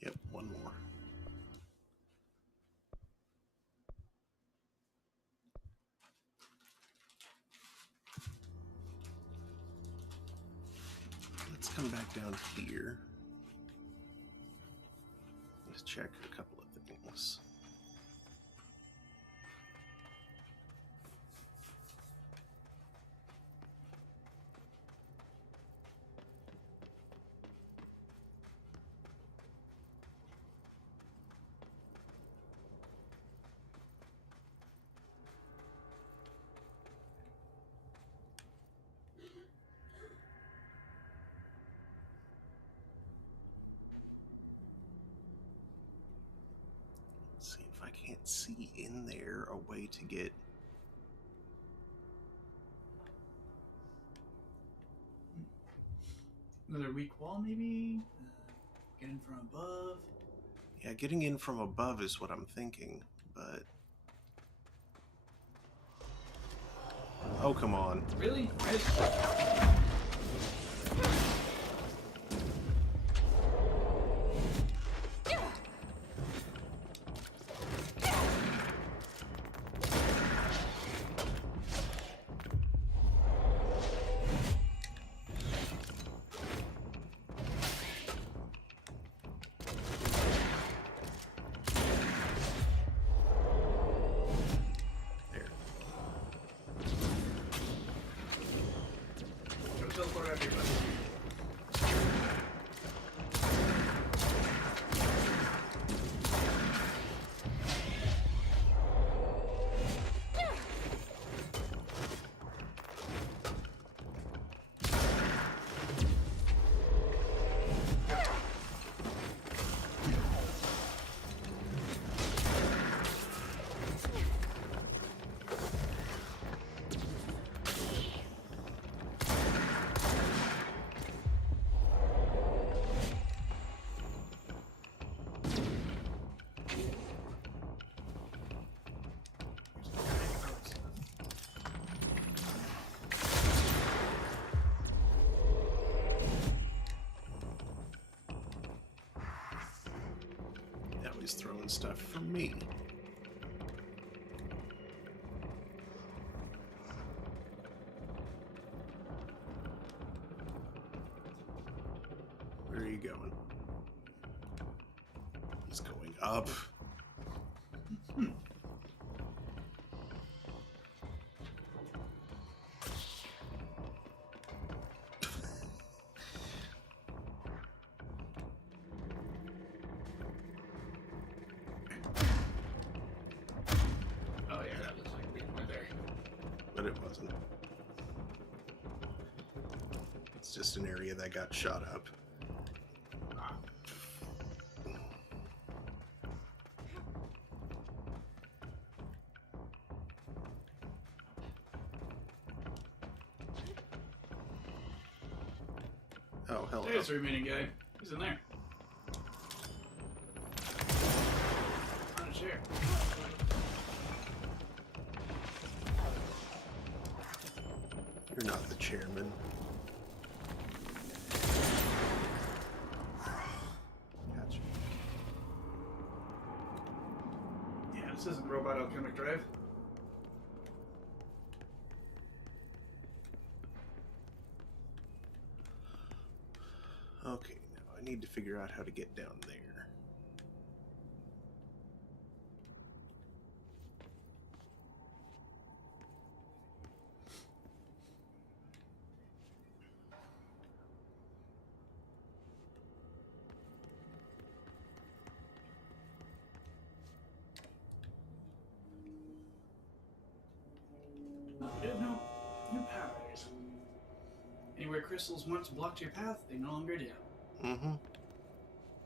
Yep, one more. Let's come back down here. Let's check a couple of things. See if I can't see in there a way to get. Another weak wall, maybe? Get in from above? Yeah, getting in from above is what I'm thinking, but. Oh, come on. Really? Right? There. Go teleport out here, buddy. Now he's throwing stuff for me. Where are you going? He's going up. Oh, yeah, that looks like a big one there. But it wasn't. It's just an area that got shot up. Oh, hello. There's the remaining guy. He's in there. On a chair. You're not the chairman. Gotcha. Yeah, this isn't Robot Alchemic Drive. Okay, now I need to figure out how to get down there. Oh, we didn't know. New powers. Anywhere crystals once blocked your path, they no longer do. Mm-hmm.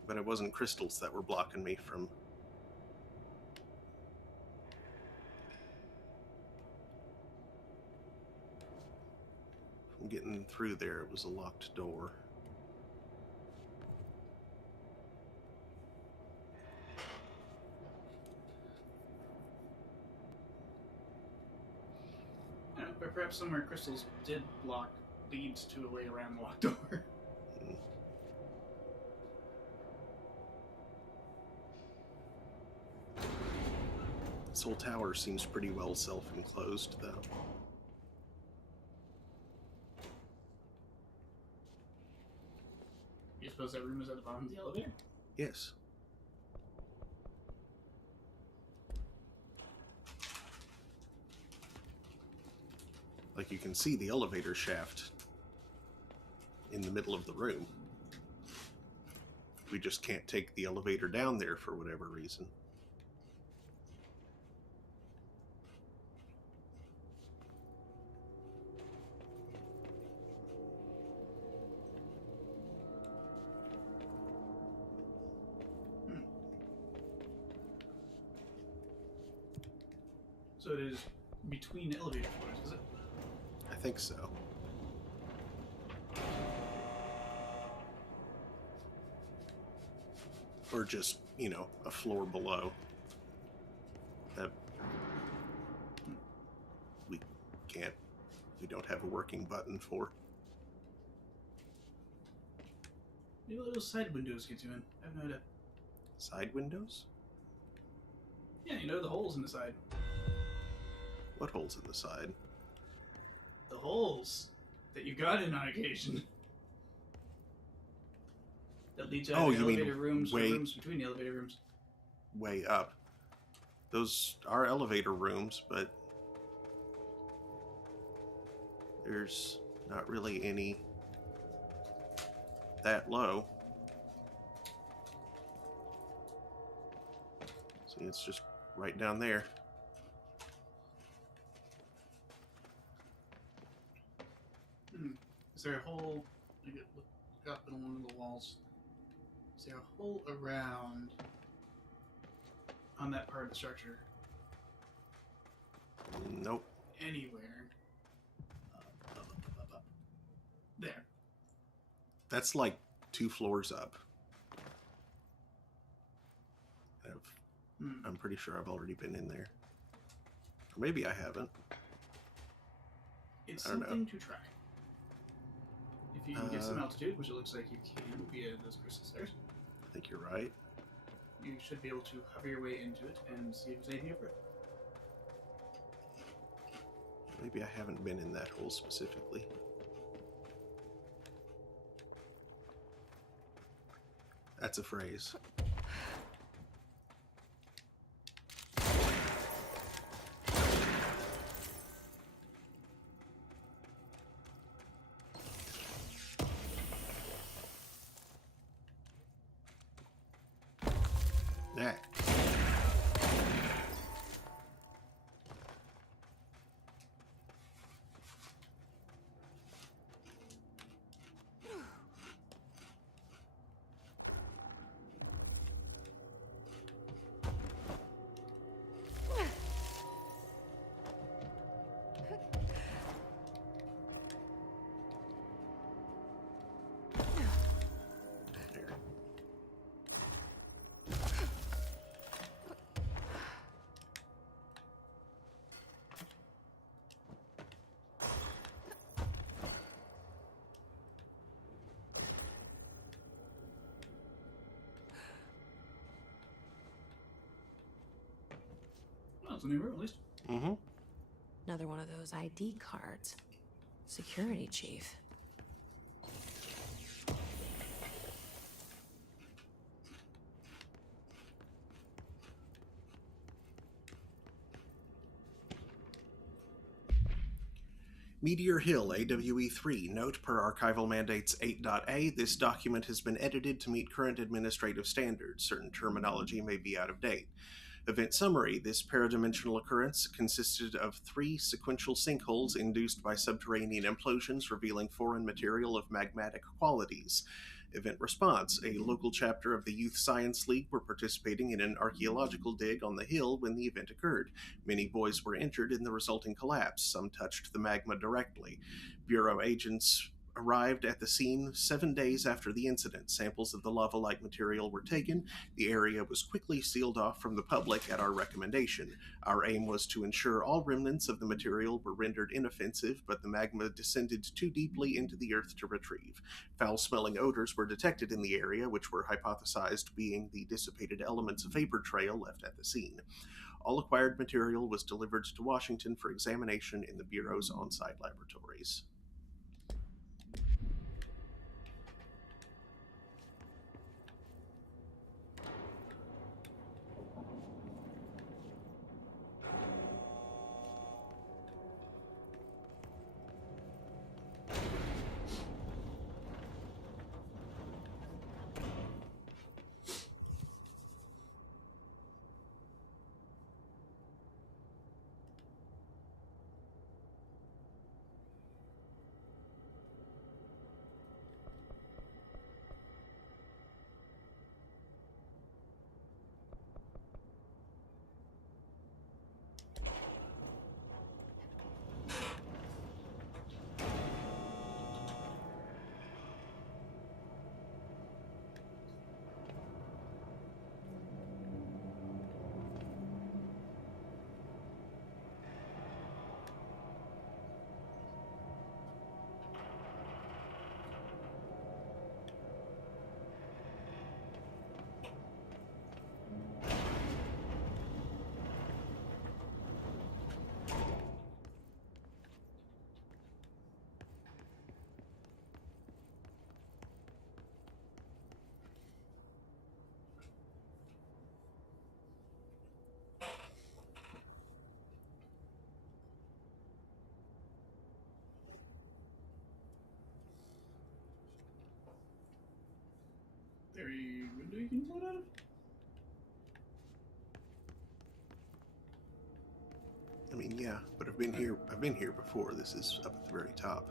But it wasn't crystals that were blocking me from... getting through there. It was a locked door. Yeah, but perhaps somewhere crystals did block leads to a way around the locked door. This whole tower seems pretty well self-enclosed, though. You suppose that room is at the bottom of the elevator? Yes. Like, you can see the elevator shaft in the middle of the room. We just can't take the elevator down there for whatever reason. So it is between elevator floors, is it? I think so. Or just, you know, a floor below. That we can't, we don't have a working button for. Maybe those side windows get you in. I have no idea. Side windows? Yeah, you know the holes in the side. What holes in the side? The holes that you got in on occasion. That leads out to you mean elevator rooms or way- rooms between the elevator rooms. Way up. Those are elevator rooms, but there's not really any that low. See, it's just right down there. Is there a hole? Look up in one of the walls. Is there a hole around on that part of the structure? Nope. Anywhere. Up. There. That's like 2 floors up. I'm pretty sure I've already been in there. Or maybe I haven't. It's I don't know. something to try. If you can get some altitude, which it looks like you can via those crystal stairs, I think you're right. you should be able to hover your way into it and see if there's anything over it. Maybe I haven't been in that hole specifically. That's a phrase. Yeah. Something new at least. Mm-hmm. Another one of those ID cards. Security chief. Meteor Hill AWE3. Note per Archival Mandates 8.a, this document has been edited to meet current administrative standards. Certain terminology may be out of date. Event summary. This paradimensional occurrence consisted of 3 sequential sinkholes induced by subterranean implosions revealing foreign material of magmatic qualities. Event response. A local chapter of the Youth Science League were participating in an archaeological dig on the hill when the event occurred. Many boys were injured in the resulting collapse. Some touched the magma directly. Bureau agents arrived at the scene 7 days after the incident. Samples of the lava-like material were taken. The area was quickly sealed off from the public at our recommendation. Our aim was to ensure all remnants of the material were rendered inoffensive, but the magma descended too deeply into the earth to retrieve. Foul-smelling odors were detected in the area, which were hypothesized being the dissipated elements of vapor trail left at the scene. All acquired material was delivered to Washington for examination in the Bureau's on-site laboratories. There you window you can float out of? I mean, yeah, but I've been here before. This is up at the very top.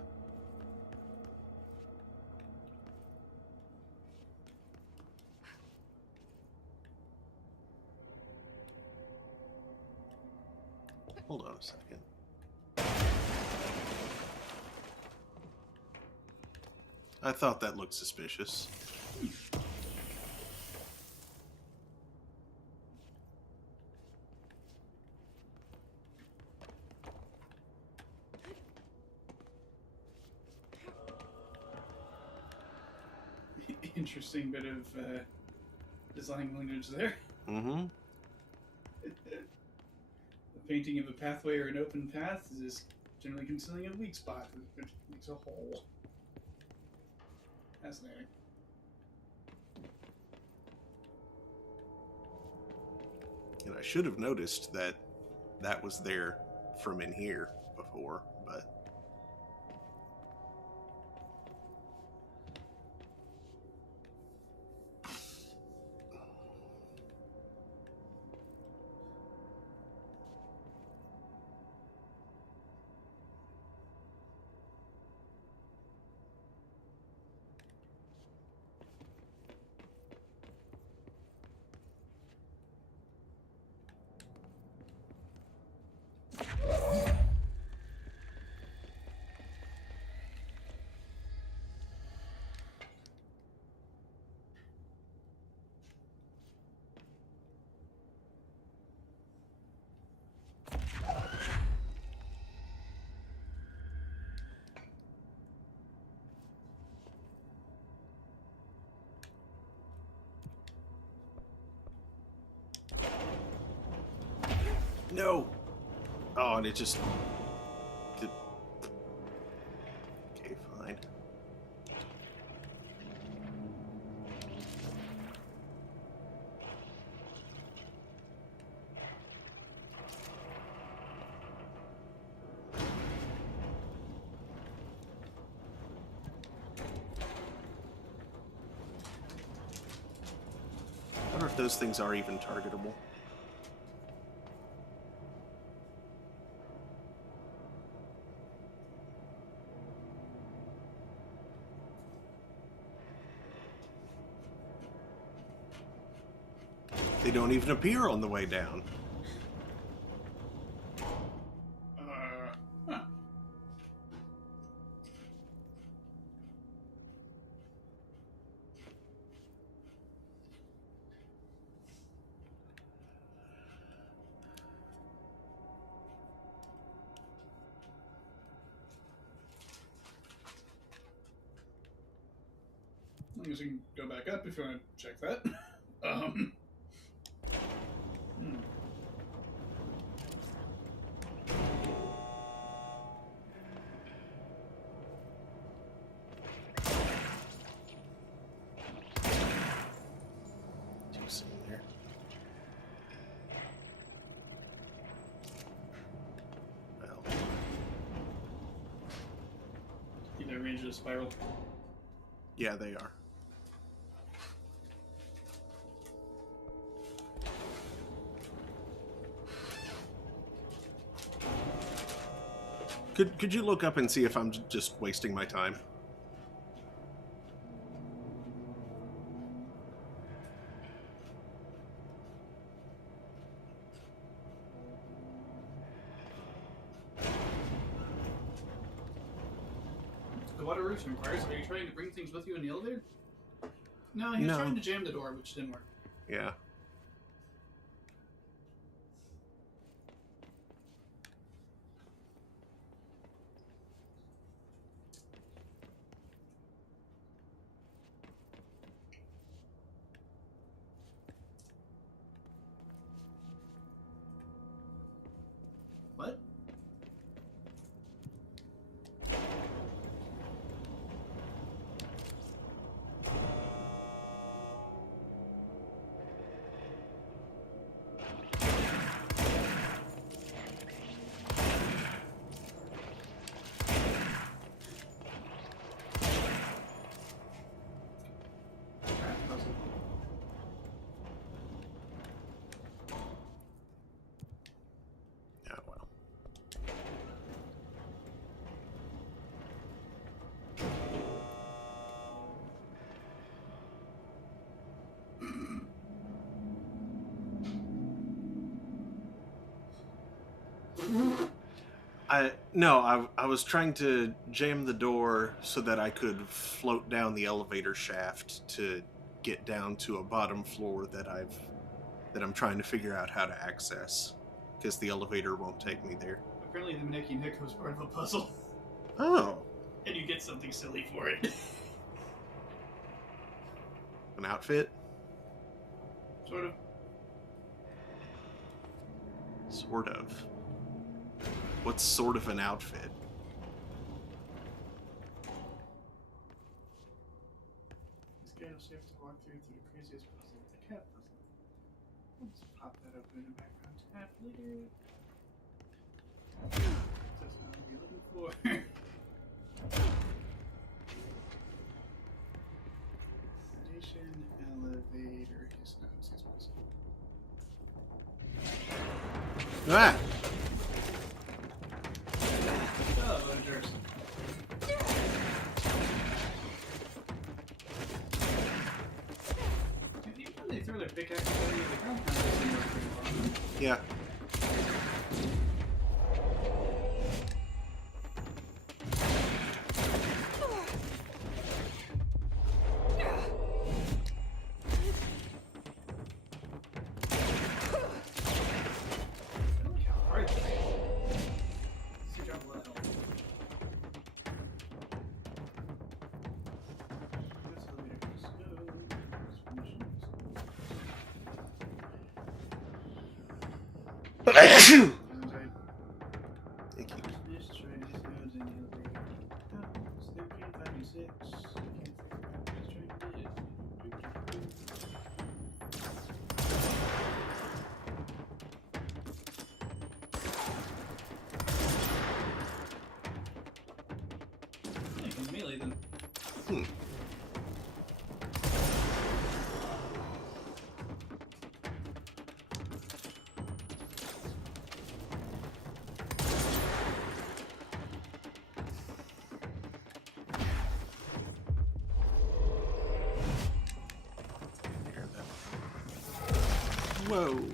Hold on a second. I thought that looked suspicious. Interesting bit of design language there. Mm-hmm. The painting of a pathway or an open path is generally concealing a weak spot, which makes a hole. Fascinating. And I should have noticed that that was there from in here before, but... No! Oh, and it just... Okay, fine. I wonder if those things are even targetable. They don't even appear on the way down. Huh. I guess we can go back up if you want to check that. Juice in there. Well, Either arranged a spiral. yeah, they are. Could you look up and see if I'm just wasting my time? The water roof inquires, are you trying to bring things with you in the elevator? No, he was No. trying to jam the door, which didn't work. Yeah. What? Yeah, well. I was trying to jam the door so that I could float down the elevator shaft to get down to a bottom floor that I'm trying to figure out how to access, because the elevator won't take me there. Apparently the Nicky Nick was part of a puzzle. Oh, And you get something silly for it. an outfit? Sort of. Sort of. What's sort of an outfit? These guys have to walk through the craziest puzzle, the cat puzzle. Let's pop that open in the background tab later. That's not what you're looking for. Foundation, elevator, his notes, his puzzle. Ah! Oh, what a jerk. Even when they throw their pickaxe at you, the ground kind of doesn't work very well. Yeah. I don't like how hard they are. This drop a lot of health. This elevator is slow. This mission is slow. Thank you. Melee then. Whoa.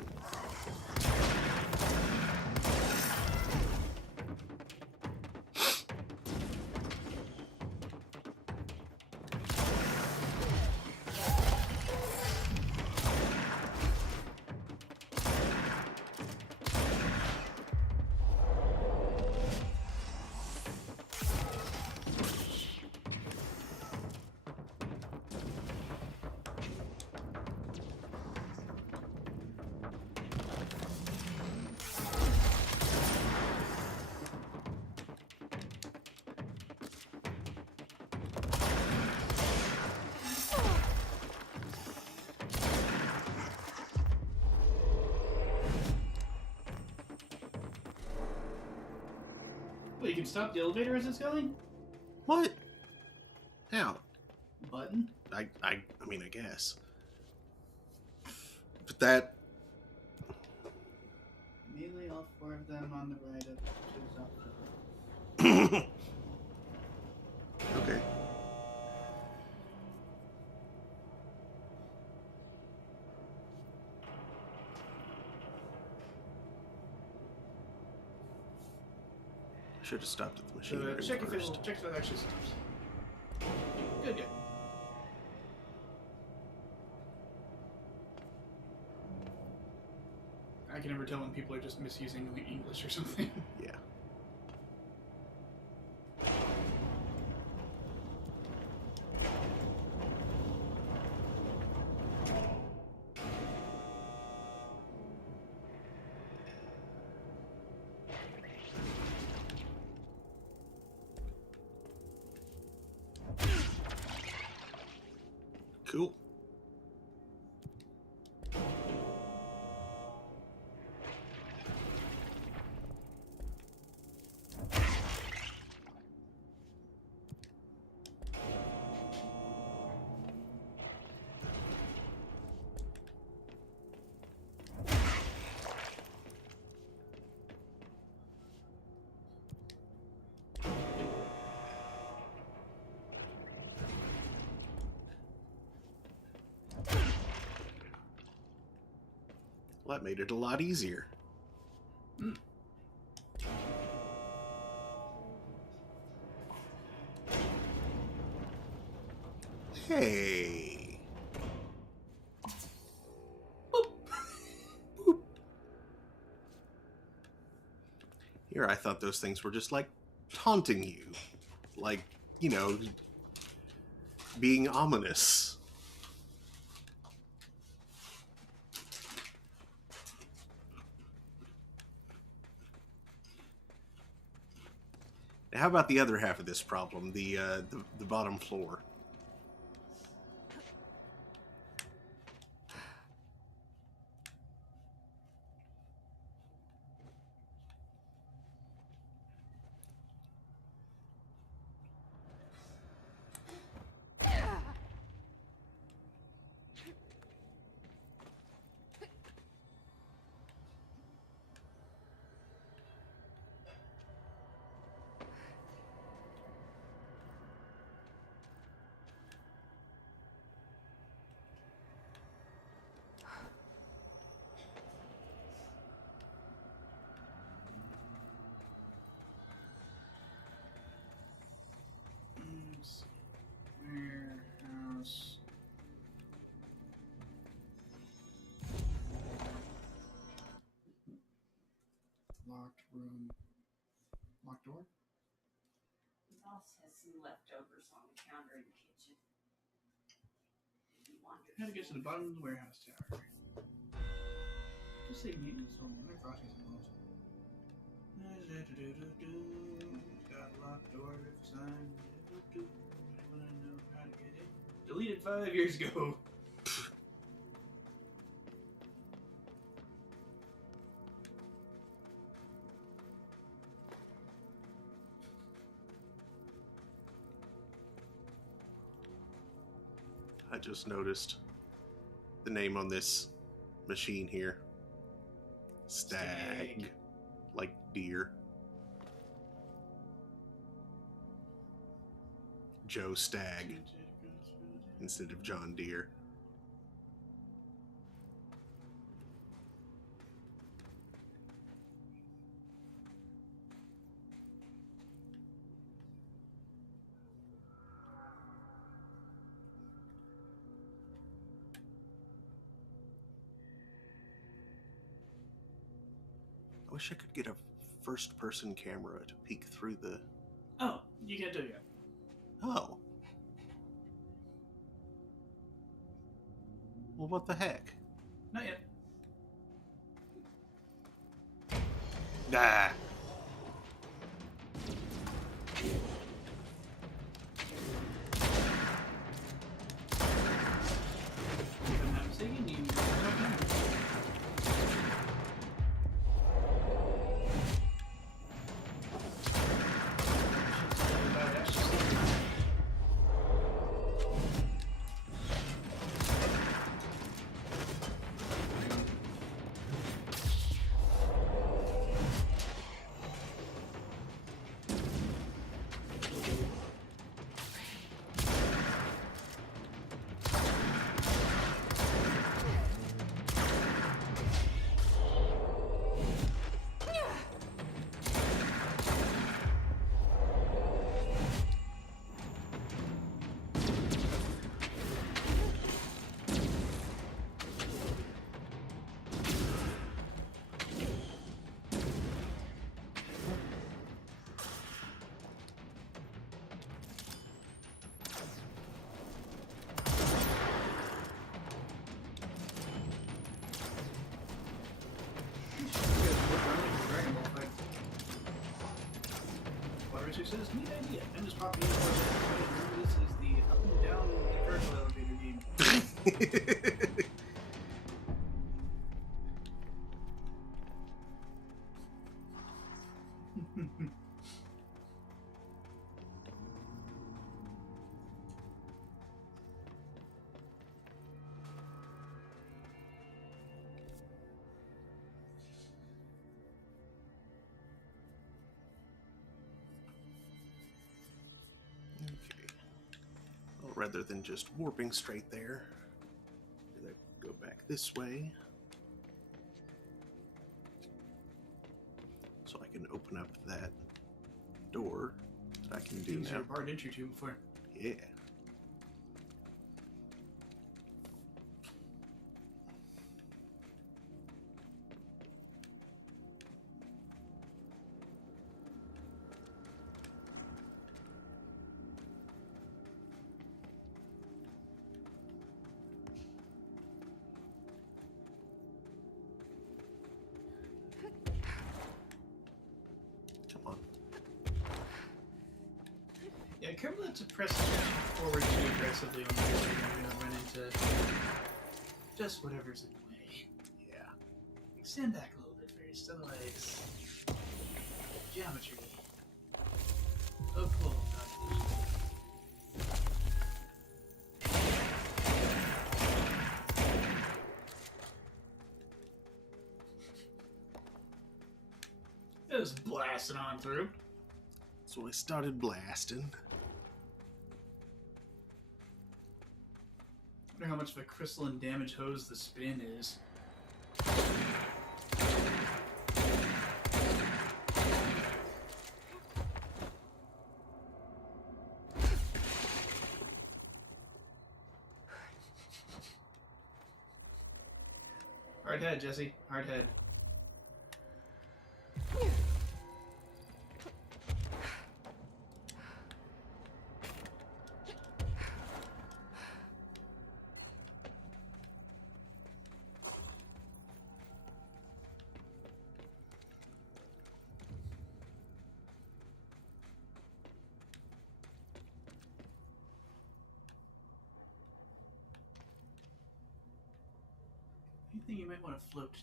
Wait, you can stop the elevator as it's going? What? How? Button? I mean, I guess. But that... Melee all four of them on the right of to the top. Okay. Should have stopped at the machine room Check if first. check if it actually stops. Good. I can never tell when people are just misusing the English or something. Yeah. Cool. Well, that made it a lot easier. Hey. Boop. Boop. Here, I thought those things were just like taunting you. Like, you know, being ominous. How about the other half of this problem, the bottom floor? Warehouse. Locked room. Locked door? The boss has some leftovers on the counter in the kitchen. If you want How to get to the bottom of the warehouse tower. say maintenance on the crossing signals. Got a locked door sign. Anyone know how to get in? Deleted 5 years ago. I just noticed the name on this machine here. Stag. Like deer. Joe Stag instead of John Deere. I wish I could get a first-person camera to peek through the... Oh, you can't do it yet. Oh. Well, what the heck? Not yet. Ah. If I'm not mistaken, you says, neat idea. I'm just popping in for a This is the up and down vertical elevator game. Rather than just warping straight there, I'm gonna go back this way so I can open up that door that I can do now. Hard entry to before. Yeah. Yeah, careful not to press forward too aggressively on the wheel. You're going to run into just whatever's in the way. Yeah. Extend back a little bit for your still legs. Geometry. Oh, cool. Just blasting on through. So I started blasting. I wonder how much of a crystalline damage hose the spin is. Hard head, Jesse. Hard head. Anything you might want to float to?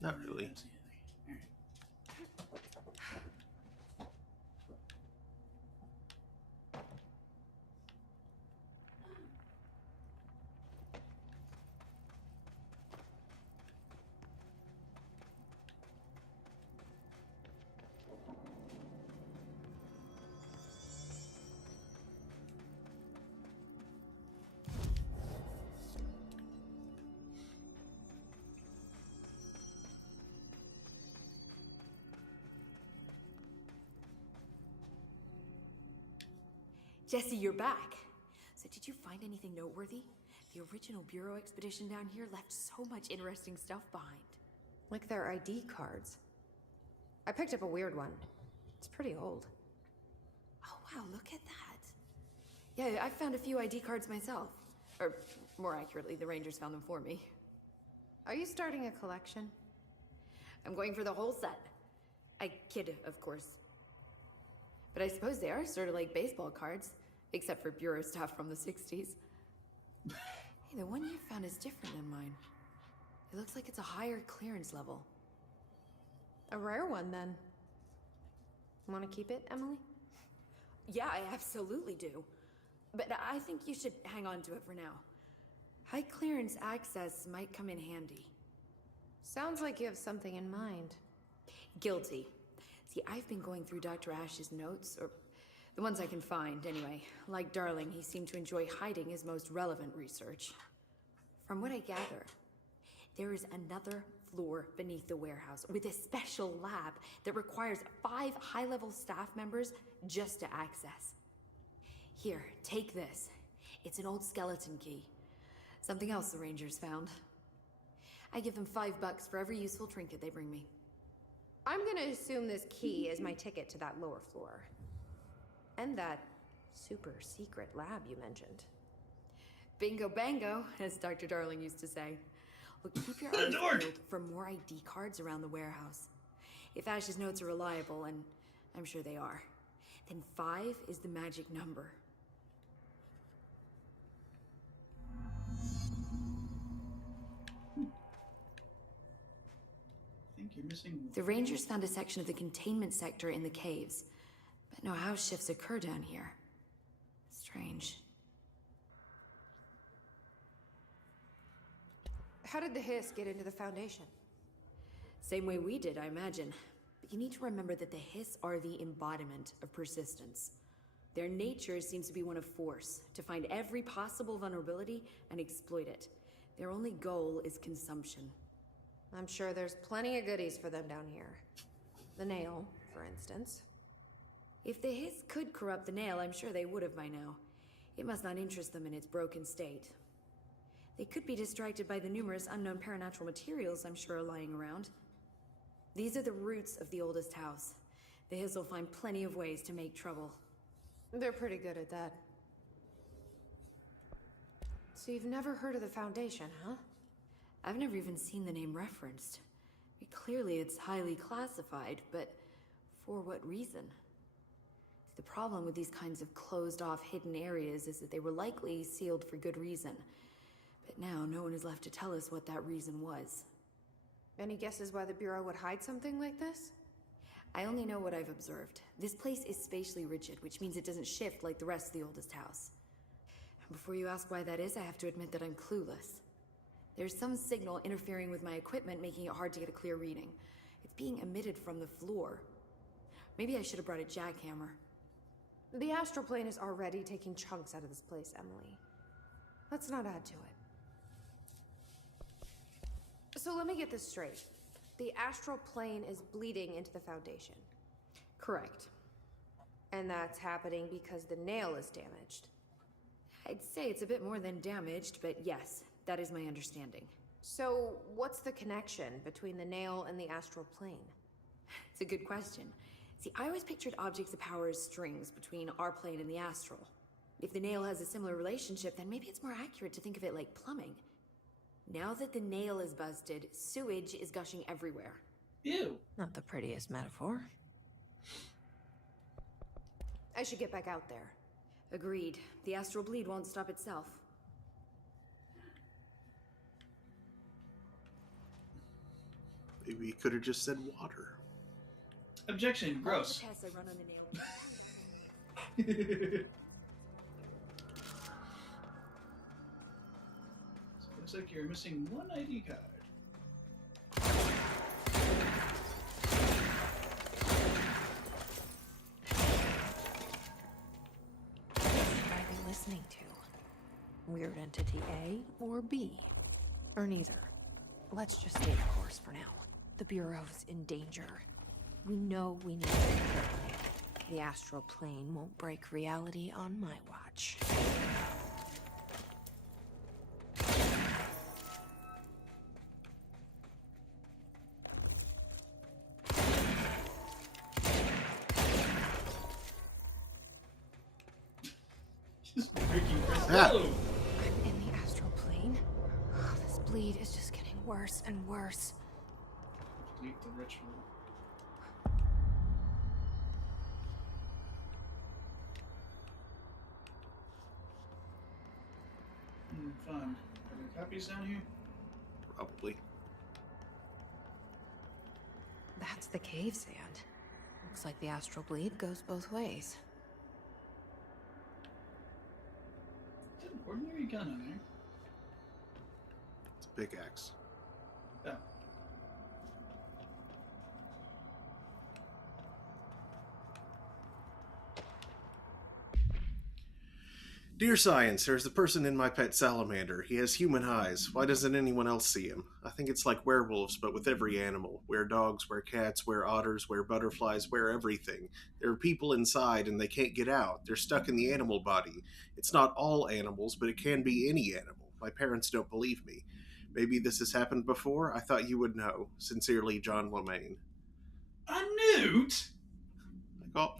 Not really. I don't see anything. All right. Jesse, you're back. So did you find anything noteworthy? The original Bureau expedition down here left so much interesting stuff behind. Like their ID cards. I picked up a weird one. It's pretty old. Oh wow, look at that. Yeah, I found a few ID cards myself. Or, more accurately, the Rangers found them for me. Are you starting a collection? I'm going for the whole set. I kid, of course. But I suppose they are sort of like baseball cards, except for Bureau stuff from the 60s. Hey, the one you found is different than mine. It looks like it's a higher clearance level. A rare one, then. Want to keep it, Emily? Yeah, I absolutely do. But I think you should hang on to it for now. High clearance access might come in handy. Sounds like you have something in mind. Guilty. See, I've been going through Dr. Ash's notes, or the ones I can find, anyway. Like Darling, he seemed to enjoy hiding his most relevant research. From what I gather, there is another floor beneath the warehouse with a special lab that requires 5 high-level staff members just to access. Here, take this. It's an old skeleton key. Something else the Rangers found. I give them $5 for every useful trinket they bring me. I'm gonna assume this key is my ticket to that lower floor. And that super secret lab you mentioned. Bingo bango, as Dr. Darling used to say. Well, keep your eyes peeled for more ID cards around the warehouse. If Ash's notes are reliable, and I'm sure they are, then 5 is the magic number. I think you're missing. The Rangers found a section of the containment sector in the caves, but no house shifts occur down here. Strange. How did the Hiss get into the Foundation? Same way we did, I imagine. But you need to remember that the Hiss are the embodiment of persistence. Their nature seems to be one of force, to find every possible vulnerability and exploit it. Their only goal is consumption. I'm sure there's plenty of goodies for them down here. The nail, for instance. If the Hiss could corrupt the nail, I'm sure they would have by now. It must not interest them in its broken state. They could be distracted by the numerous unknown paranatural materials I'm sure are lying around. These are the roots of the oldest house. The Hiss will find plenty of ways to make trouble. They're pretty good at that. So you've never heard of the Foundation, huh? I've never even seen the name referenced. Clearly it's highly classified, but for what reason? The problem with these kinds of closed-off hidden areas is that they were likely sealed for good reason. But now no one is left to tell us what that reason was. Any guesses why the Bureau would hide something like this? I only know what I've observed. This place is spatially rigid, which means it doesn't shift like the rest of the oldest house. Before you ask why that is, I have to admit that I'm clueless. There's some signal interfering with my equipment, making it hard to get a clear reading. It's being emitted from the floor. Maybe I should have brought a jackhammer. The astral plane is already taking chunks out of this place, Emily. Let's not add to it. So let me get this straight. The astral plane is bleeding into the Foundation. Correct. And that's happening because the nail is damaged. I'd say it's a bit more than damaged, but yes, that is my understanding. So what's the connection between the nail and the astral plane? It's a good question. See, I always pictured objects of power as strings between our plane and the astral. If the nail has a similar relationship, then maybe it's more accurate to think of it like plumbing. Now that the nail is busted, sewage is gushing everywhere. Ew. Not the prettiest metaphor. I should get back out there. Agreed. The astral bleed won't stop itself. Maybe he could have just said water. Objection. Gross. All the tests I run on the nail. So it looks like you're missing one ID card. What should I be listening to? Weird entity A or B? Or neither? Let's just stay the course for now. The Bureau's in danger. We know we need to be careful. The astral plane won't break reality on my watch. Just breaking crystal. Ah. Oh! I'm in the astral plane. This bleed is just getting worse and worse. Complete the ritual. Fun. Are there copies down here? Probably. That's the cave sand. Looks like the astral bleed goes both ways. Is that an ordinary gun on there? It's a pickaxe. Oh. Dear Science, there's a person in my pet salamander. He has human eyes. Why doesn't anyone else see him? I think it's like werewolves, but with every animal. Where dogs, where cats, where otters, where butterflies, where everything. There are people inside and they can't get out. They're stuck in the animal body. It's not all animals, but it can be any animal. My parents don't believe me. Maybe this has happened before? I thought you would know. Sincerely, John Womaine. A newt? Oh,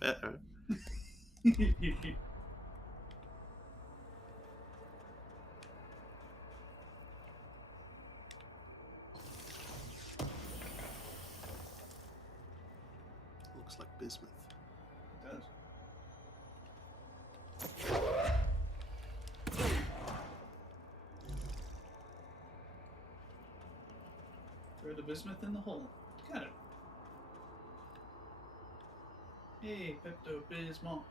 looks like bismuth. It does. Throw the bismuth in the hole. Got it. Hey, Pepto-Bismol.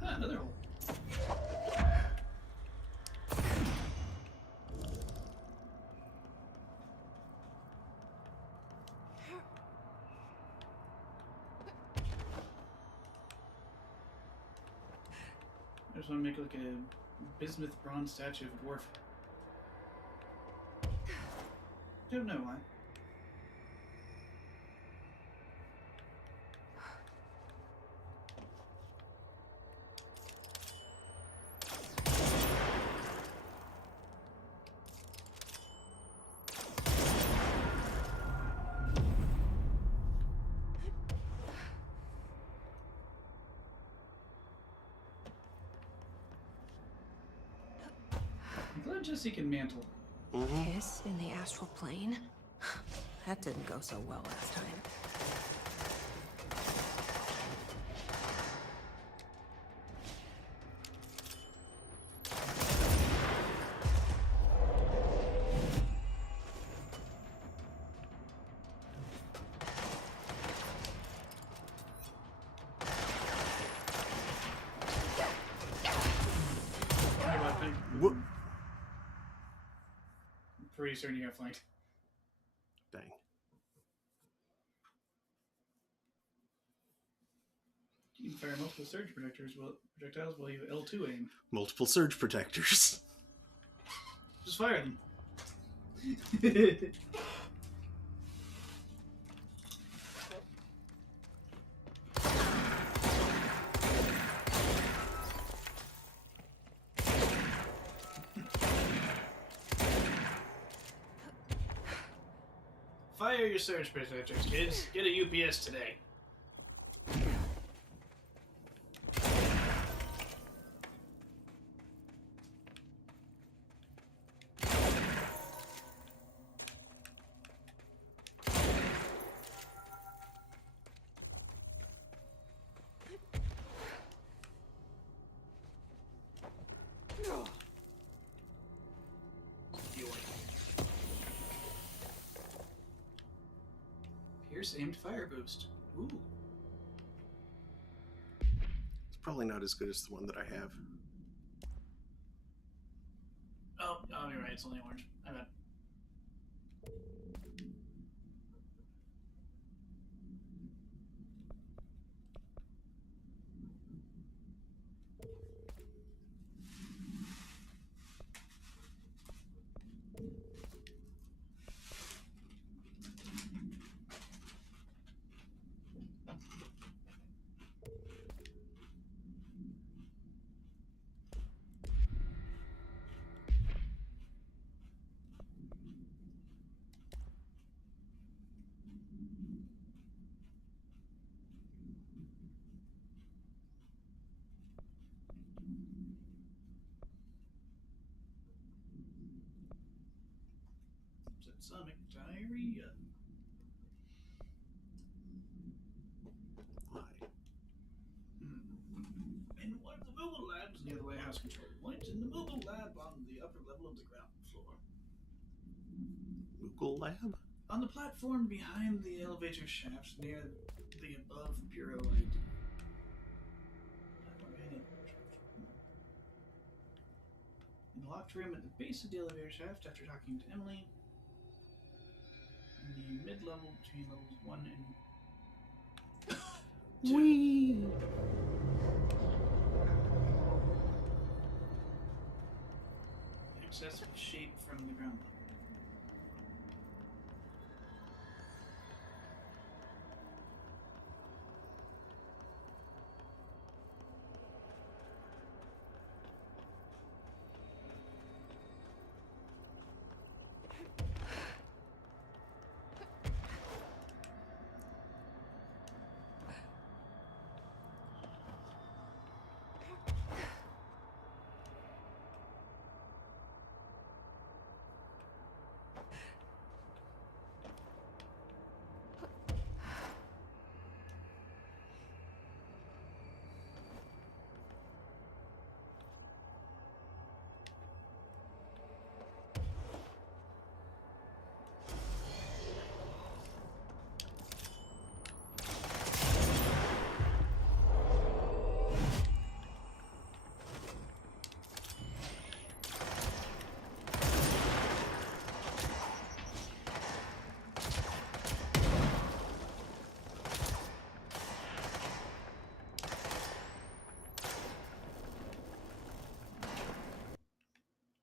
Another hole. I just want to make like a bismuth bronze statue of a dwarf. Don't know why. I'm glad Jesse can mantle. Kiss in the astral plane? That didn't go so well last time. What? I'm pretty certain you got flanked. Dang. You can fire multiple surge projectiles while you L2 aim. Multiple surge protectors. Just fire them. Fire your surge protectors, kids. Get a UPS today. aimed fire boost. Ooh. It's probably not as good as the one that I have. Oh, you're right. It's only orange. I bet. Sonic diarrhea. Why? In one of the mobile labs near the warehouse control point, in the mobile lab on the upper level of the ground floor. Moogle Lab? On the platform behind the elevator shaft near the above bureau ID. In the locked room at the base of the elevator shaft, after talking to Emily, in the mid-level between levels 1 and 2. Whee! Access with shape from the ground level.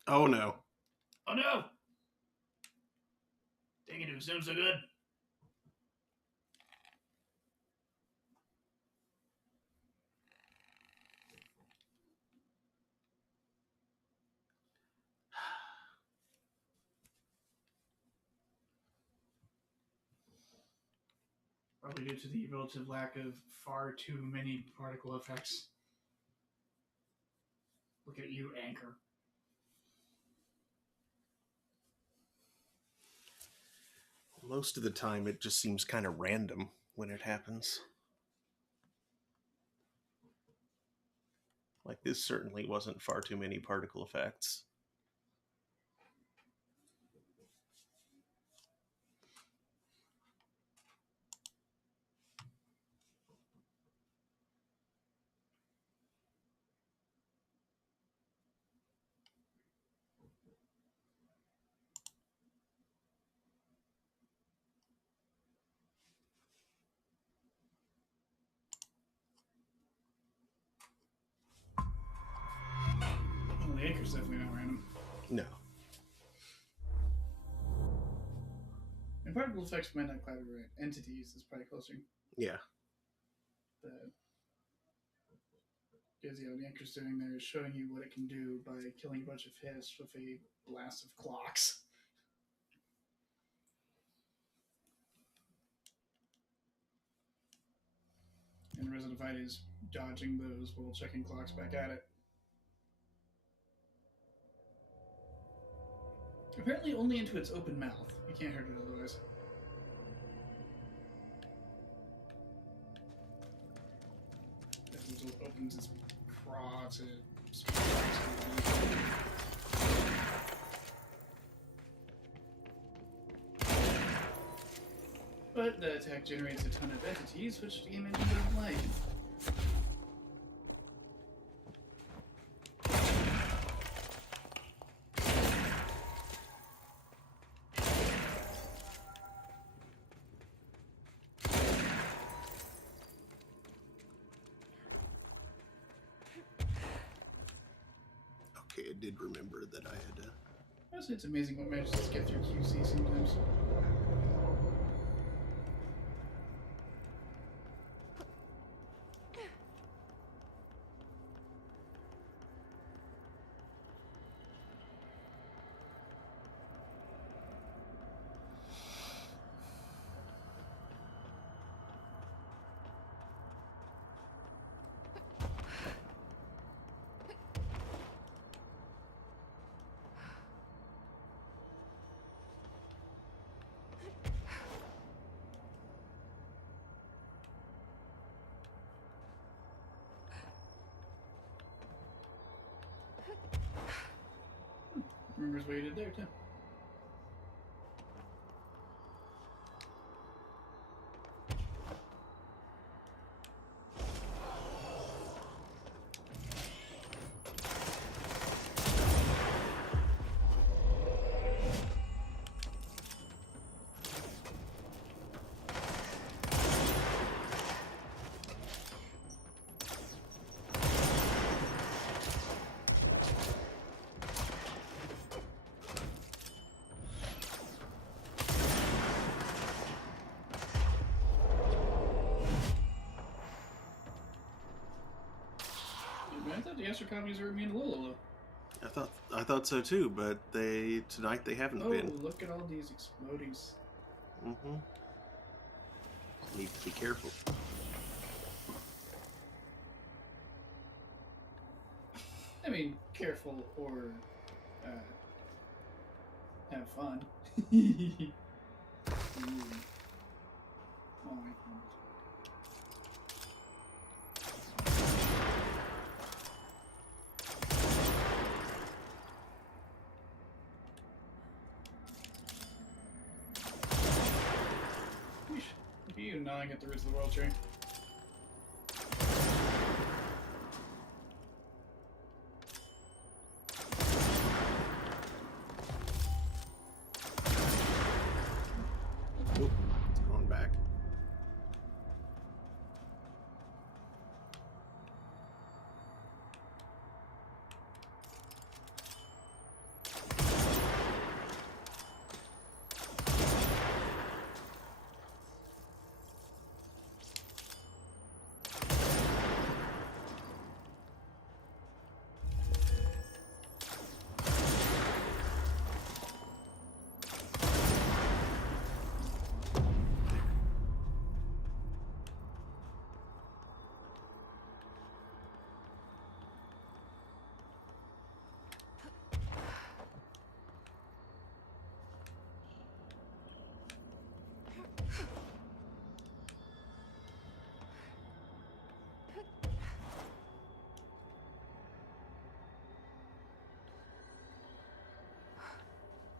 Oh no. Oh no! Dang it, it was doing so good. Probably due to the relative lack of far too many particle effects. Look at you, Anchor. Most of the time, it just seems kind of random when it happens. Like, this certainly wasn't far too many particle effects. Well, the Anchor's definitely not random. No. And particle effects might not quite be right. Entities is probably closer. Yeah. But because what the Anchor's doing there is showing you what it can do by killing a bunch of hiss with a blast of clocks. And Resident Evil is dodging those while checking clocks back at it. Apparently only into its open mouth. You can't hurt it otherwise. It opens its craw to but But the attack generates a ton of entities, which the game engine doesn't like. Okay, I did remember that I had Honestly, it's amazing what manages to get through QC sometimes. Remembers what you did there, too. I thought the Astro copies were immune to Lolo. I thought so too, but tonight they haven't been. Oh, look at all these explodies. Mm-hmm. Need to be careful. I mean, careful or have fun. Ooh. Oh my god. You gnawing at the roots of the world tree. Oop, it's going back.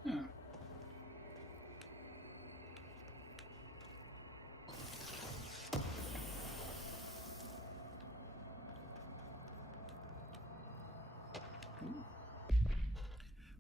Huh.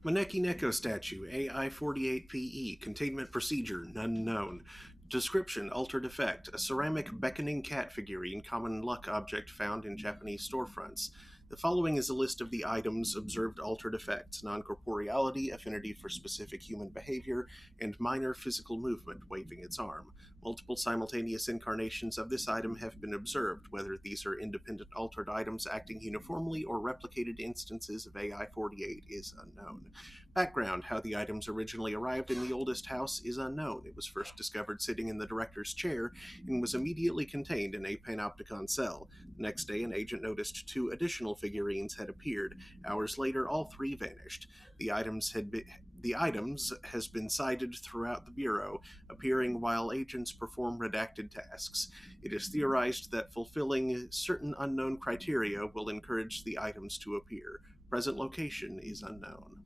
Maneki Neko statue, AI-48PE, containment procedure, none known. Description, altered effect, a ceramic beckoning cat figurine, common luck object found in Japanese storefronts. The following is a list of the items, observed altered effects, non-corporeality, affinity for specific human behavior, and minor physical movement, waving its arm. Multiple simultaneous incarnations of this item have been observed. Whether these are independent altered items acting uniformly or replicated instances of AI-48 is unknown. Background: how the items originally arrived in the oldest house is unknown. It was first discovered sitting in the director's chair and was immediately contained in a panopticon cell. The next day, an agent noticed 2 additional figurines had appeared. Hours later, all 3 vanished. The items has been cited throughout the Bureau, appearing while agents perform redacted tasks. It is theorized that fulfilling certain unknown criteria will encourage the items to appear. Present location is unknown.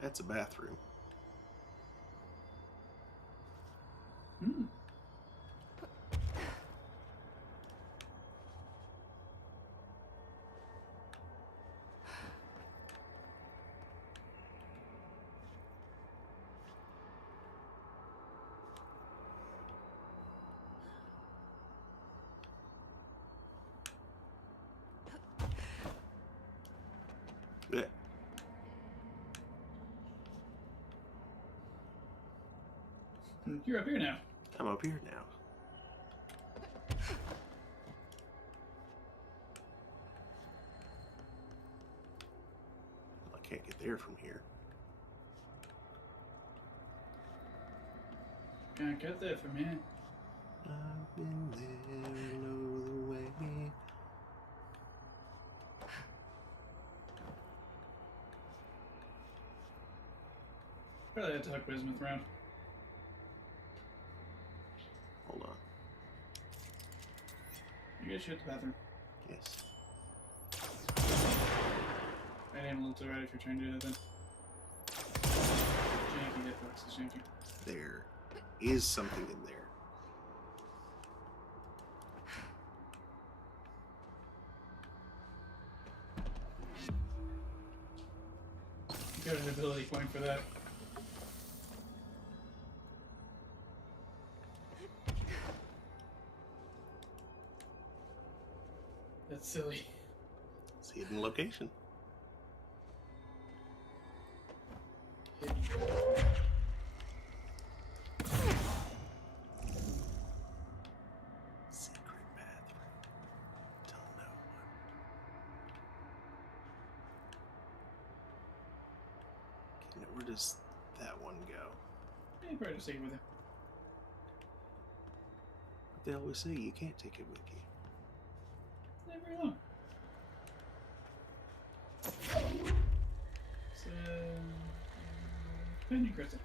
That's a bathroom. Hmm. Yeah. You're up here now. I'm up here now. I can't get there from here. Can't get there from here. I've been there, know the way. Probably had to hook Bismuth around. Hold on. You guys shoot the bathroom. Yes. I aim a little to the right if you're trying to do that then. Janky hitboxes, janky. There is something in there. You got an ability point for that. That's silly. It's a hidden location. Secret bathroom. Tell no one. Okay, now where does that one go? Yeah, you probably just take it with you. But they always say you can't take it with you. Not very long. So, Penny Crystal.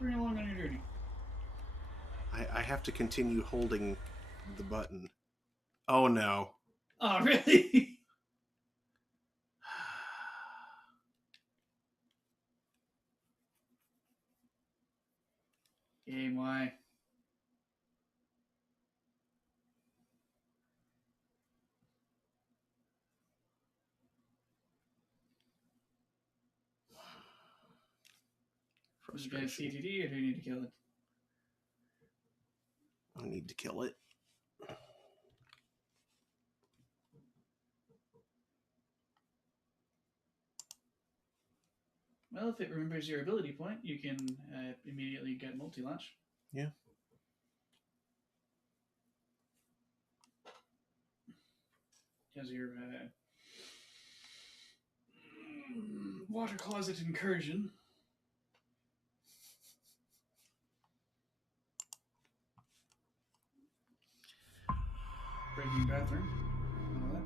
Bring it along on your journey. I have to continue holding the button. Oh no. Oh, really? Game, why? Is it guys Frustration. CTD or do you need to kill it? I need to kill it. Well, if it remembers your ability point, you can immediately get multi-launch. Yeah. As your water closet incursion. Breaking bathroom. All that.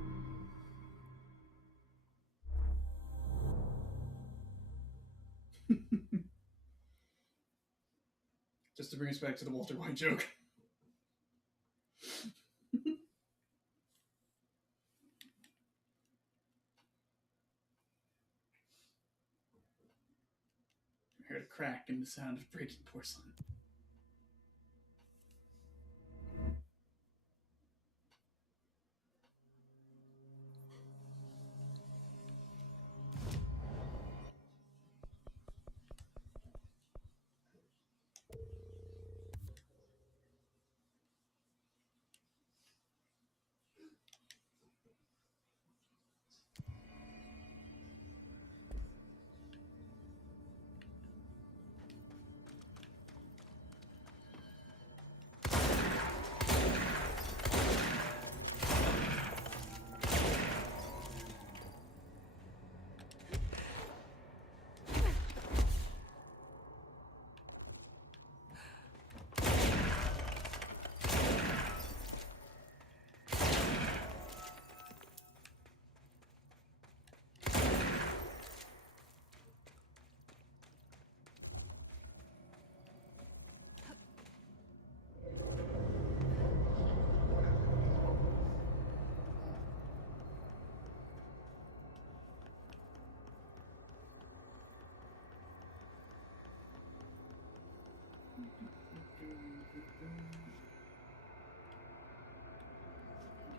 Just to bring us back to the Walter White joke. I heard a crack and the sound of breaking porcelain.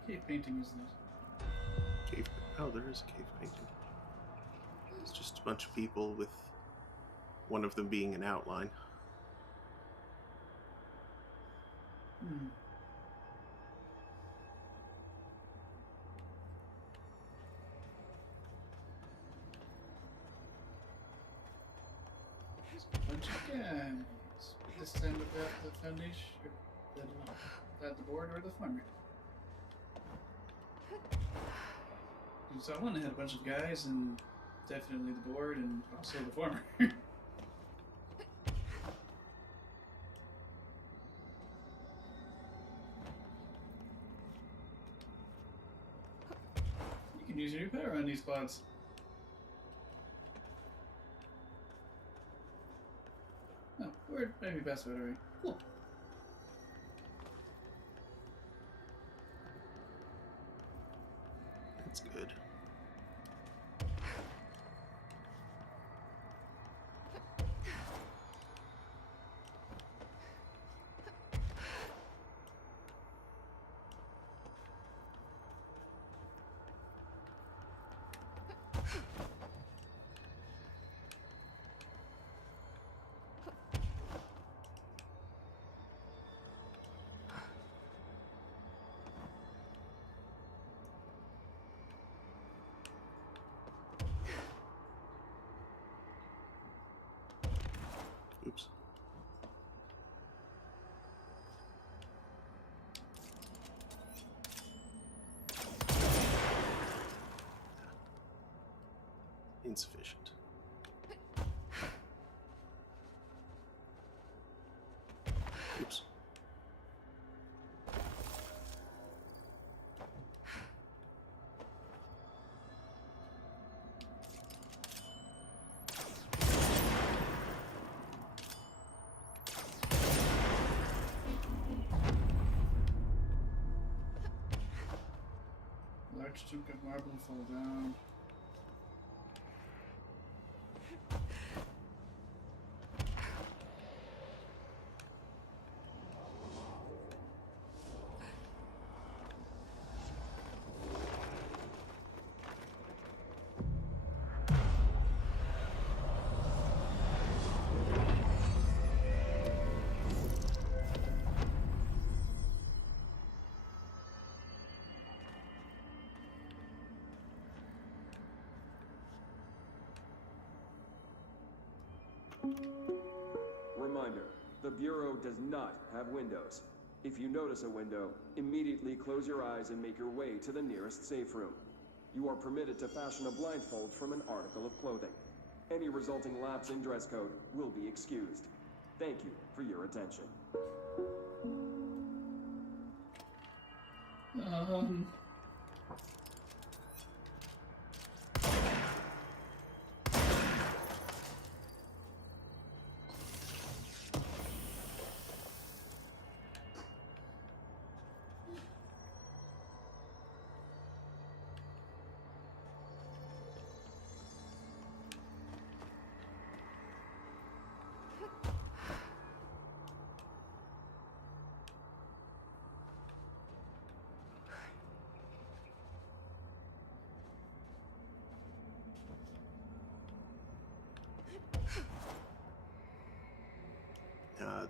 Cave painting, isn't it? Cave. Oh, there is a cave painting. It's just a bunch of people with one of them being an outline. Hmm. There's a bunch of guys. But this time without the foundation, or without the board or the farmer. So I went and had a bunch of guys, and definitely the board, and also the farmer. You can use your power on these pods. Oh, word, maybe best battery. Cool. That's good. Oops. Insufficient. Oops. Large chunk of marble fall down. Reminder, the Bureau does not have windows. If you notice a window, immediately close your eyes and make your way to the nearest safe room. You are permitted to fashion a blindfold from an article of clothing. Any resulting lapse in dress code will be excused. Thank you for your attention.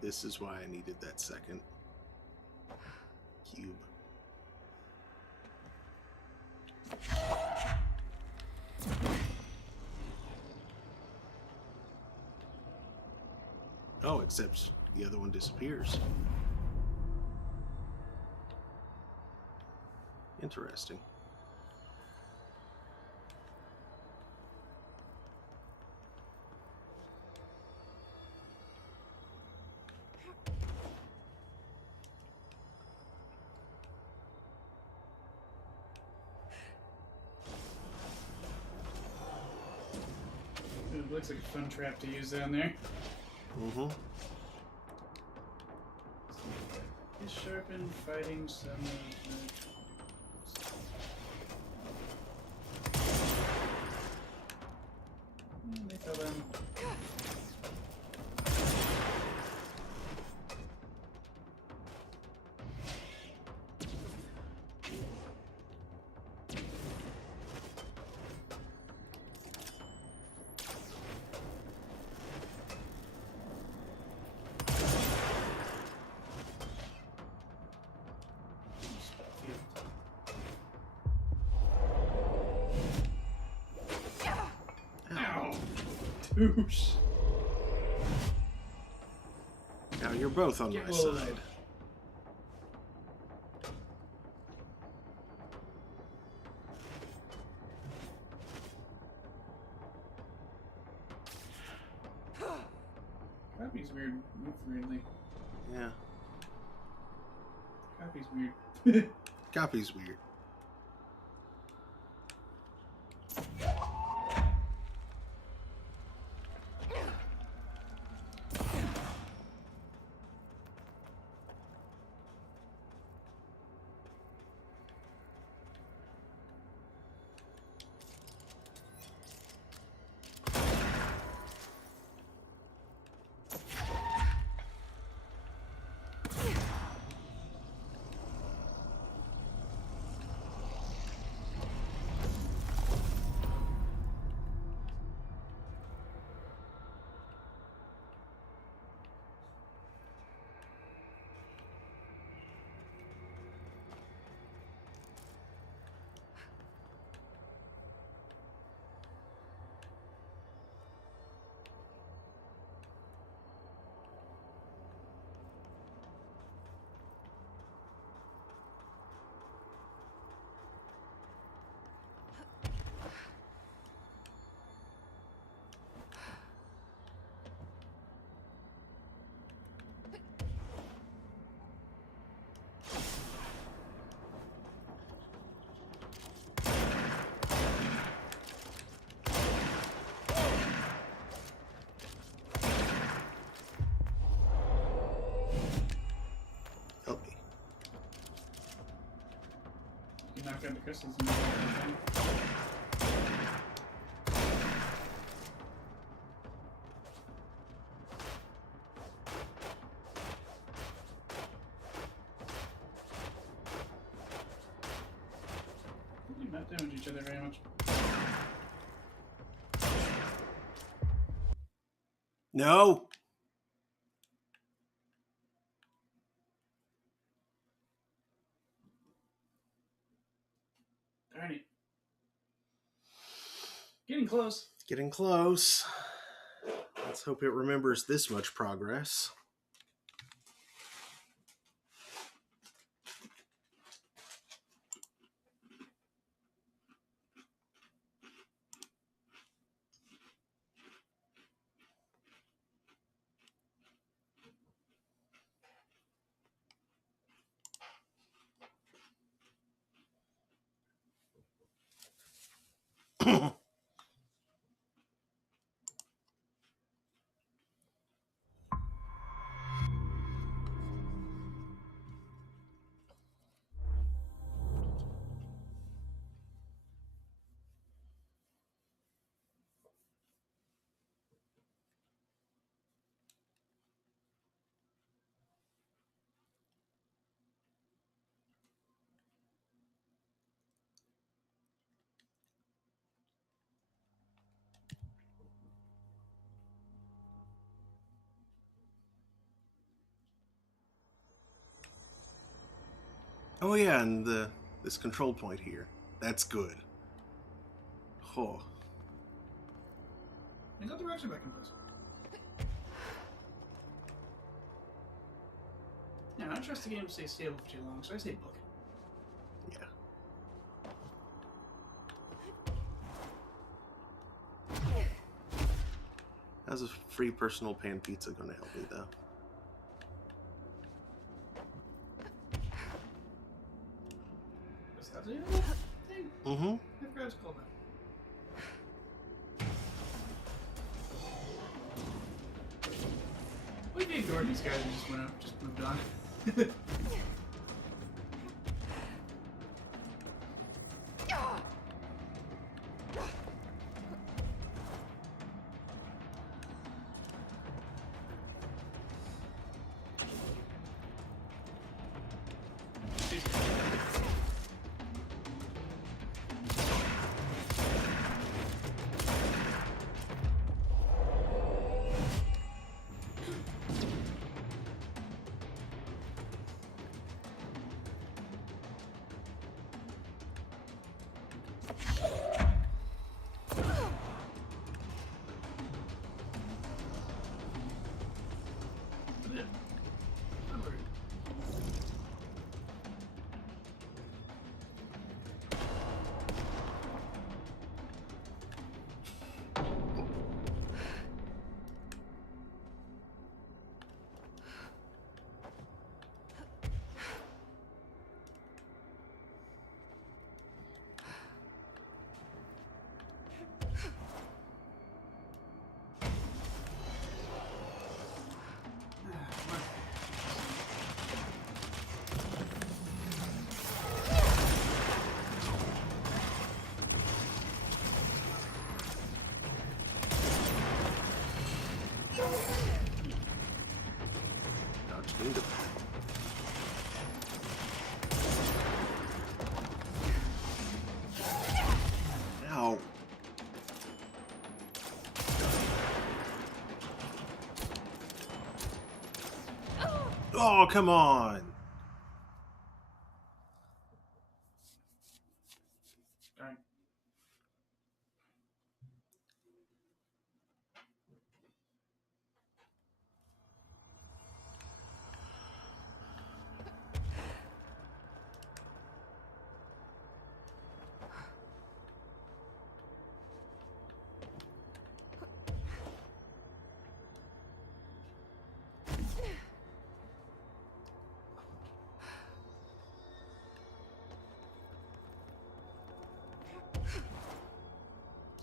This is why I needed that second cube. Oh, except the other one disappears. Interesting. It looks like a fun trap to use down there. Mm-hmm. Is sharpened fighting some of the... They fell down. Boosh. Now you're both on Get my rolled. side. Copy's weird. Move weirdly. Yeah. Copy's weird. Copy's weird. Help me. You knock out the crystals and you go down. Not damage each other very much. No! Darn it. Getting close. Getting close. Let's hope it remembers this much progress. Oh yeah, and this control point here. That's good. Oh. I got the direction back in place. Yeah, I don't trust the game to stay stable for too long, so I say book. Yeah. How's a free personal pan pizza going to help me, though? Is that the thing? Mm-hmm. I forgot it's called that. We ignored these guys and just went up, just moved on. into that. Ow. Oh, come on. Darn.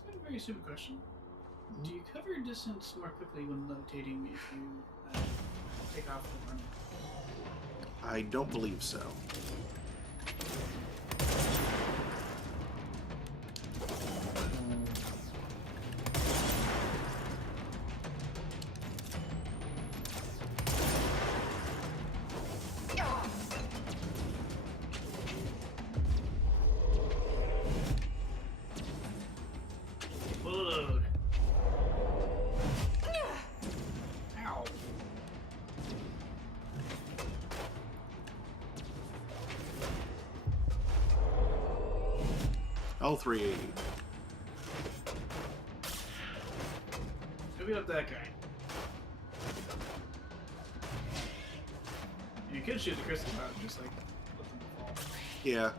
A very stupid question. Do you cover distance more quickly when levitating if you take off and run? I don't believe so. Load. Ow. All 380. Go beat up that guy. You could shoot the crystals out and just like let them fall. Yeah.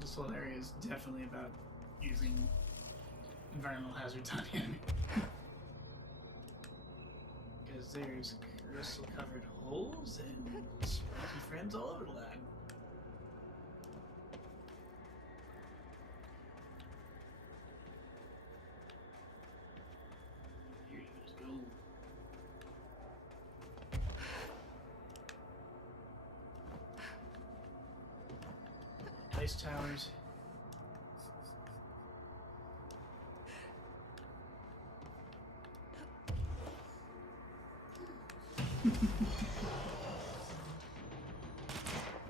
This whole area is definitely about using environmental hazards on the enemy. Because there's crystal covered holes and spiky friends all over the lab. Here you just go. Ice towers.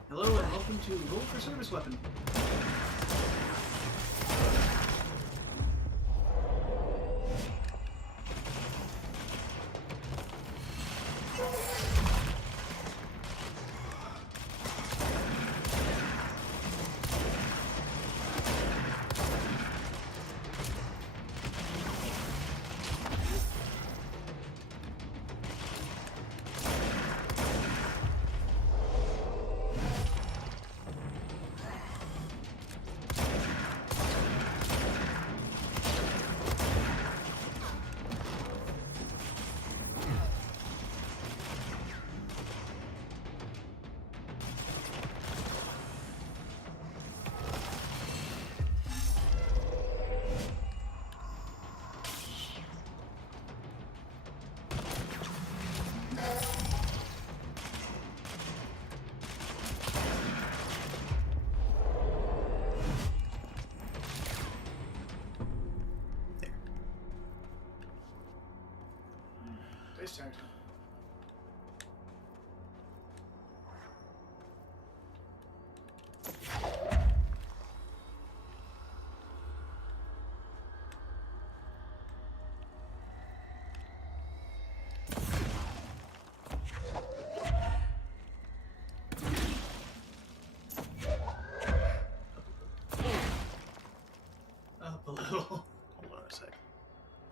Hello and welcome to Roll for Service Weapon. Ice tower. Up a little. Hold on a sec.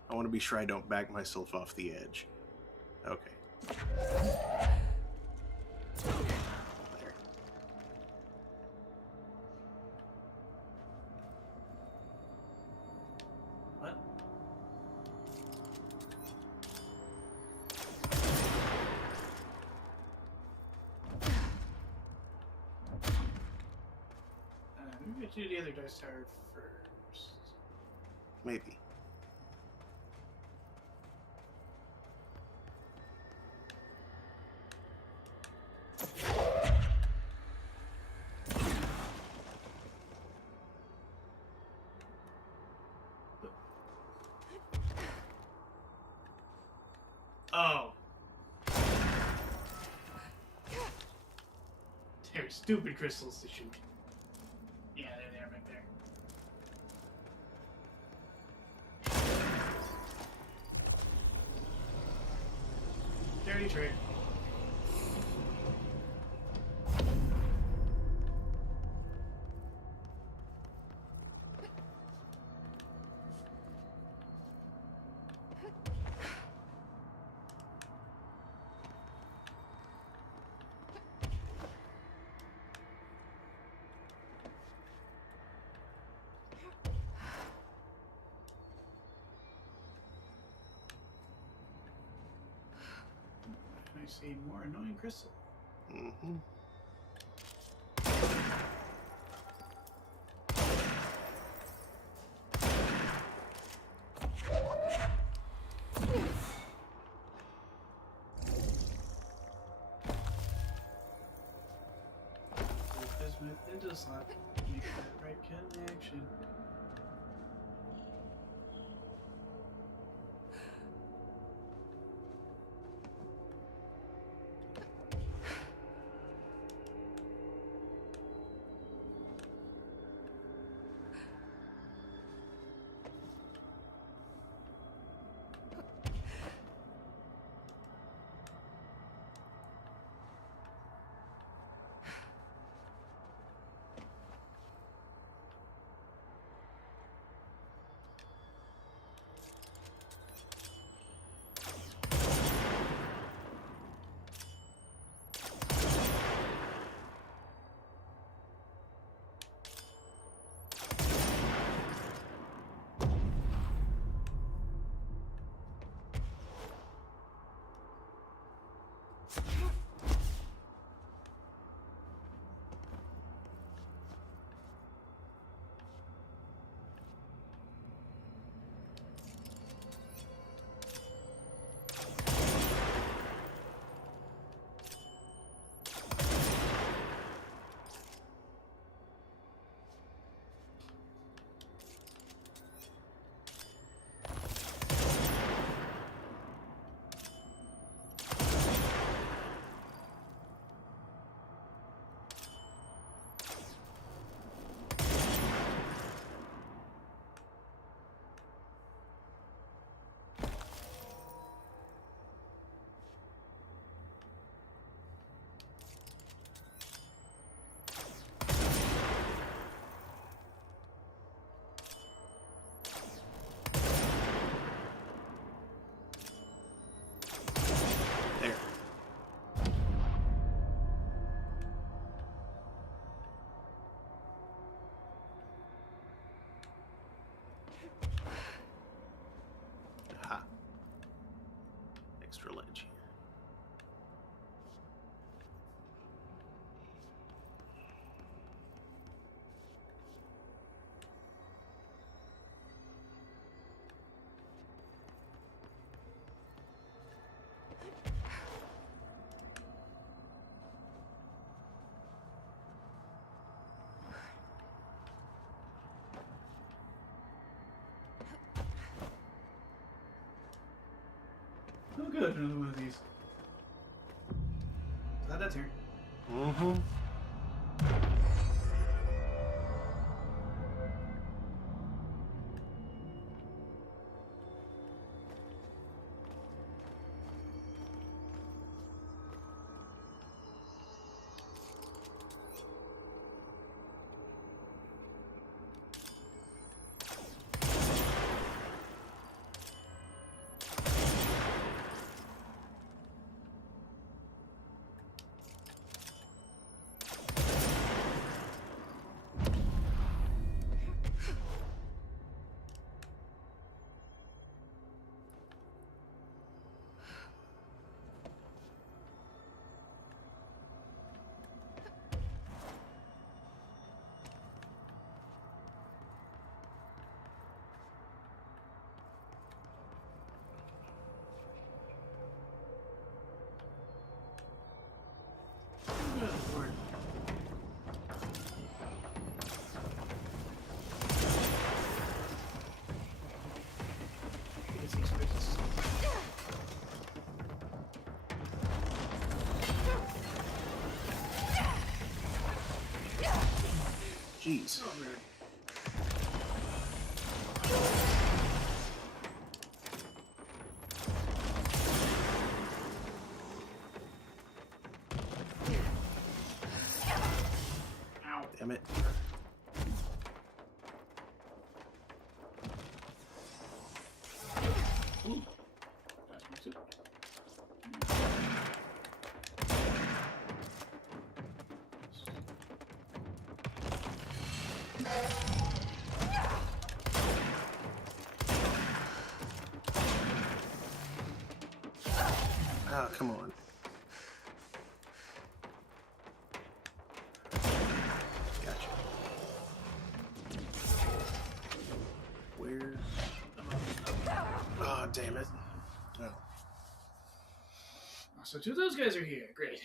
I want to be sure I don't back myself off the edge. Okay. There. What? Maybe I should do the other dice tower first. Maybe. They're stupid crystals to shoot. Yeah, there they are right there. Dirty trick. I see more annoying crystal. Mm-hmm. It does not make that right connection. There. Aha. Extra ledge here. Oh good, another one of these. Glad that's here. Mm-hmm. Good lord. It's these crystals. Jeez. Oh, man. Ow. Damn it. Ooh. That's me too. Ah, come on. Gotcha. Where? Oh, damn it. Oh. So two of those guys are here. Great.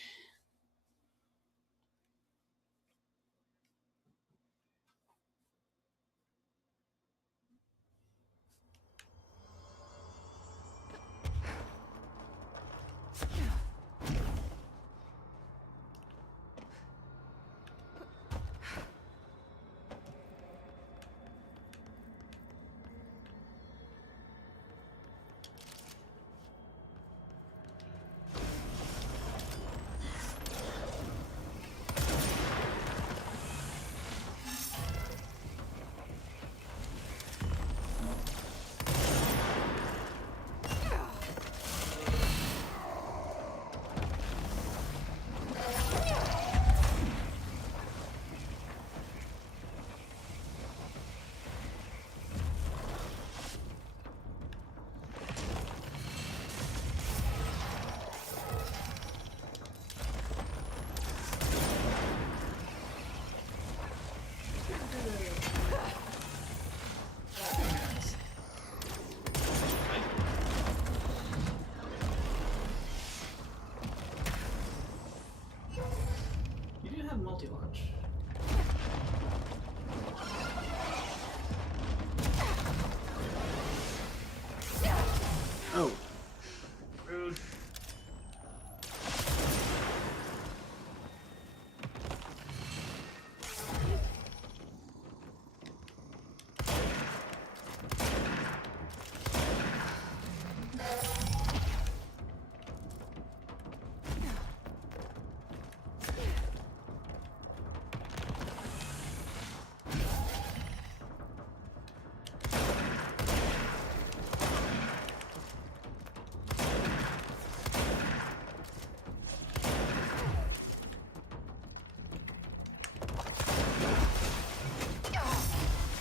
You do have multi-launch. Oh. Rude.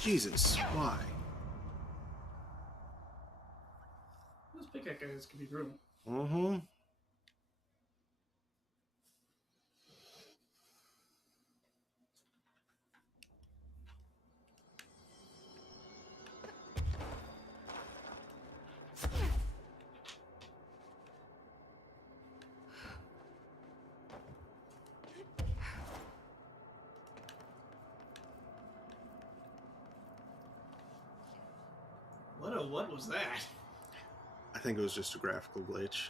Jesus, why? Those pickaxe can be brutal. Mm-hmm. What was that? I think it was just a graphical glitch.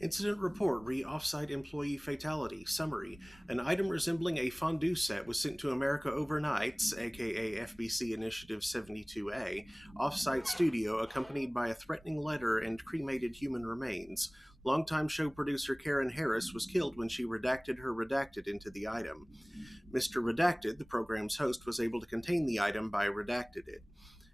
Incident report re offsite employee fatality. Summary. An item resembling a fondue set was sent to America Overnights, aka FBC Initiative 72A, offsite studio accompanied by a threatening letter and cremated human remains. Longtime show producer Karen Harris was killed when she redacted her redacted into the item. Mr. Redacted, the program's host, was able to contain the item by redacted it.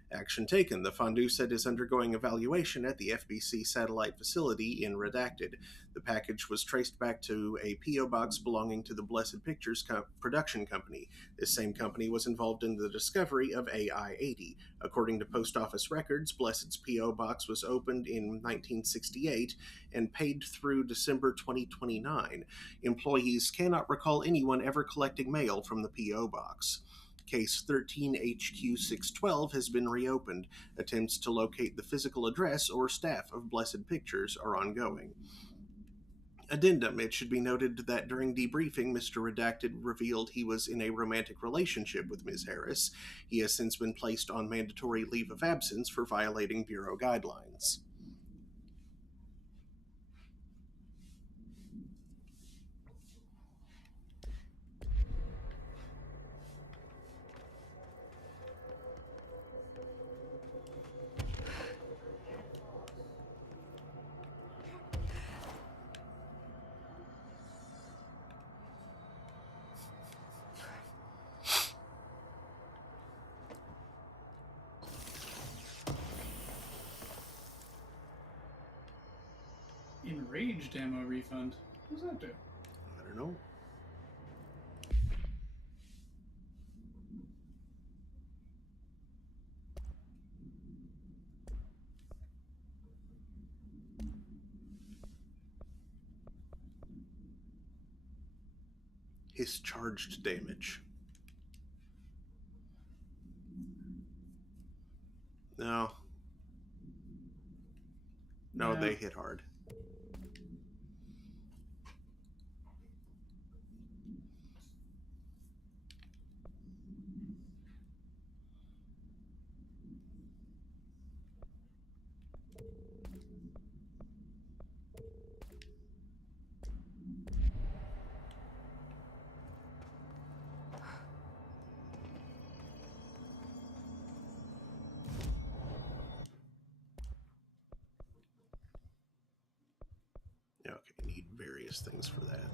Action taken. The fondue set is undergoing evaluation at the FBC satellite facility in Redacted. The package was traced back to a P.O. box belonging to the Blessed Pictures production company. This same company was involved in the discovery of AI-80. According to post office records, Blessed's P.O. box was opened in 1968 and paid through December 2029. Employees cannot recall anyone ever collecting mail from the P.O. box. Case 13HQ612 has been reopened. Attempts to locate the physical address or staff of Blessed Pictures are ongoing. Addendum. It should be noted that during debriefing, Mr. Redacted revealed he was in a romantic relationship with Ms. Harris. He has since been placed on mandatory leave of absence for violating Bureau guidelines. Enraged ammo refund. What does that do? I don't know. His charged damage. No. No, they hit hard. Okay, need various things for that.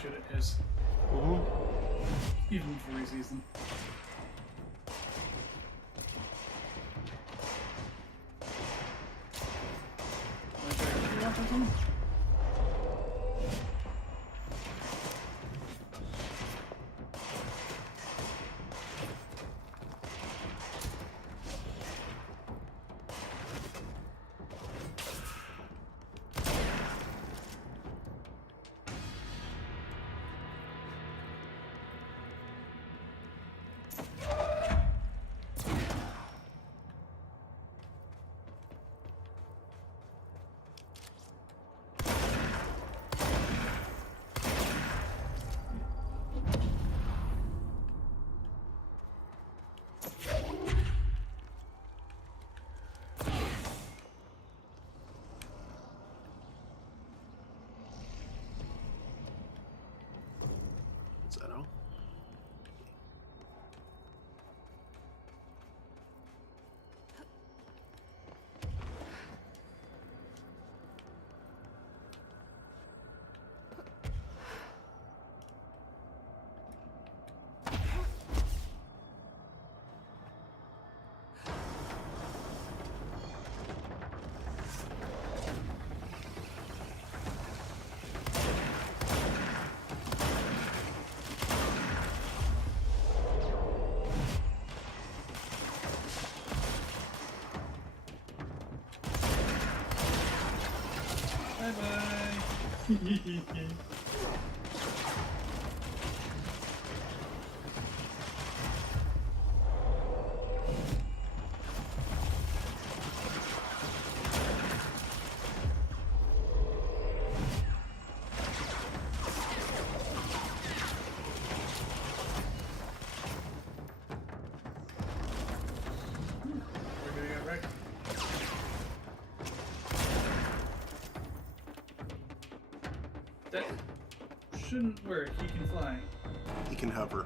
Shoot at his. Even before he sees them. Bye-bye. We're gonna get wrecked. That shouldn't work. He can fly. He can hover.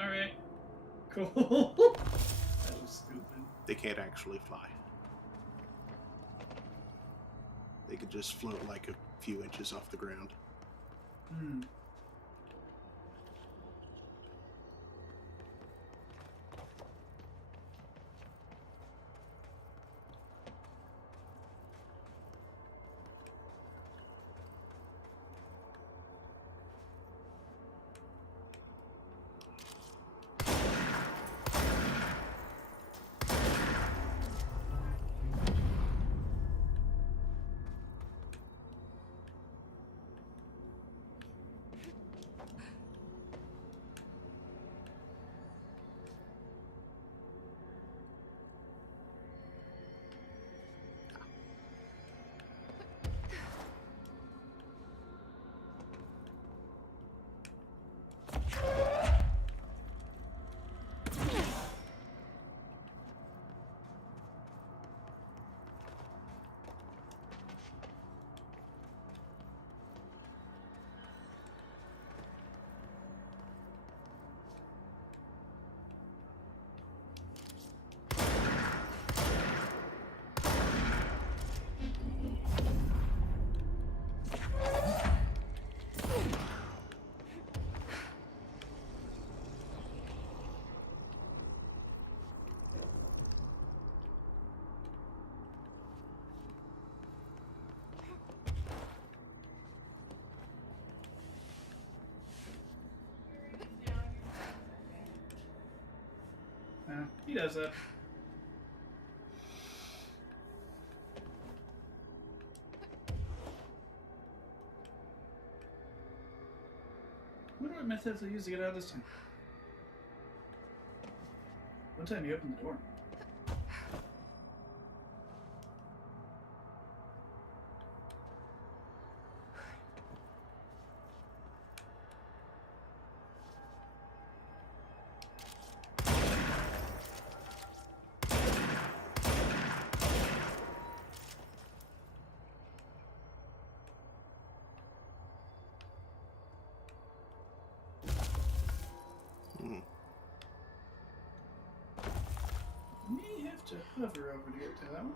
Alright. Cool. That was stupid. They can't actually fly. They could just float like a few inches off the ground. Hmm. He does that. I wonder what methods they use to get out this time. One time he opened the door. May have to hover over to get to that one.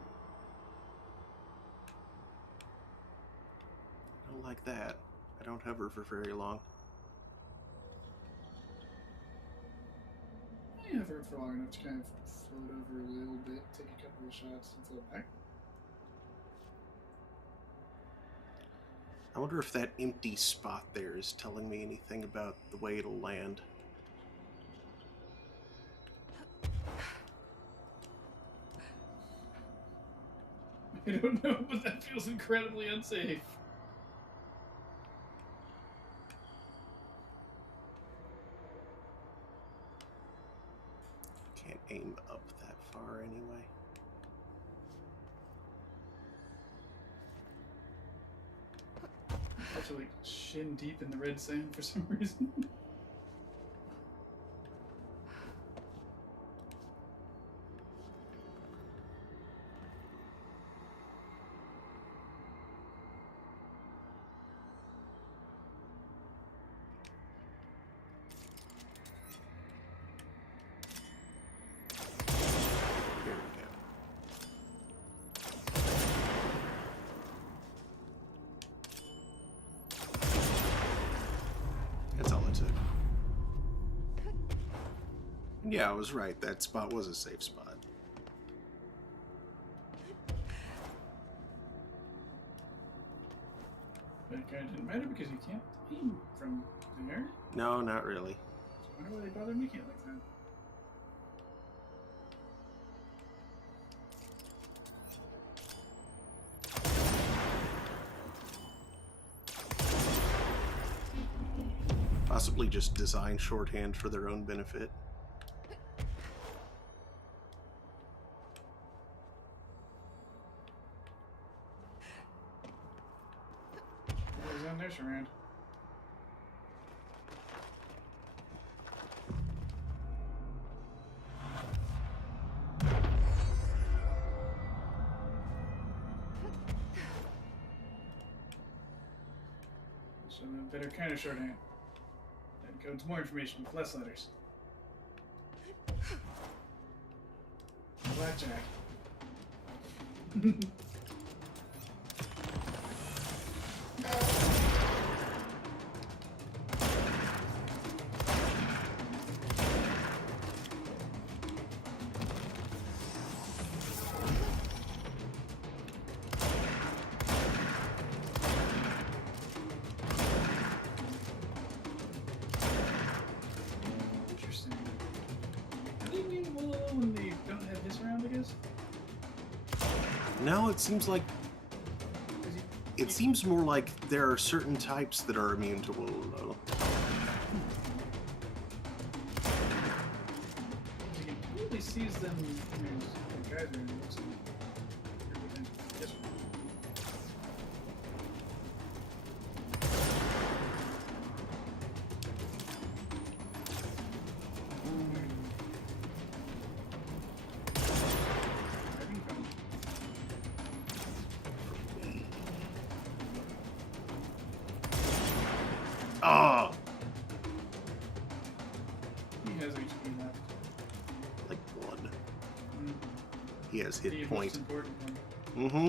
I don't like that. I don't hover for very long. I hover for long enough to kind of float over a little bit, take a couple of shots, and float back. I wonder if that empty spot there is telling me anything about the way it'll land. I don't know, but that feels incredibly unsafe. Can't aim up that far anyway. I feel like shin deep in the red sand for some reason. Here we go. That's all it took. And yeah, I was right. That spot was a safe spot. But it kind of didn't matter because you can't aim from there. No, not really. So I wonder why they bother making it like that. possibly just design shorthand for their own benefit. What was on this round? So a better kind of shorthand. That encodes more information with less letters. Blackjack. Interesting. Are they immune when they don't have this around, I guess? No, it seems like... It seems more like there are certain types that are immune to Wololo. You can clearly sees them. I mean, the guys are in looks like your potential. Yes. Oh! He has HP left. Like one. Mm. He has The hit most point. important one. Mm-hmm.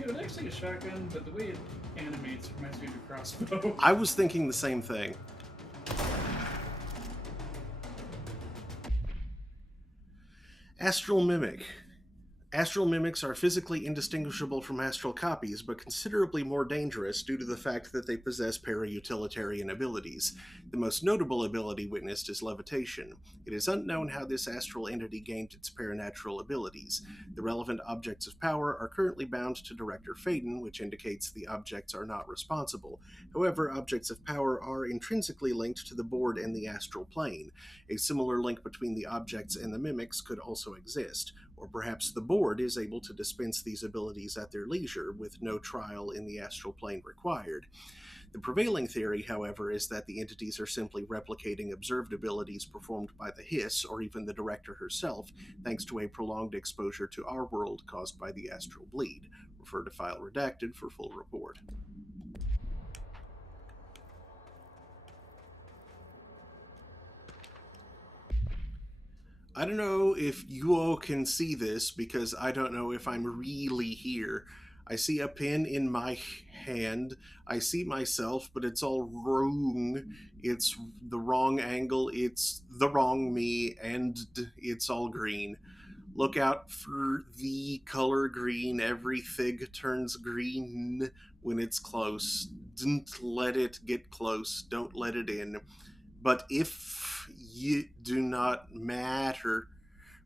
Yeah, it looks like a shotgun, but the way it animates reminds me of a crossbow. I was thinking the same thing. Astral Mimic. Astral mimics are physically indistinguishable from astral copies, but considerably more dangerous due to the fact that they possess para-utilitarian abilities. The most notable ability witnessed is levitation. It is unknown how this astral entity gained its paranatural abilities. The relevant objects of power are currently bound to Director Faden, which indicates the objects are not responsible. However, objects of power are intrinsically linked to the board and the astral plane. A similar link between the objects and the mimics could also exist. Or perhaps the board is able to dispense these abilities at their leisure, with no trial in the astral plane required. The prevailing theory, however, is that the entities are simply replicating observed abilities performed by the Hiss, or even the Director herself, thanks to a prolonged exposure to our world caused by the astral bleed. Refer to file redacted for full report. I don't know if you all can see this, because I don't know if I'm really here. I see a pin in my hand. I see myself, but it's all wrong. It's the wrong angle, it's the wrong me, and it's all green. Look out for the color green. Everything turns green when it's close. Don't let it get close. Don't let it in. But if you do not matter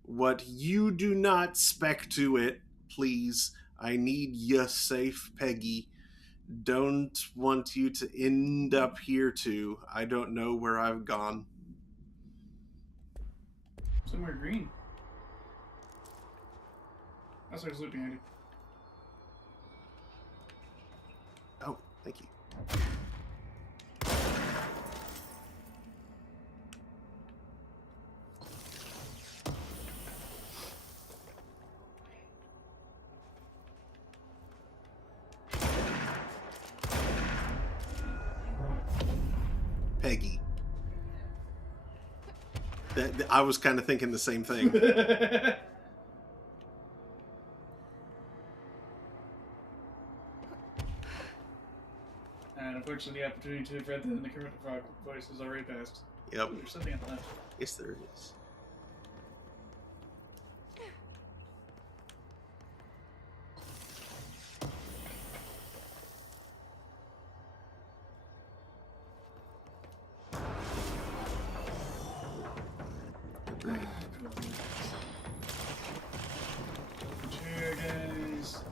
what you do not spec to it, please, I need you safe, Peggy. Don't want you to end up here too. I don't know where I've gone. Somewhere green. That's why there's loot behind you. Oh, thank you. Peggy. I was kind of thinking the same thing. And unfortunately, the opportunity to have read that in the current voice is already passed. Yep. Ooh, there's something on the left. Yes, there is. Great. Chair, guys.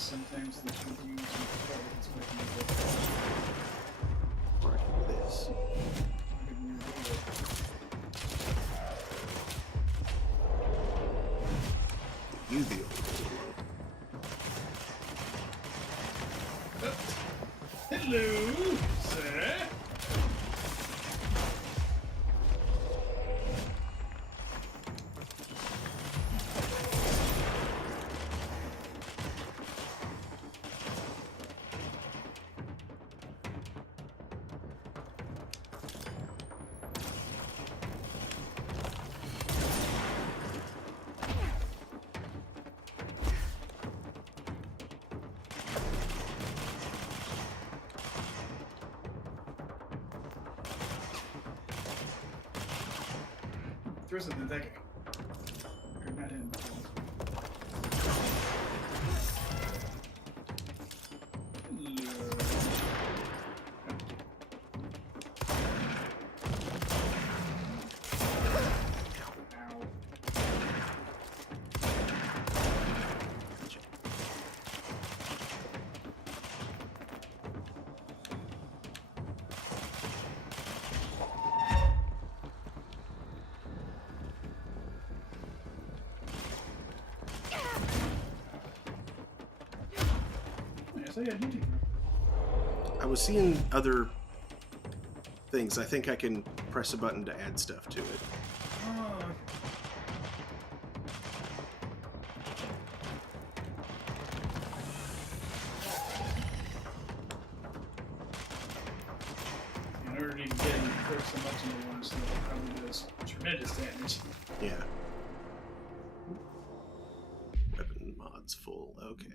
sometimes the confused and performance might be Right, this. You the old Hello, sir. Throw something at that guy. Or not him. I was seeing other things. I think I can press a button to add stuff to it. Oh, okay. In order to get him to put so much into one slip, it probably does tremendous damage. Yeah. Weapon mods full. Okay.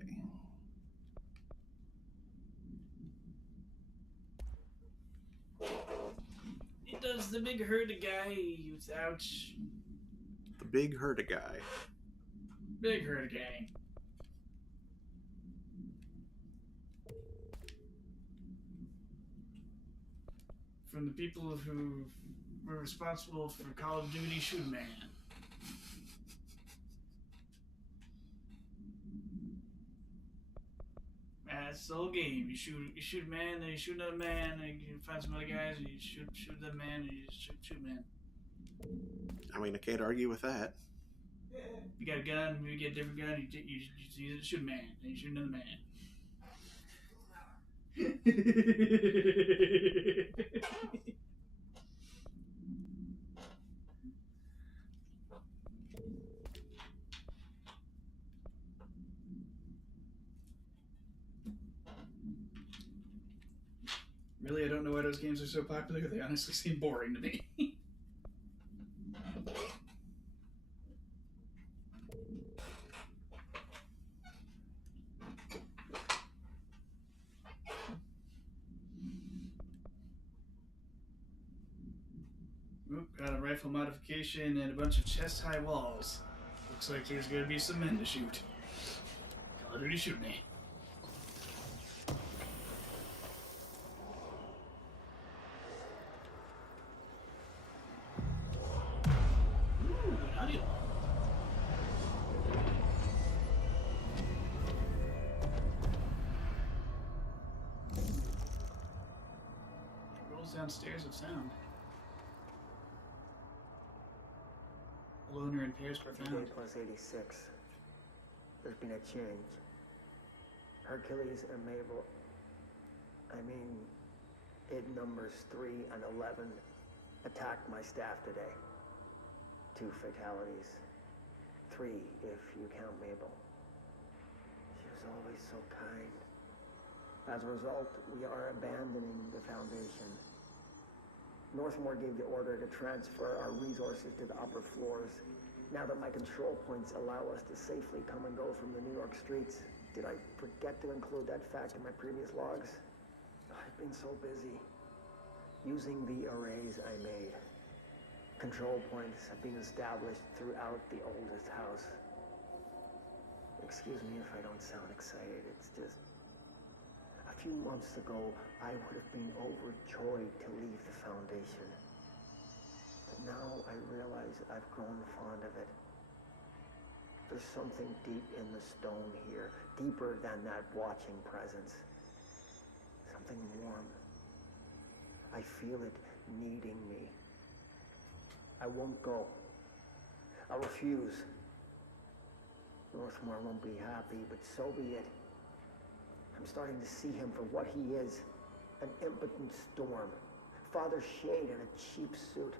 It does the big herd guy. Ouch. The big herda guy. Big herd guy. From the people who were responsible for Call of Duty Shoot Man. That's the whole game. You shoot a man, then you shoot another man, then you find some other guys, and you shoot that man, and you shoot man. I mean, I can't argue with that. You got a gun, you get a different gun, you use it to shoot a man, then you shoot another man. Really, I don't know why those games are so popular. They honestly seem boring to me. Oop, got a rifle modification and a bunch of chest-high walls. Looks like there's gonna be some men to shoot. Call of Duty Shoot Me. Ooh, how do you... Rolls downstairs of sound. Loner in pairs profound. 58 plus 86. There's been a change. Hercules and Mabel. I mean, it numbers 3 and 11 attacked my staff today. 2 fatalities. 3 if you count Mabel. She was always so kind. As a result, we are abandoning the Foundation. Northmore gave the order to transfer our resources to the upper floors. Now that my control points allow us to safely come and go from the New York streets, did I forget to include that fact in my previous logs? I've been so busy. Using the arrays I made. Control points have been established throughout the oldest house. Excuse me if I don't sound excited, it's just... A few months ago, I would have been overjoyed to leave the Foundation. But now I realize I've grown fond of it. There's something deep in the stone here, deeper than that watching presence. Something warm. I feel it needing me. I won't go. I'll refuse. Northmore won't be happy, but so be it. I'm starting to see him for what he is. An impotent storm. Father Shade in a cheap suit.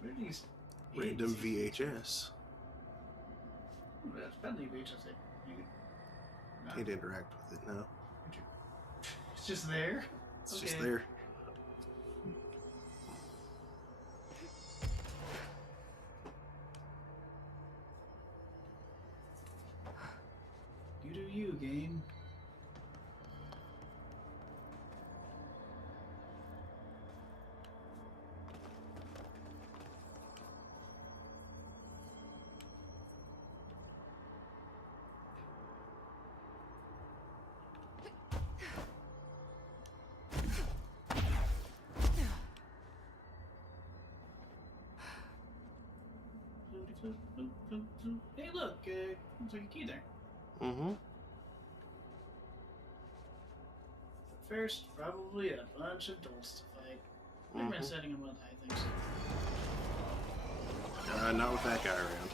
Where are these? Random VHS. That's probably VHS. Can't interact with it now. It's just there. It's just there. You do you, game. Hey, look, looks like a key there. Mm-hmm. But first, probably a bunch of dolls to fight. I've been setting them up high things. Not with that guy around.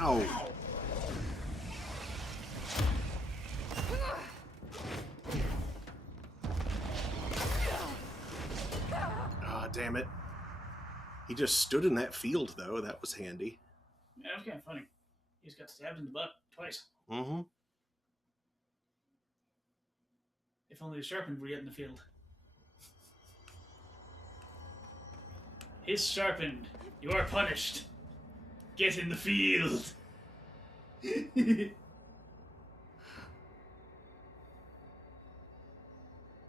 Ow! Ah, damn it. He just stood in that field, though. That was handy. Yeah, that was kind of funny. He just got stabbed in the butt twice. Mm-hmm. If only the sharpened were yet in the field. His sharpened. You are punished. Get in the field.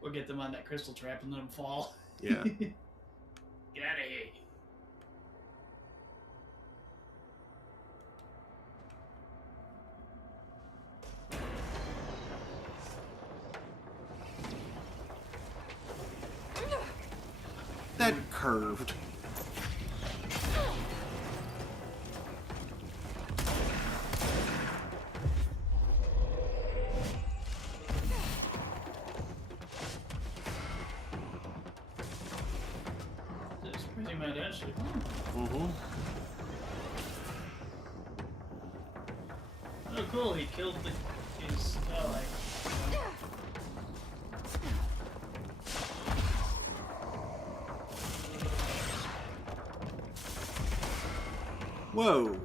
Or get them on that crystal trap and let them fall. Yeah. Get out of here. That curved. That's pretty mad, actually. Mm-hmm. Oh, cool. He killed his ally. Whoa!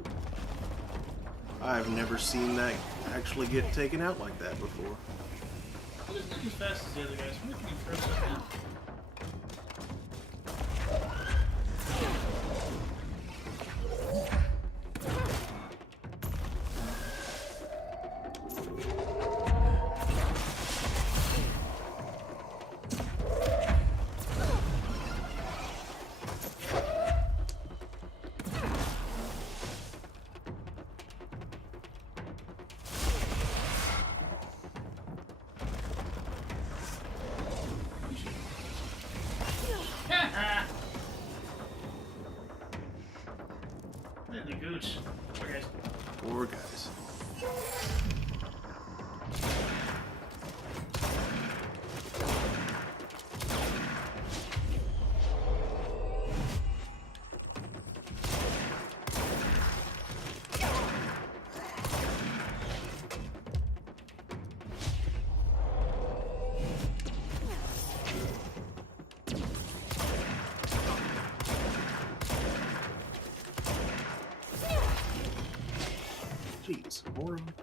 I've never seen that actually get taken out like that before. He doesn't look as fast as the other guys. Maybe he first up now. The gooch. Poor guys. Poor guys. Jeez, more of them.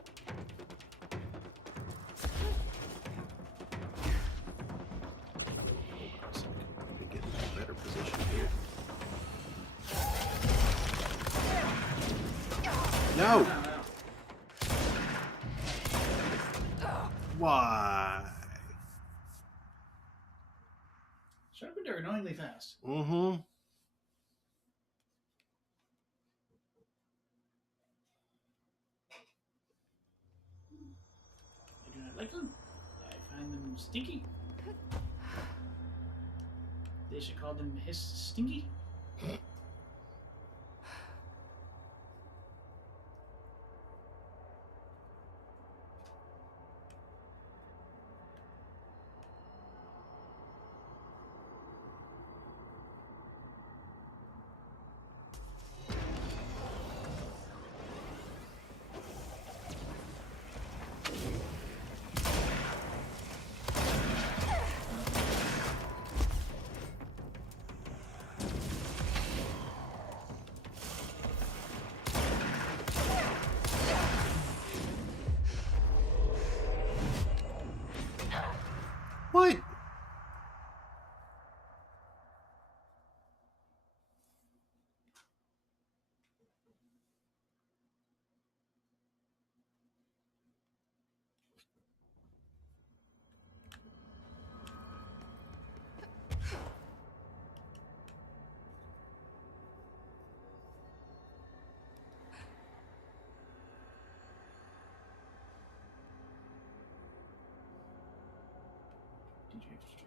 Maybe get in a better position here. No! No. Why? Sharpened are annoyingly fast. Mm-hmm. I do not like them. I find them stinky. They should call them hiss stinky. What? Drift.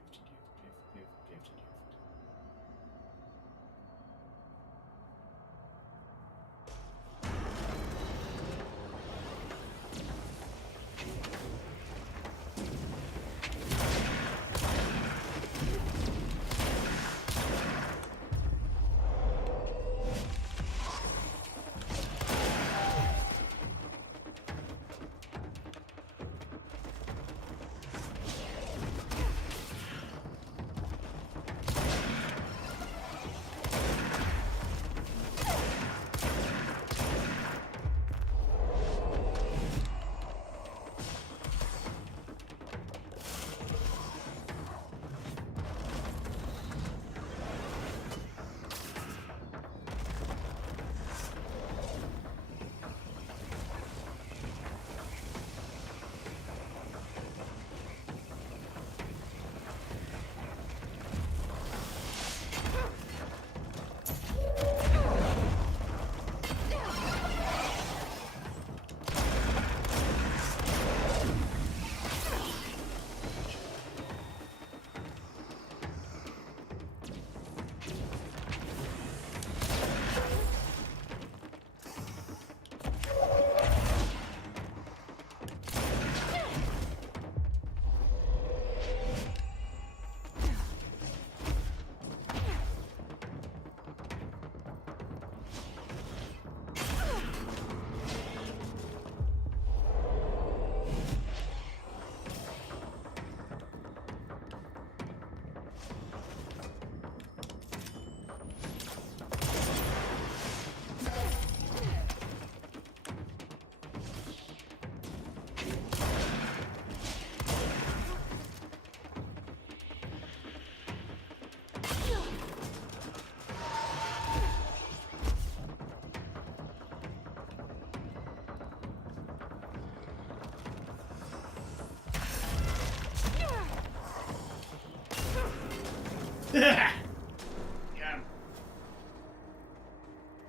Yeah.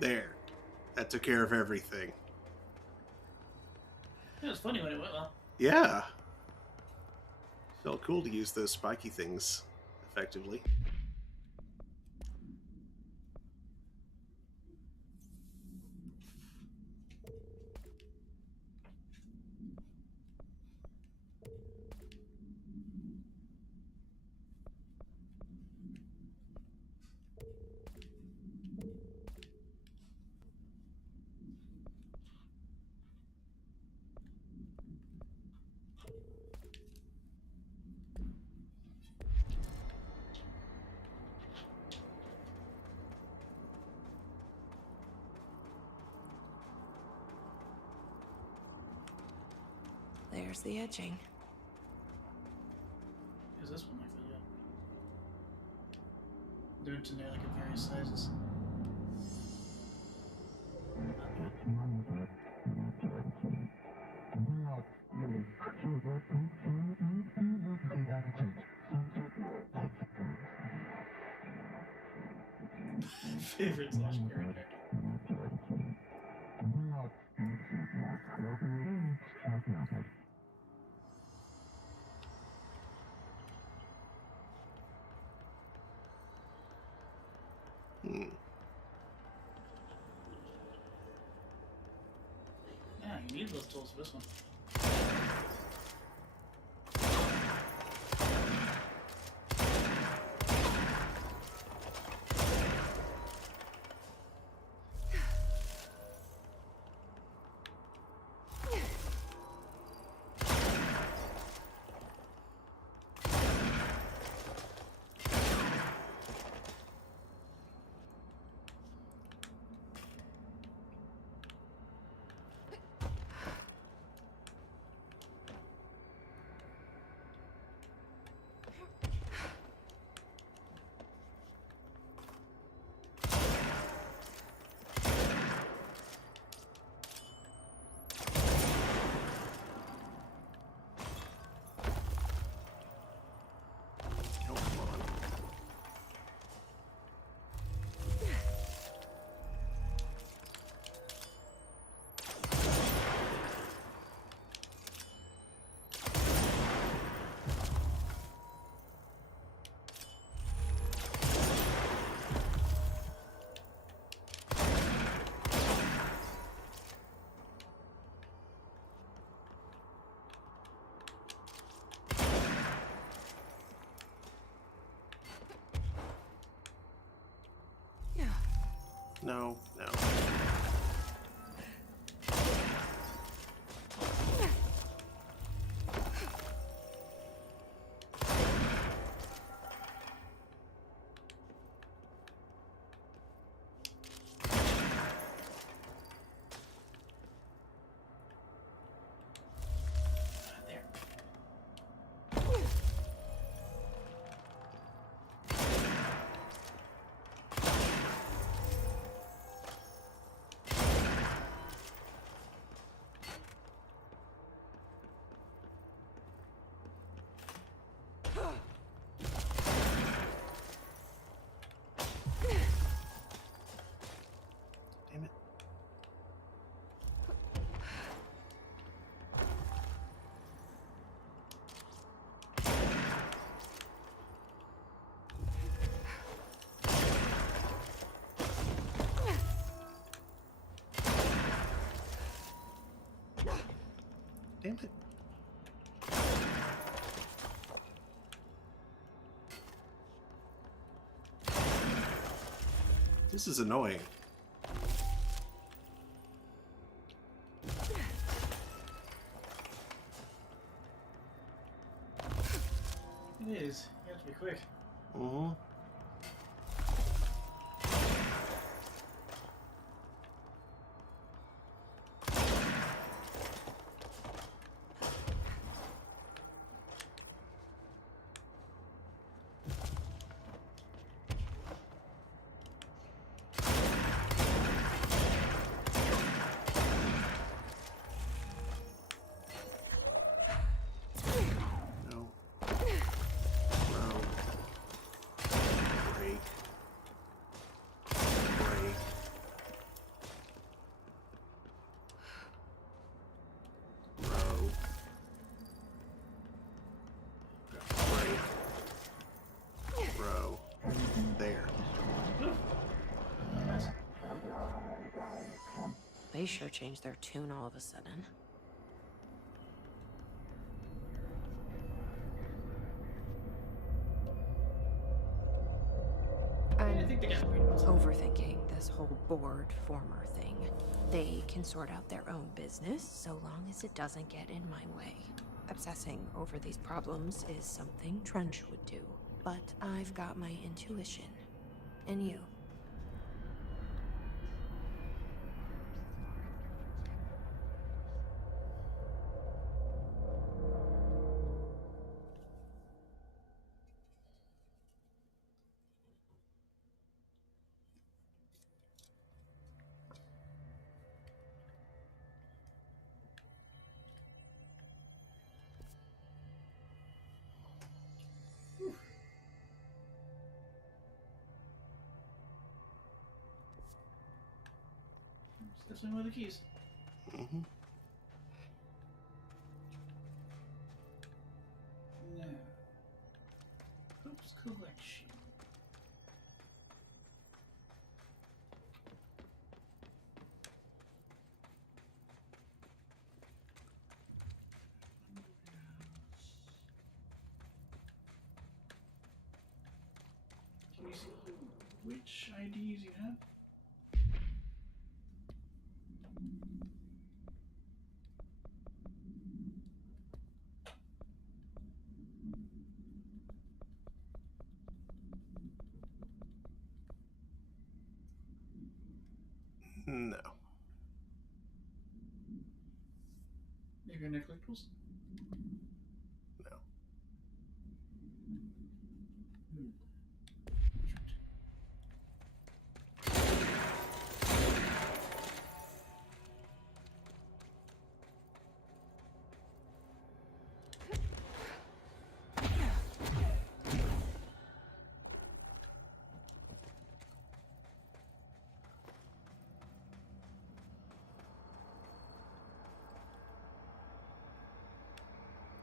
There. That took care of everything. It was funny when it went well. Yeah. Felt cool to use those spiky things effectively. There's the etching. Is this one like that? Yeah. They're in there like in various sizes. favorite slash character. Hmm. Yeah, you need those tools for this one. Come on. No, no. There. Damn it. Damn it. This is annoying. It is. You have to be quick. Mm-hmm. No. Bro. Break. Break. Bro. Break. Bro. There. Nice. They sure changed their tune all of a sudden. I I'm think they got pretty much. overthinking this whole board former thing. They can sort out their own business so long as it doesn't get in my way. Obsessing over these problems is something Trench would do, but I've got my intuition. And you. Definitely one of the keys. Mm-hmm. Now, Hope's collection. Can you see which IDs you have? No. Maybe under collectibles? No.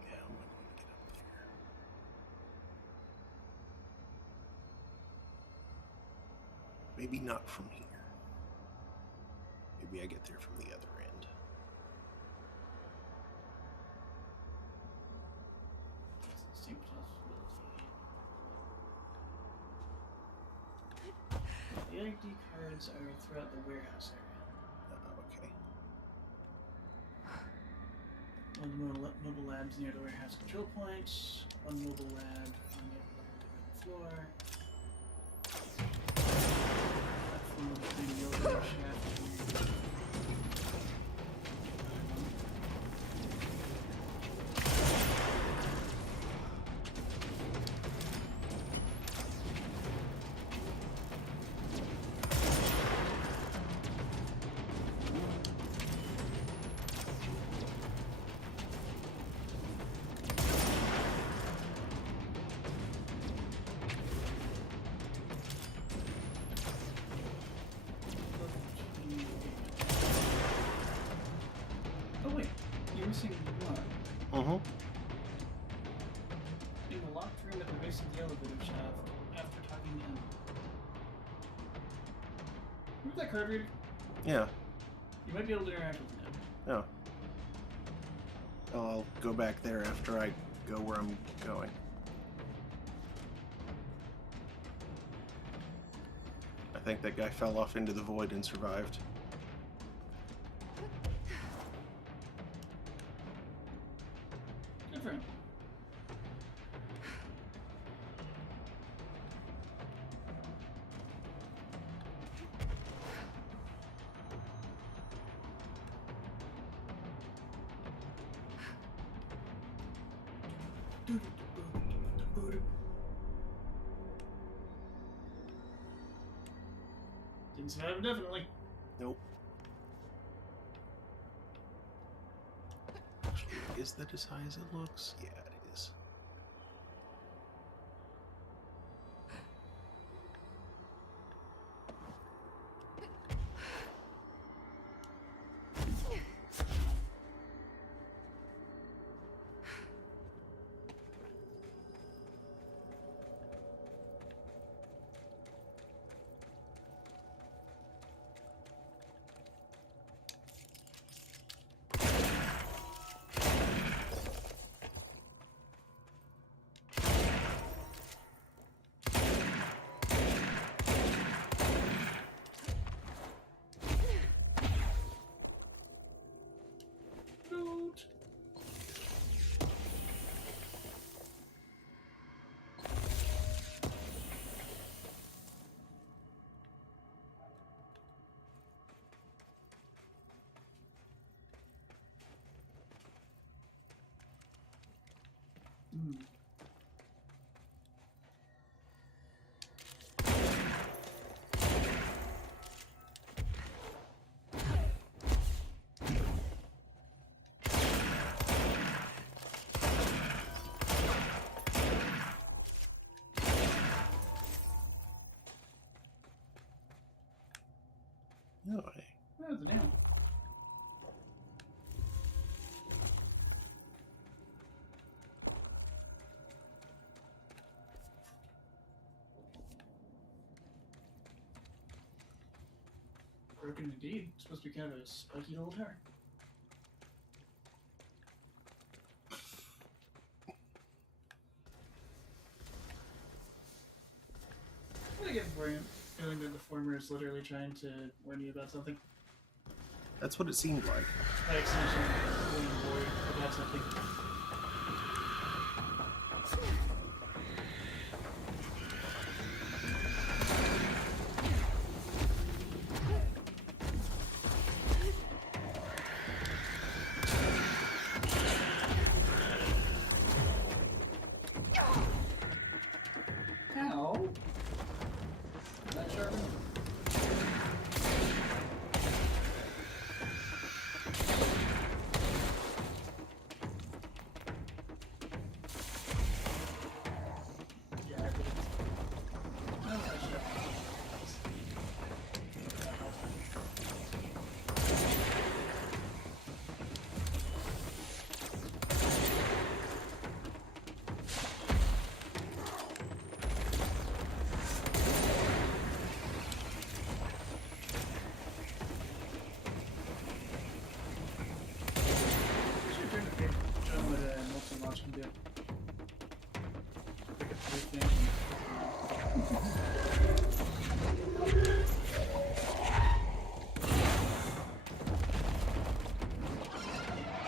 Yeah, I'm not going to get up there. Maybe not from here. Maybe I get there from the other end. That's the same possibility. The ID cards are throughout the warehouse area. Okay. One mobile labs near the warehouse control points. One mobile lab on the other floor. Platform between the elevator shaft and oh wait, you're missing one. Mm-hmm. In the locked room at the base of the elevator shaft, after talking to Emma. Remember that card reader? Yeah. You might be able to interact with him now. No. I'll go back there after I go where I'm going. I think that guy fell off into the void and survived. Good for him. Didn't survive indefinitely. Nope. Actually, is that as high as it looks? Yeah, it is. Loot. No, Oh, the nail. Broken indeed. It's supposed to be kind of a spiky old hair. What I get for you? Feeling that the former is literally trying to warn you about something. That's what it seemed like. By extension, warning Boyd about something. Ow. Is that sharpened? Yeah, I did. No, I should have. Should turn the page. Show them what a multi-launch can do. Pick up everything.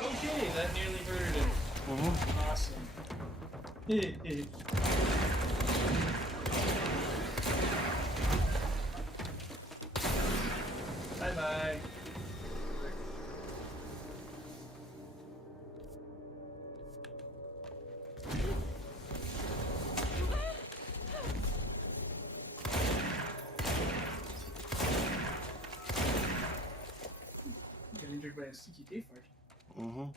Okay, that nearly murdered him. Awesome. Bye bye. Got injured by a sticky day fart. Mm-hmm.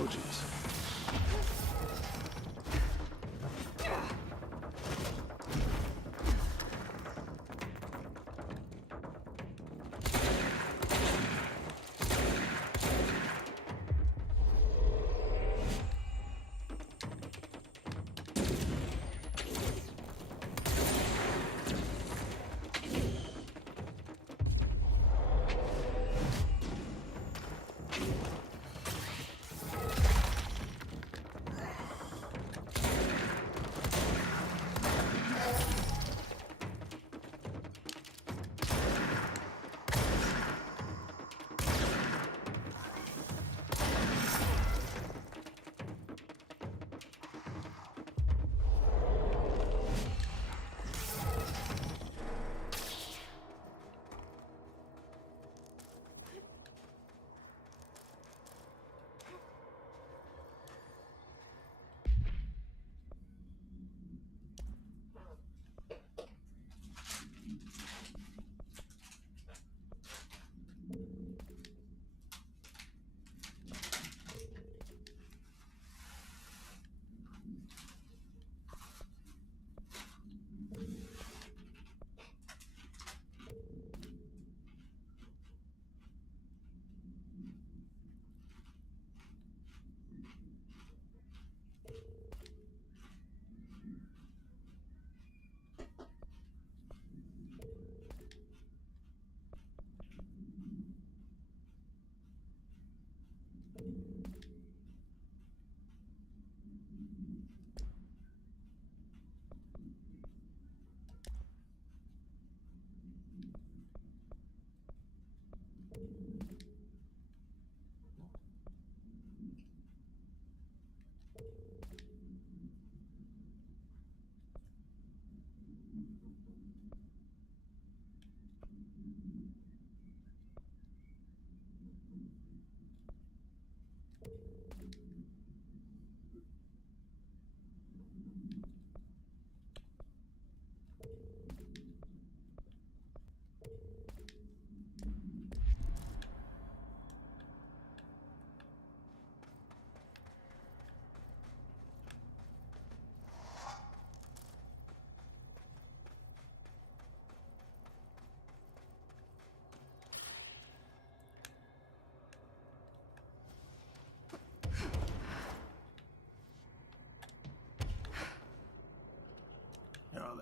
Oh, jeez.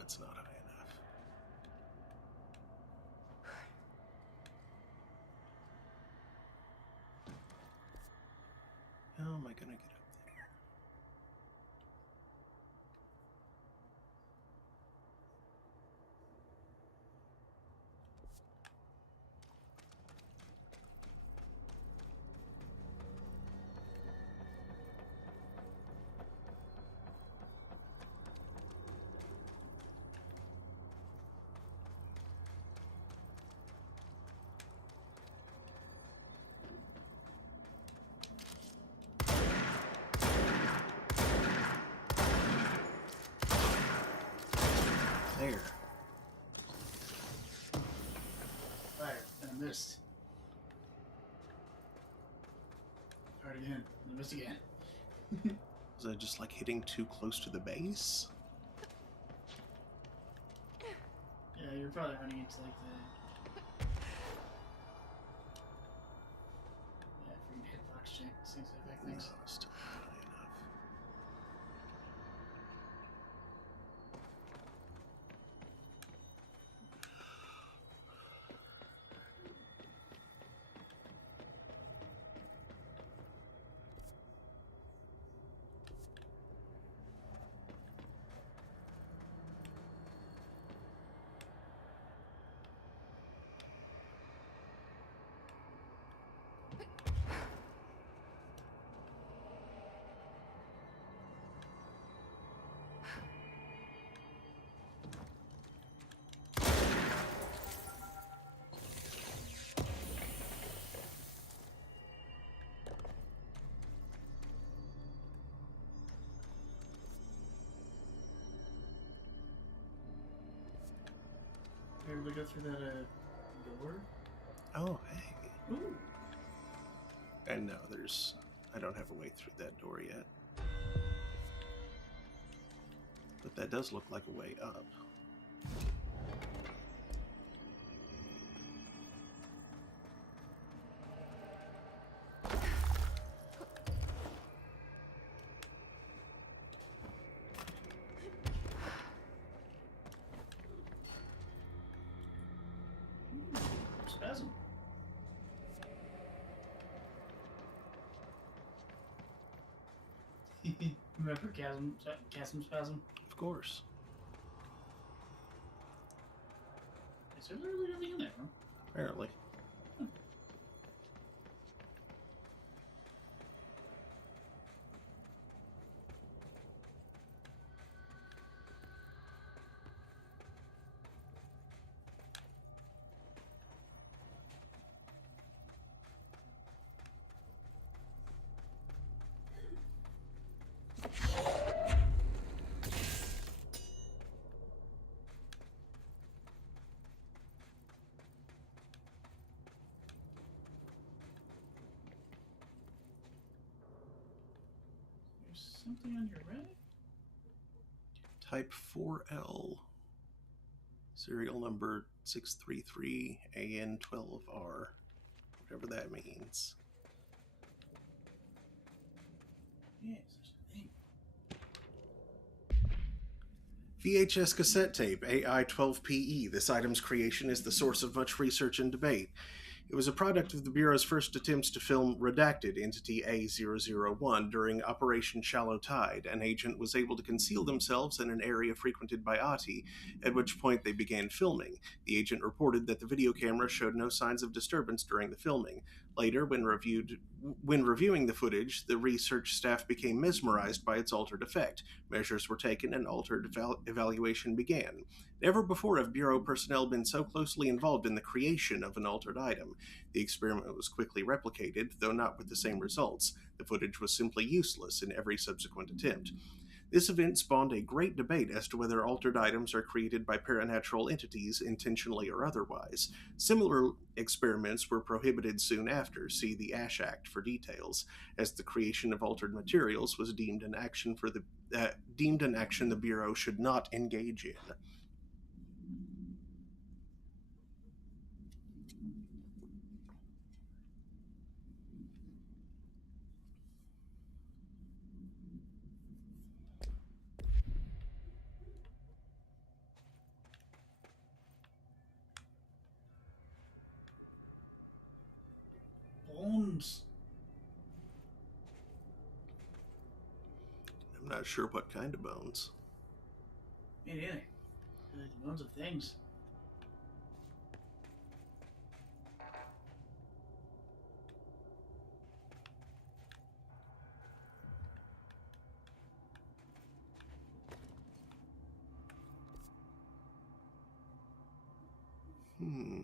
that's not high enough. How am I gonna get up there? There. Fire, and I missed. Fired again, and I missed again. Was I just like hitting too close to the base? Yeah, you're probably running into like the freaking hitbox check seems to affect things. No, still not high enough. Are you able to go through that door? Oh, hey. Ooh. And no, I don't have a way through that door yet. But that does look like a way up. Spasm. Remember chasm spasm? Of course. Is there literally nothing in there, huh? Apparently. There's something on your right? Type 4L. Serial number 633AN12R. Whatever that means. Yes, there's a thing. VHS cassette tape AI-12PE. This item's creation is the source of much research and debate. It was a product of the Bureau's first attempts to film Redacted Entity A001 during Operation Shallow Tide. An agent was able to conceal themselves in an area frequented by Ati, at which point they began filming. The agent reported that the video camera showed no signs of disturbance during the filming. Later, when reviewing the footage, the research staff became mesmerized by its altered effect. Measures were taken and altered evaluation began. Never before have Bureau personnel been so closely involved in the creation of an altered item. The experiment was quickly replicated, though not with the same results. The footage was simply useless in every subsequent attempt. This event spawned a great debate as to whether altered items are created by paranatural entities, intentionally or otherwise. Similar experiments were prohibited soon after. See the Ash Act for details, as the creation of altered materials was deemed an action the Bureau should not engage in. bones. I'm not sure what kind of bones. Me neither. The bones of things. Hmm.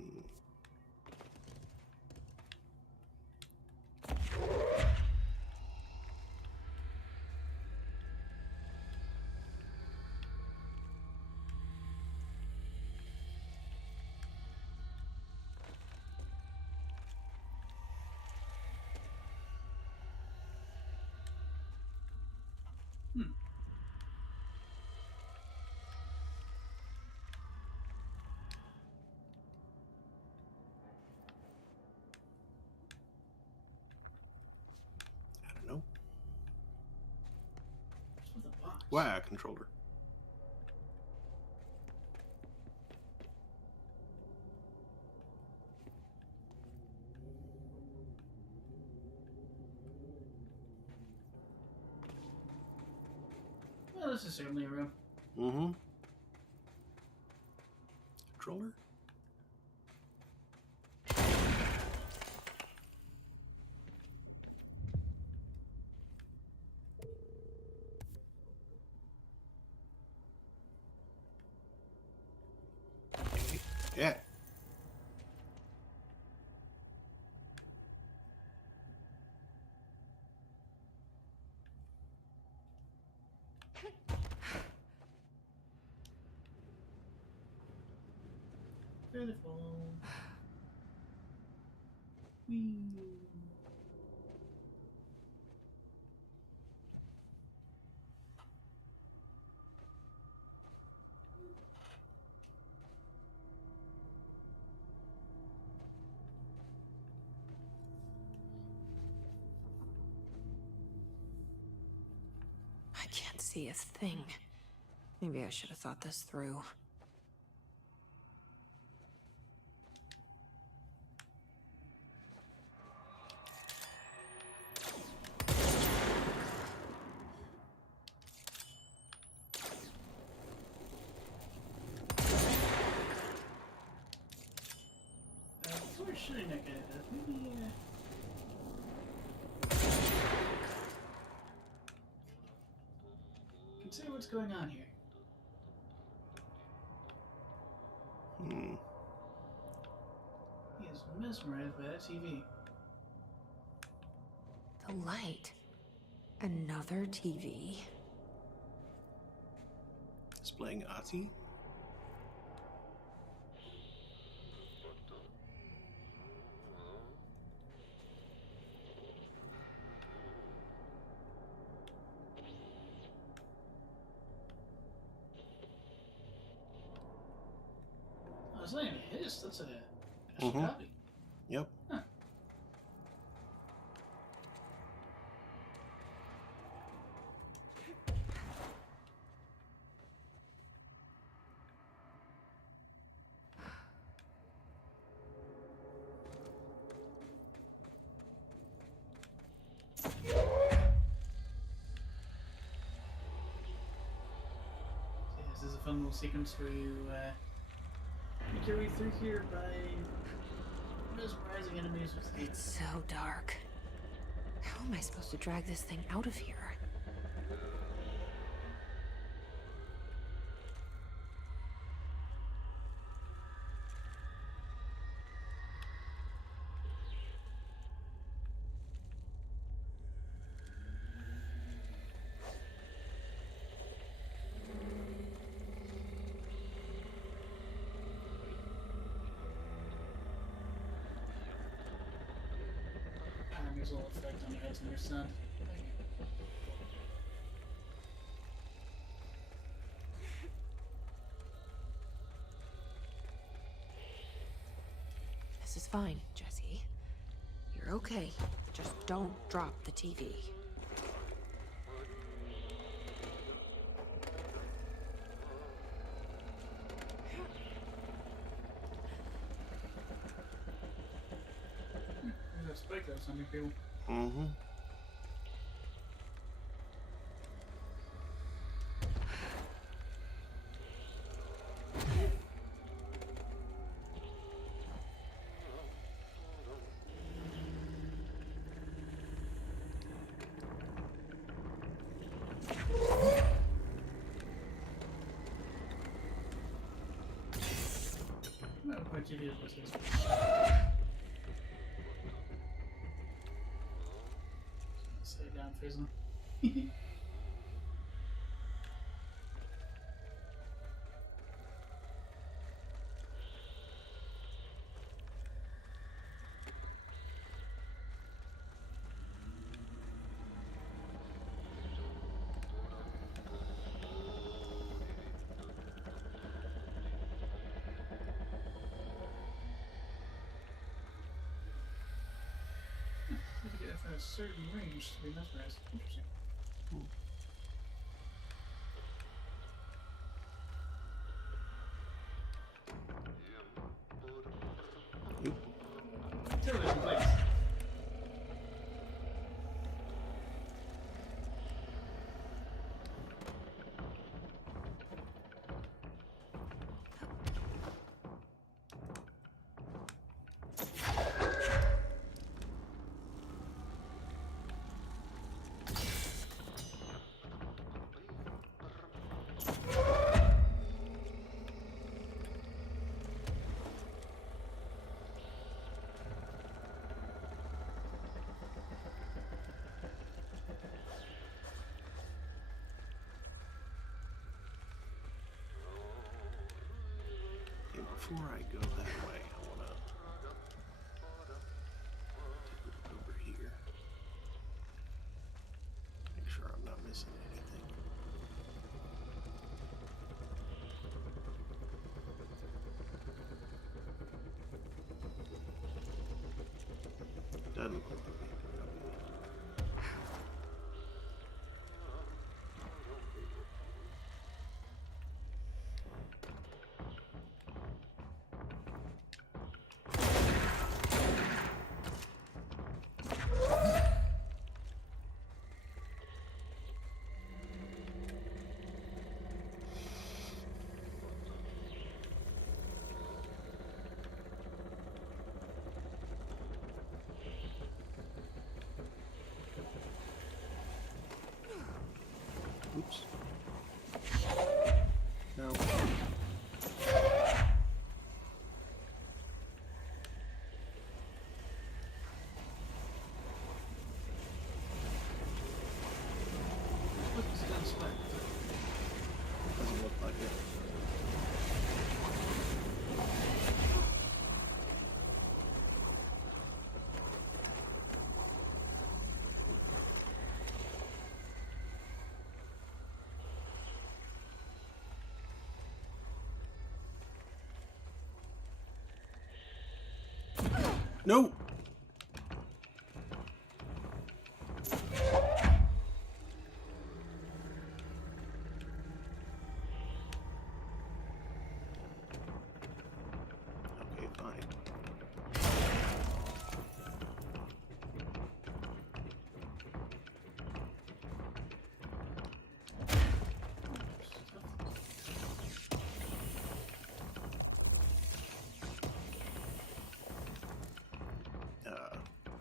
I don't know. What's with the box? Wow, controller. Well, this is certainly a room. Mm-hmm. Controller? Yeah. Beautiful. Whee. I can't see a thing. Maybe I should have thought this through. Before shooting that guy, maybe, consider what's going on here. Hmm. He is mesmerized by that TV. The light. Another TV. It's playing Ozzy. Oh, it's not even his. That's a Mhm. copy. Yep. Huh. So yes, this is a fun little sequence where you make your way through here by mesmerizing enemies with the... It's so dark. How am I supposed to drag this thing out of here? There's a little effect on your heads and your son. This is fine, Jesse. You're okay. Just don't drop the TV. There's a spike quick though, some people. Mm-hmm. No, what you did was this. Stay down, Fizzle. You have to get within a certain range to be mesmerized. Interesting. Television plays. And before I go that way, I want to take a look over here. Make sure I'm not missing anything. Doesn't look like we need to go yet. Oops. No. Look, it's done slack. Doesn't look like it. No! Okay, fine.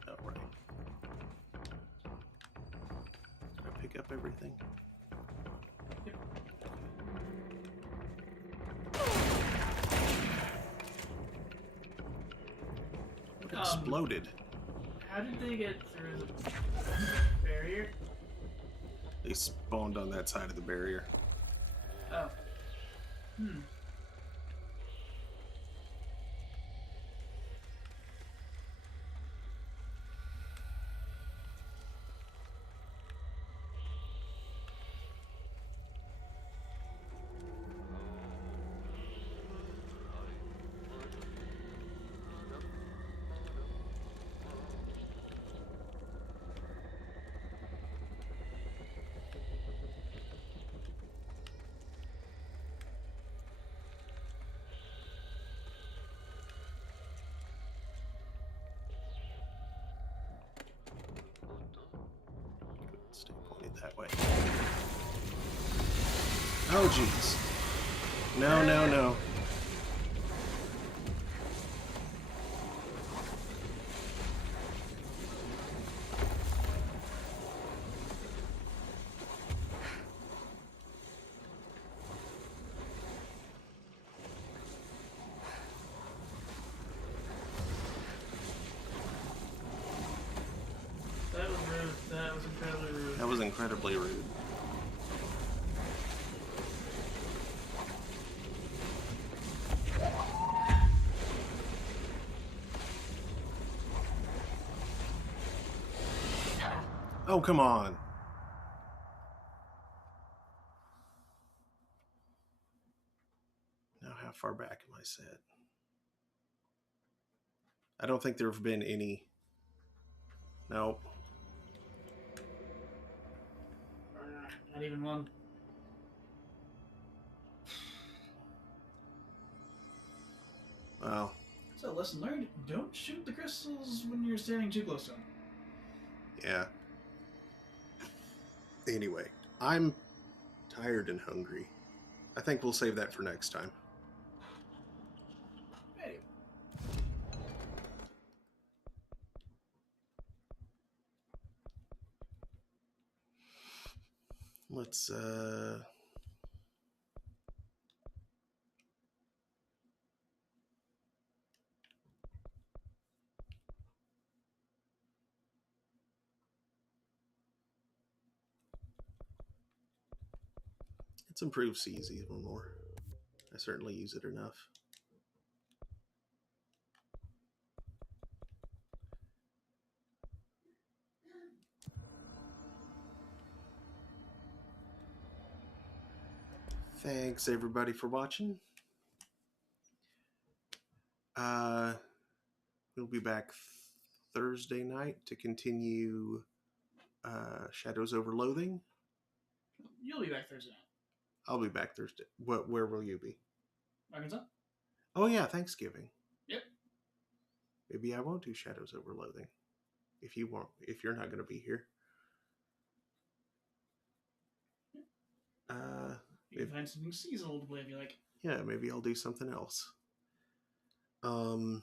Oh, right. Did I pick up everything? Yep. What exploded? How did they get through the barrier? They spawned on that side of the barrier. Oh. Hmm. it that way. Oh, jeez. No, no, no. That was rude. That was incredibly rude. That was incredibly rude. Oh, come on. Now, how far back am I set? I don't think there have been any. Nope. Not even one. Well. So, lesson learned, don't shoot the crystals when you're standing too close to them. Yeah. Anyway, I'm tired and hungry. I think we'll save that for next time. Hey. Let's, let's improve CZ one more. I certainly use it enough. Thanks everybody for watching. We'll be back Thursday night to continue Shadows Over Loathing. You'll be back Thursday night. I'll be back Thursday. Where will you be? Arkansas? Oh yeah, Thanksgiving. Yep. Maybe I won't do Shadows Over Loathing. If you won't, if you're not going to be here. You can find something seasonal to play if you like. Yeah, maybe I'll do something else. So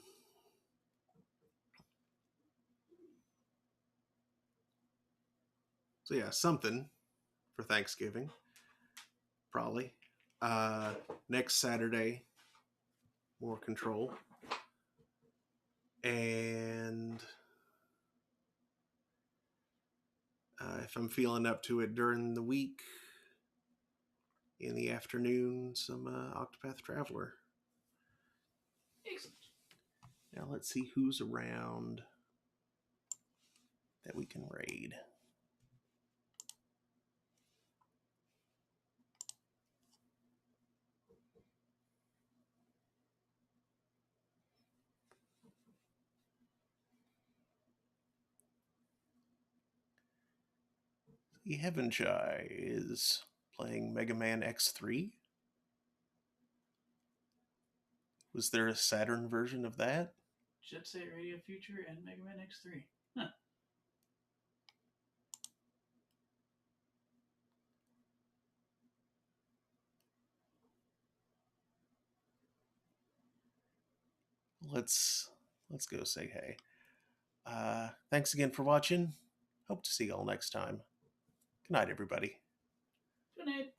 yeah, something for Thanksgiving. Probably. Next Saturday, more Control. And if I'm feeling up to it during the week, in the afternoon, some Octopath Traveler. Excellent. Now let's see who's around that we can raid. The Heaven Shy is playing Mega Man X3. Was there a Saturn version of that? Jet Set Radio Future and Mega Man X3. Huh. Let's go say hey. Thanks again for watching. Hope to see y'all next time. Good night, everybody. Good night.